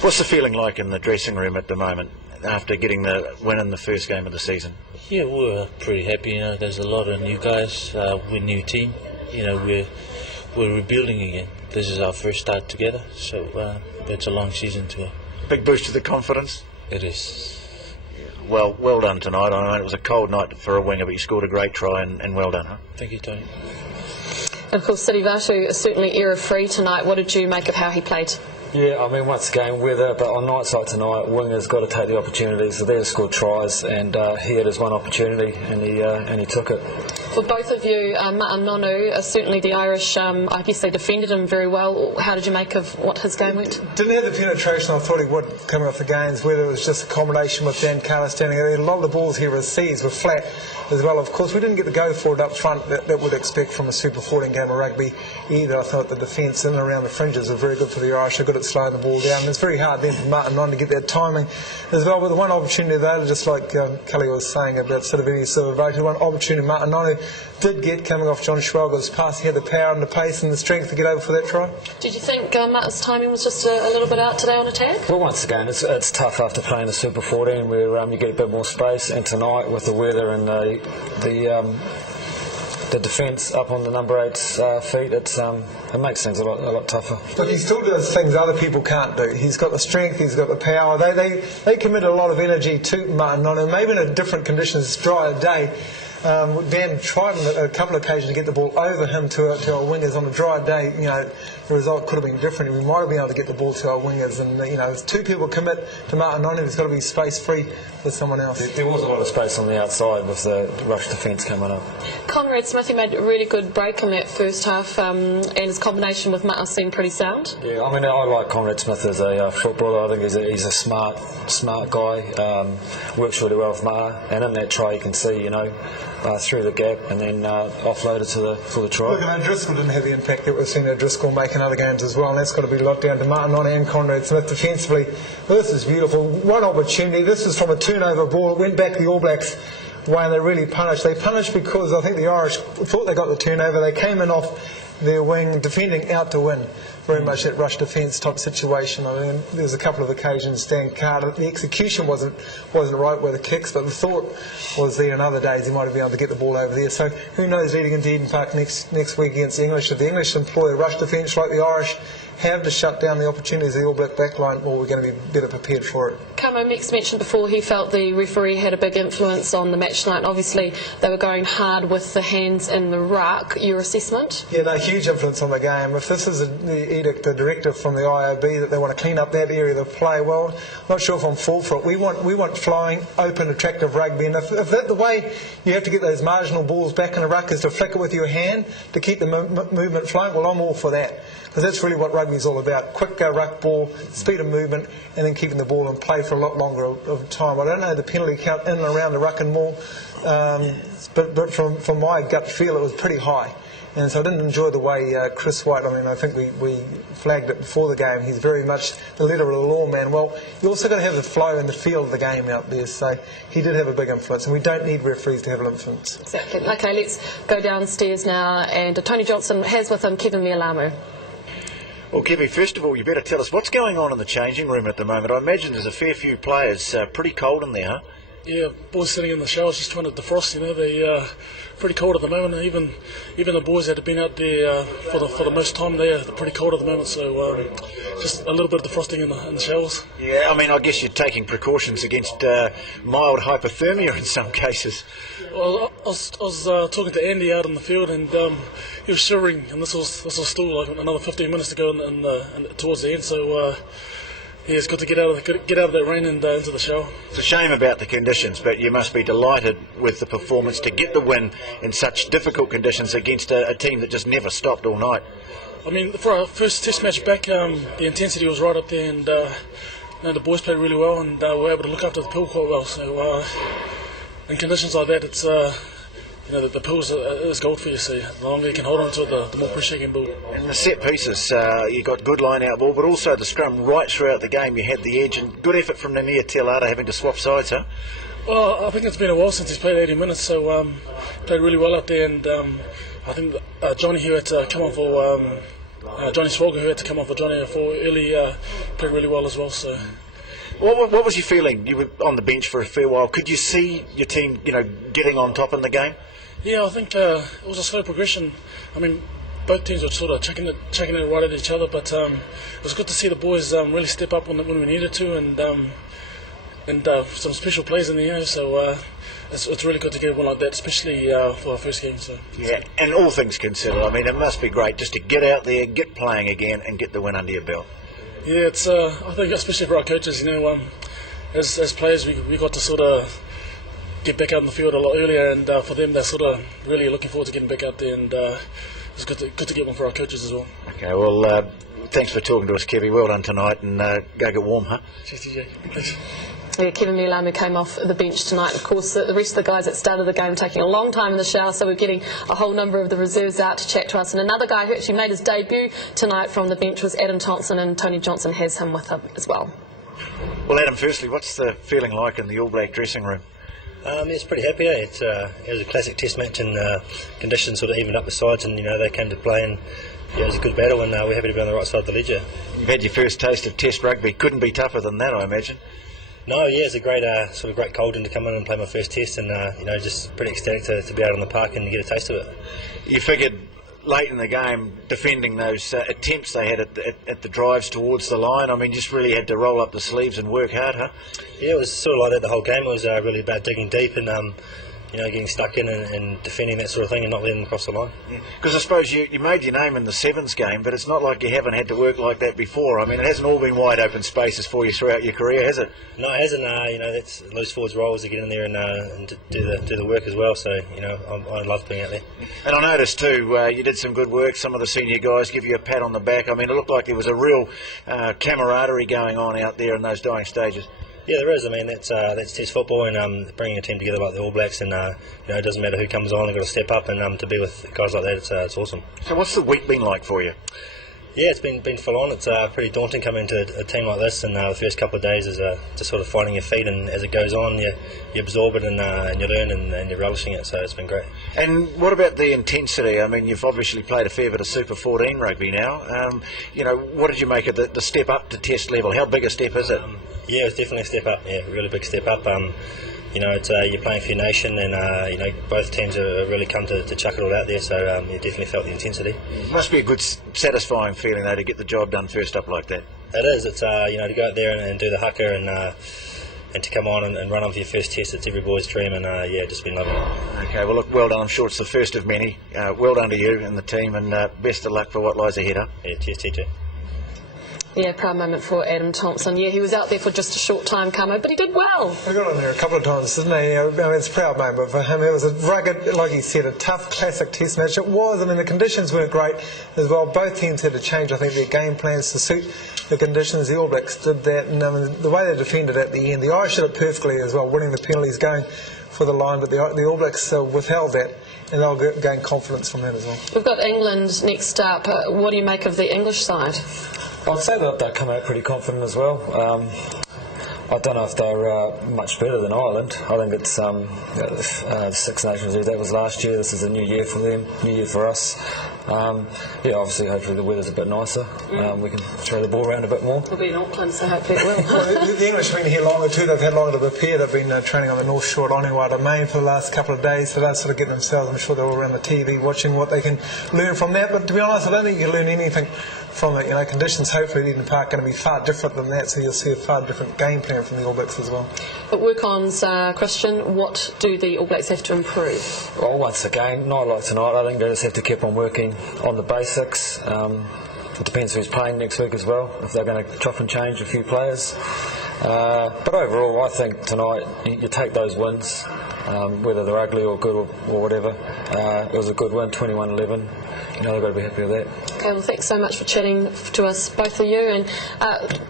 What's the feeling like in the dressing room at the moment after getting the win in the first game of the season? Yeah, we're pretty happy. There's a lot of new guys. We're a new team. We're rebuilding again. This is our first start together, so it's a long season to. Big boost to the confidence. It is. Well done tonight. I know it was a cold night for a winger, but you scored a great try and well done, huh? Thank you, Tony. And of course, Sirivatu is certainly error-free tonight. What did you make of how he played? Yeah, I mean, once again, weather, but on nights like tonight, wingers got to take the opportunities. So they've scored tries, and he had his one opportunity, and he took it. For both of you, Ma'anonu, certainly the Irish, I guess they defended him very well. How did you make of what his game went? Didn't have the penetration I thought he would coming off the games, whether it was just a combination with Dan Carter standing there. A lot of the balls he receives were flat as well. Of course, we didn't get the go for it up front that we'd expect from a Super 14 game of rugby either. I thought the defence in and around the fringes were very good for the Irish. They're good at slowing the ball down. And it's very hard then for Martin on to get that timing as well. But the one opportunity there, just like Kelly was saying about Sirivatu, one opportunity Martin on did get coming off John Schwelger's pass. He had the power and the pace and the strength to get over for that try. Did you think Martin's timing was just a little bit out today on attack? Well, once again, it's tough after playing the Super 14 where you get a bit more space, and tonight with the weather and the defence up on the number 8's feet, it makes things a lot tougher. But he still does things other people can't do. He's got the strength, he's got the power. They committed a lot of energy to Martin on him, maybe in different conditions, drier day. Van tried on a couple of occasions to get the ball over him to our wingers on a dry day. The result could have been different. We might have been able to get the ball to our wingers, and if two people commit to Martin on him, there's got to be space free for someone else. There was a lot of space on the outside with the rush defence coming up. Conrad Smith, he made a really good break in that first half, and his combination with Martin seemed pretty sound. Yeah, I mean, I like Conrad Smith as a footballer. I think he's a smart guy. Works really well with Martin, and in that try you can see, through the gap and then offloaded for the try. Look, Driscoll didn't have the impact that we've seen Driscoll make in other games as well, and that's got to be locked down to Martin on and Conrad Smith defensively. This is beautiful. One opportunity. This is from a turnover ball. It went back to the All Blacks way, and they really punished. They punished because I think the Irish thought they got the turnover. They came in off their wing, defending out to win. Very much that rush defence type situation. I mean, there was a couple of occasions Dan Carter, the execution wasn't right with the kicks, but the thought was there. In other days he might have been able to get the ball over there. So who knows, leading into Eden Park next week against the English, if the English employ a rush defence like the Irish have to shut down the opportunities of the All Black backline, or we're going to be better prepared for it. Camo Mix mentioned before he felt the referee had a big influence on the match tonight. Obviously they were going hard with the hands in the ruck. Your assessment? Yeah, no, huge influence on the game. If this is the edict, the directive from the IOB that they want to clean up that area of the play, well, I'm not sure if I'm full for it. We want flying, open, attractive rugby, and if that the way you have to get those marginal balls back in the ruck is to flick it with your hand to keep the movement flowing, well, I'm all for that. Because that's really what rugby is all about. Quick ruck ball, speed of movement, and then keeping the ball in play for a lot longer of time. I don't know the penalty count in and around the ruck and maul, but from my gut feel it was pretty high. And so I didn't enjoy the way Chris White, I think we flagged it before the game, he's very much the leader of the law man. Well, you also got to have the flow and the feel of the game out there, so he did have a big influence, and we don't need referees to have an influence. Exactly. Okay, let's go downstairs now, and Tony Johnson has with him Kevin Mialamu. Well, Kevin, first of all, you better tell us what's going on in the changing room at the moment. I imagine there's a fair few players pretty cold in there, huh? Yeah, boys sitting in the showers just trying to defrost. They're pretty cold at the moment. And even the boys that have been out there for the most time, they're pretty cold at the moment. So just a little bit of defrosting in the showers. Yeah, I guess you're taking precautions against mild hypothermia in some cases. Well, I was talking to Andy out in the field, and he was shivering, and this was still like another 15 minutes to go and towards the end. So yeah, it's good to get out of that rain and into the shower. It's a shame about the conditions, but you must be delighted with the performance to get the win in such difficult conditions against a team that just never stopped all night. I mean, for our first Test match back, the intensity was right up there, and the boys played really well, and we were able to look after the pill quite well. So in conditions like that, it's the pill is gold for you. So the longer you can hold on to it, the more pressure you can build. And the set pieces, you got good line out ball, but also the scrum right throughout the game. You had the edge, and good effort from Nemia Tialata having to swap sides, huh? Well, I think it's been a while since he's played 80 minutes, so played really well out there, and I think Johnny who had to come on for Johnny Swalger, who had to come on for Johnny for early, played really well as well. So. What was your feeling? You were on the bench for a fair while. Could you see your team, getting on top in the game? Yeah, I think it was a slow progression. I mean, both teams were sort of checking it right at each other, but it was good to see the boys really step up when we needed to, and some special plays in the air. So it's really good to get one like that, especially for our first game. So yeah, and all things considered, I mean, it must be great just to get out there, get playing again, and get the win under your belt. Yeah, it's I think especially for our coaches, as players we got to sort of get back out in the field a lot earlier, and for them they're sort of really looking forward to getting back out there, and it's good to get one for our coaches as well. Okay, well, thanks for talking to us, Kevy. Well done tonight, and go get warm, huh? Cheers, TJ. Thanks. Yeah, Kevin Mualamu came off the bench tonight. Of course, the rest of the guys that started the game taking a long time in the shower, so we're getting a whole number of the reserves out to chat to us. And another guy who actually made his debut tonight from the bench was Adam Thompson, and Tony Johnson has him with him as well. Well, Adam, firstly, what's the feeling like in the All Black dressing room? It's pretty happy. It was a classic test match, and conditions sort of evened up the sides, and they came to play, and it was a good battle, and we're happy to be on the right side of the ledger. You've had your first taste of Test rugby. Couldn't be tougher than that, I imagine. No, yeah, it's a great sort of great Colden to come in and play my first test, and just pretty ecstatic to be out on the park and get a taste of it. You figured late in the game, defending those attempts they had at the drives towards the line, I mean, just really had to roll up the sleeves and work hard, huh? Yeah, it was sort of like that the whole game. It was really about digging deep and getting stuck in and defending that sort of thing and not letting them cross the line. Because I suppose you made your name in the Sevens game, but it's not like you haven't had to work like that before. I mean, it hasn't all been wide open spaces for you throughout your career, has it? No, it hasn't. That's loose forwards roles to get in there and to do the work as well. So I love being out there. And I noticed too, you did some good work. Some of the senior guys give you a pat on the back. I mean, it looked like there was a real camaraderie going on out there in those dying stages. Yeah, there is. I mean, that's Test football, and bringing a team together like the All Blacks, and it doesn't matter who comes on, they've got to step up, and to be with guys like that, it's awesome. So what's the week been like for you? Yeah, it's been full on. It's pretty daunting coming into a team like this, and the first couple of days is just sort of finding your feet, and as it goes on, you absorb it and you learn and you're relishing it. So it's been great. And what about the intensity? I mean, you've obviously played a fair bit of Super 14 rugby now. What did you make of the step up to Test level? How big a step is it? Yeah, it's definitely a step up. Yeah, a really big step up. It's you're playing for your nation, and both teams have really come to chuck it all out there. So you definitely felt the intensity. It must be a good, satisfying feeling though to get the job done first up like that. It is. It's to go out there and do the haka and to come on and run on for your first test. It's every boy's dream, and just been loving it. Okay, well look, well done. I'm sure it's the first of many. Well done to you and the team, and best of luck for what lies ahead. Huh? Yeah, cheers, TJ. Yeah, proud moment for Adam Thompson. Yeah, he was out there for just a short time, Camo, but he did well. He got on there a couple of times, didn't he? I mean, it's a proud moment for him. It was a rugged, like he said, a tough, classic test match. It was. I mean, the conditions weren't great as well. Both teams had to change, I think, their game plans to suit the conditions. The All Blacks did that, and the way they defended at the end, the Irish did it perfectly as well, winning the penalties, going for the line, but the All Blacks withheld that, and they'll gain confidence from that as well. We've got England next up. What do you make of the English side? I'd say that they'll come out pretty confident as well. I don't know if they're much better than Ireland. I think it's Six Nations. That was last year. This is a new year for them, new year for us. Obviously, hopefully the weather's a bit nicer. We can throw the ball around a bit more. We'll be in Auckland, so hopefully it will. Well, the English have been here longer too. They've had longer to prepare. They've been training on the North Shore at Oniwata Main for the last couple of days, so they're sort of getting themselves, I'm sure they're all around the TV watching what they can learn from that. But to be honest, I don't think you can learn anything from it. Conditions hopefully in Eden Park are going to be far different than that, so you'll see a far different game plan from the All Blacks as well. But work-ons, Christian, what do the All Blacks have to improve? Well, once again, not like tonight, I think they just have to keep on working on the basics. It depends who's playing next week as well, if they're going to chop and change a few players. But overall, I think tonight you take those wins, whether they're ugly or good or whatever. It was a good win, 21-11. They've got to be happy with that. Okay, well, thanks so much for chatting to us, both of you, and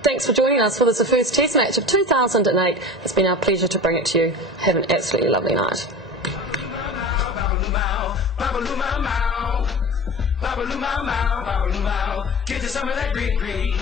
thanks for joining us for this first Test match of 2008. It's been our pleasure to bring it to you. Have an absolutely lovely night. Get you some of that green green.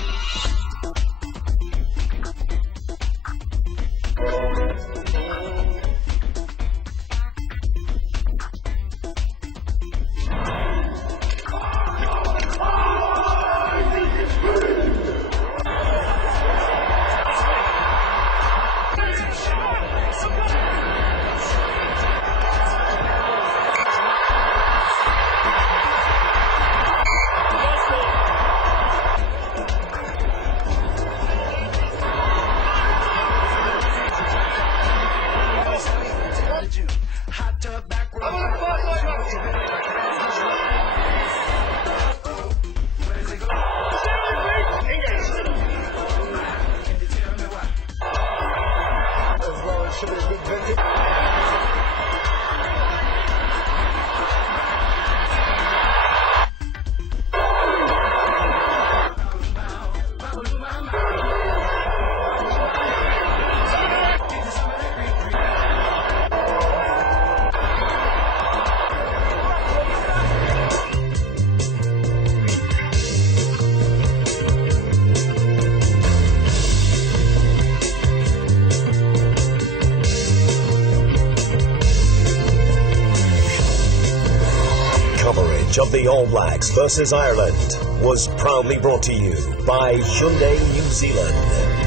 coverage of the All Blacks versus Ireland was proudly brought to you by Hyundai New Zealand.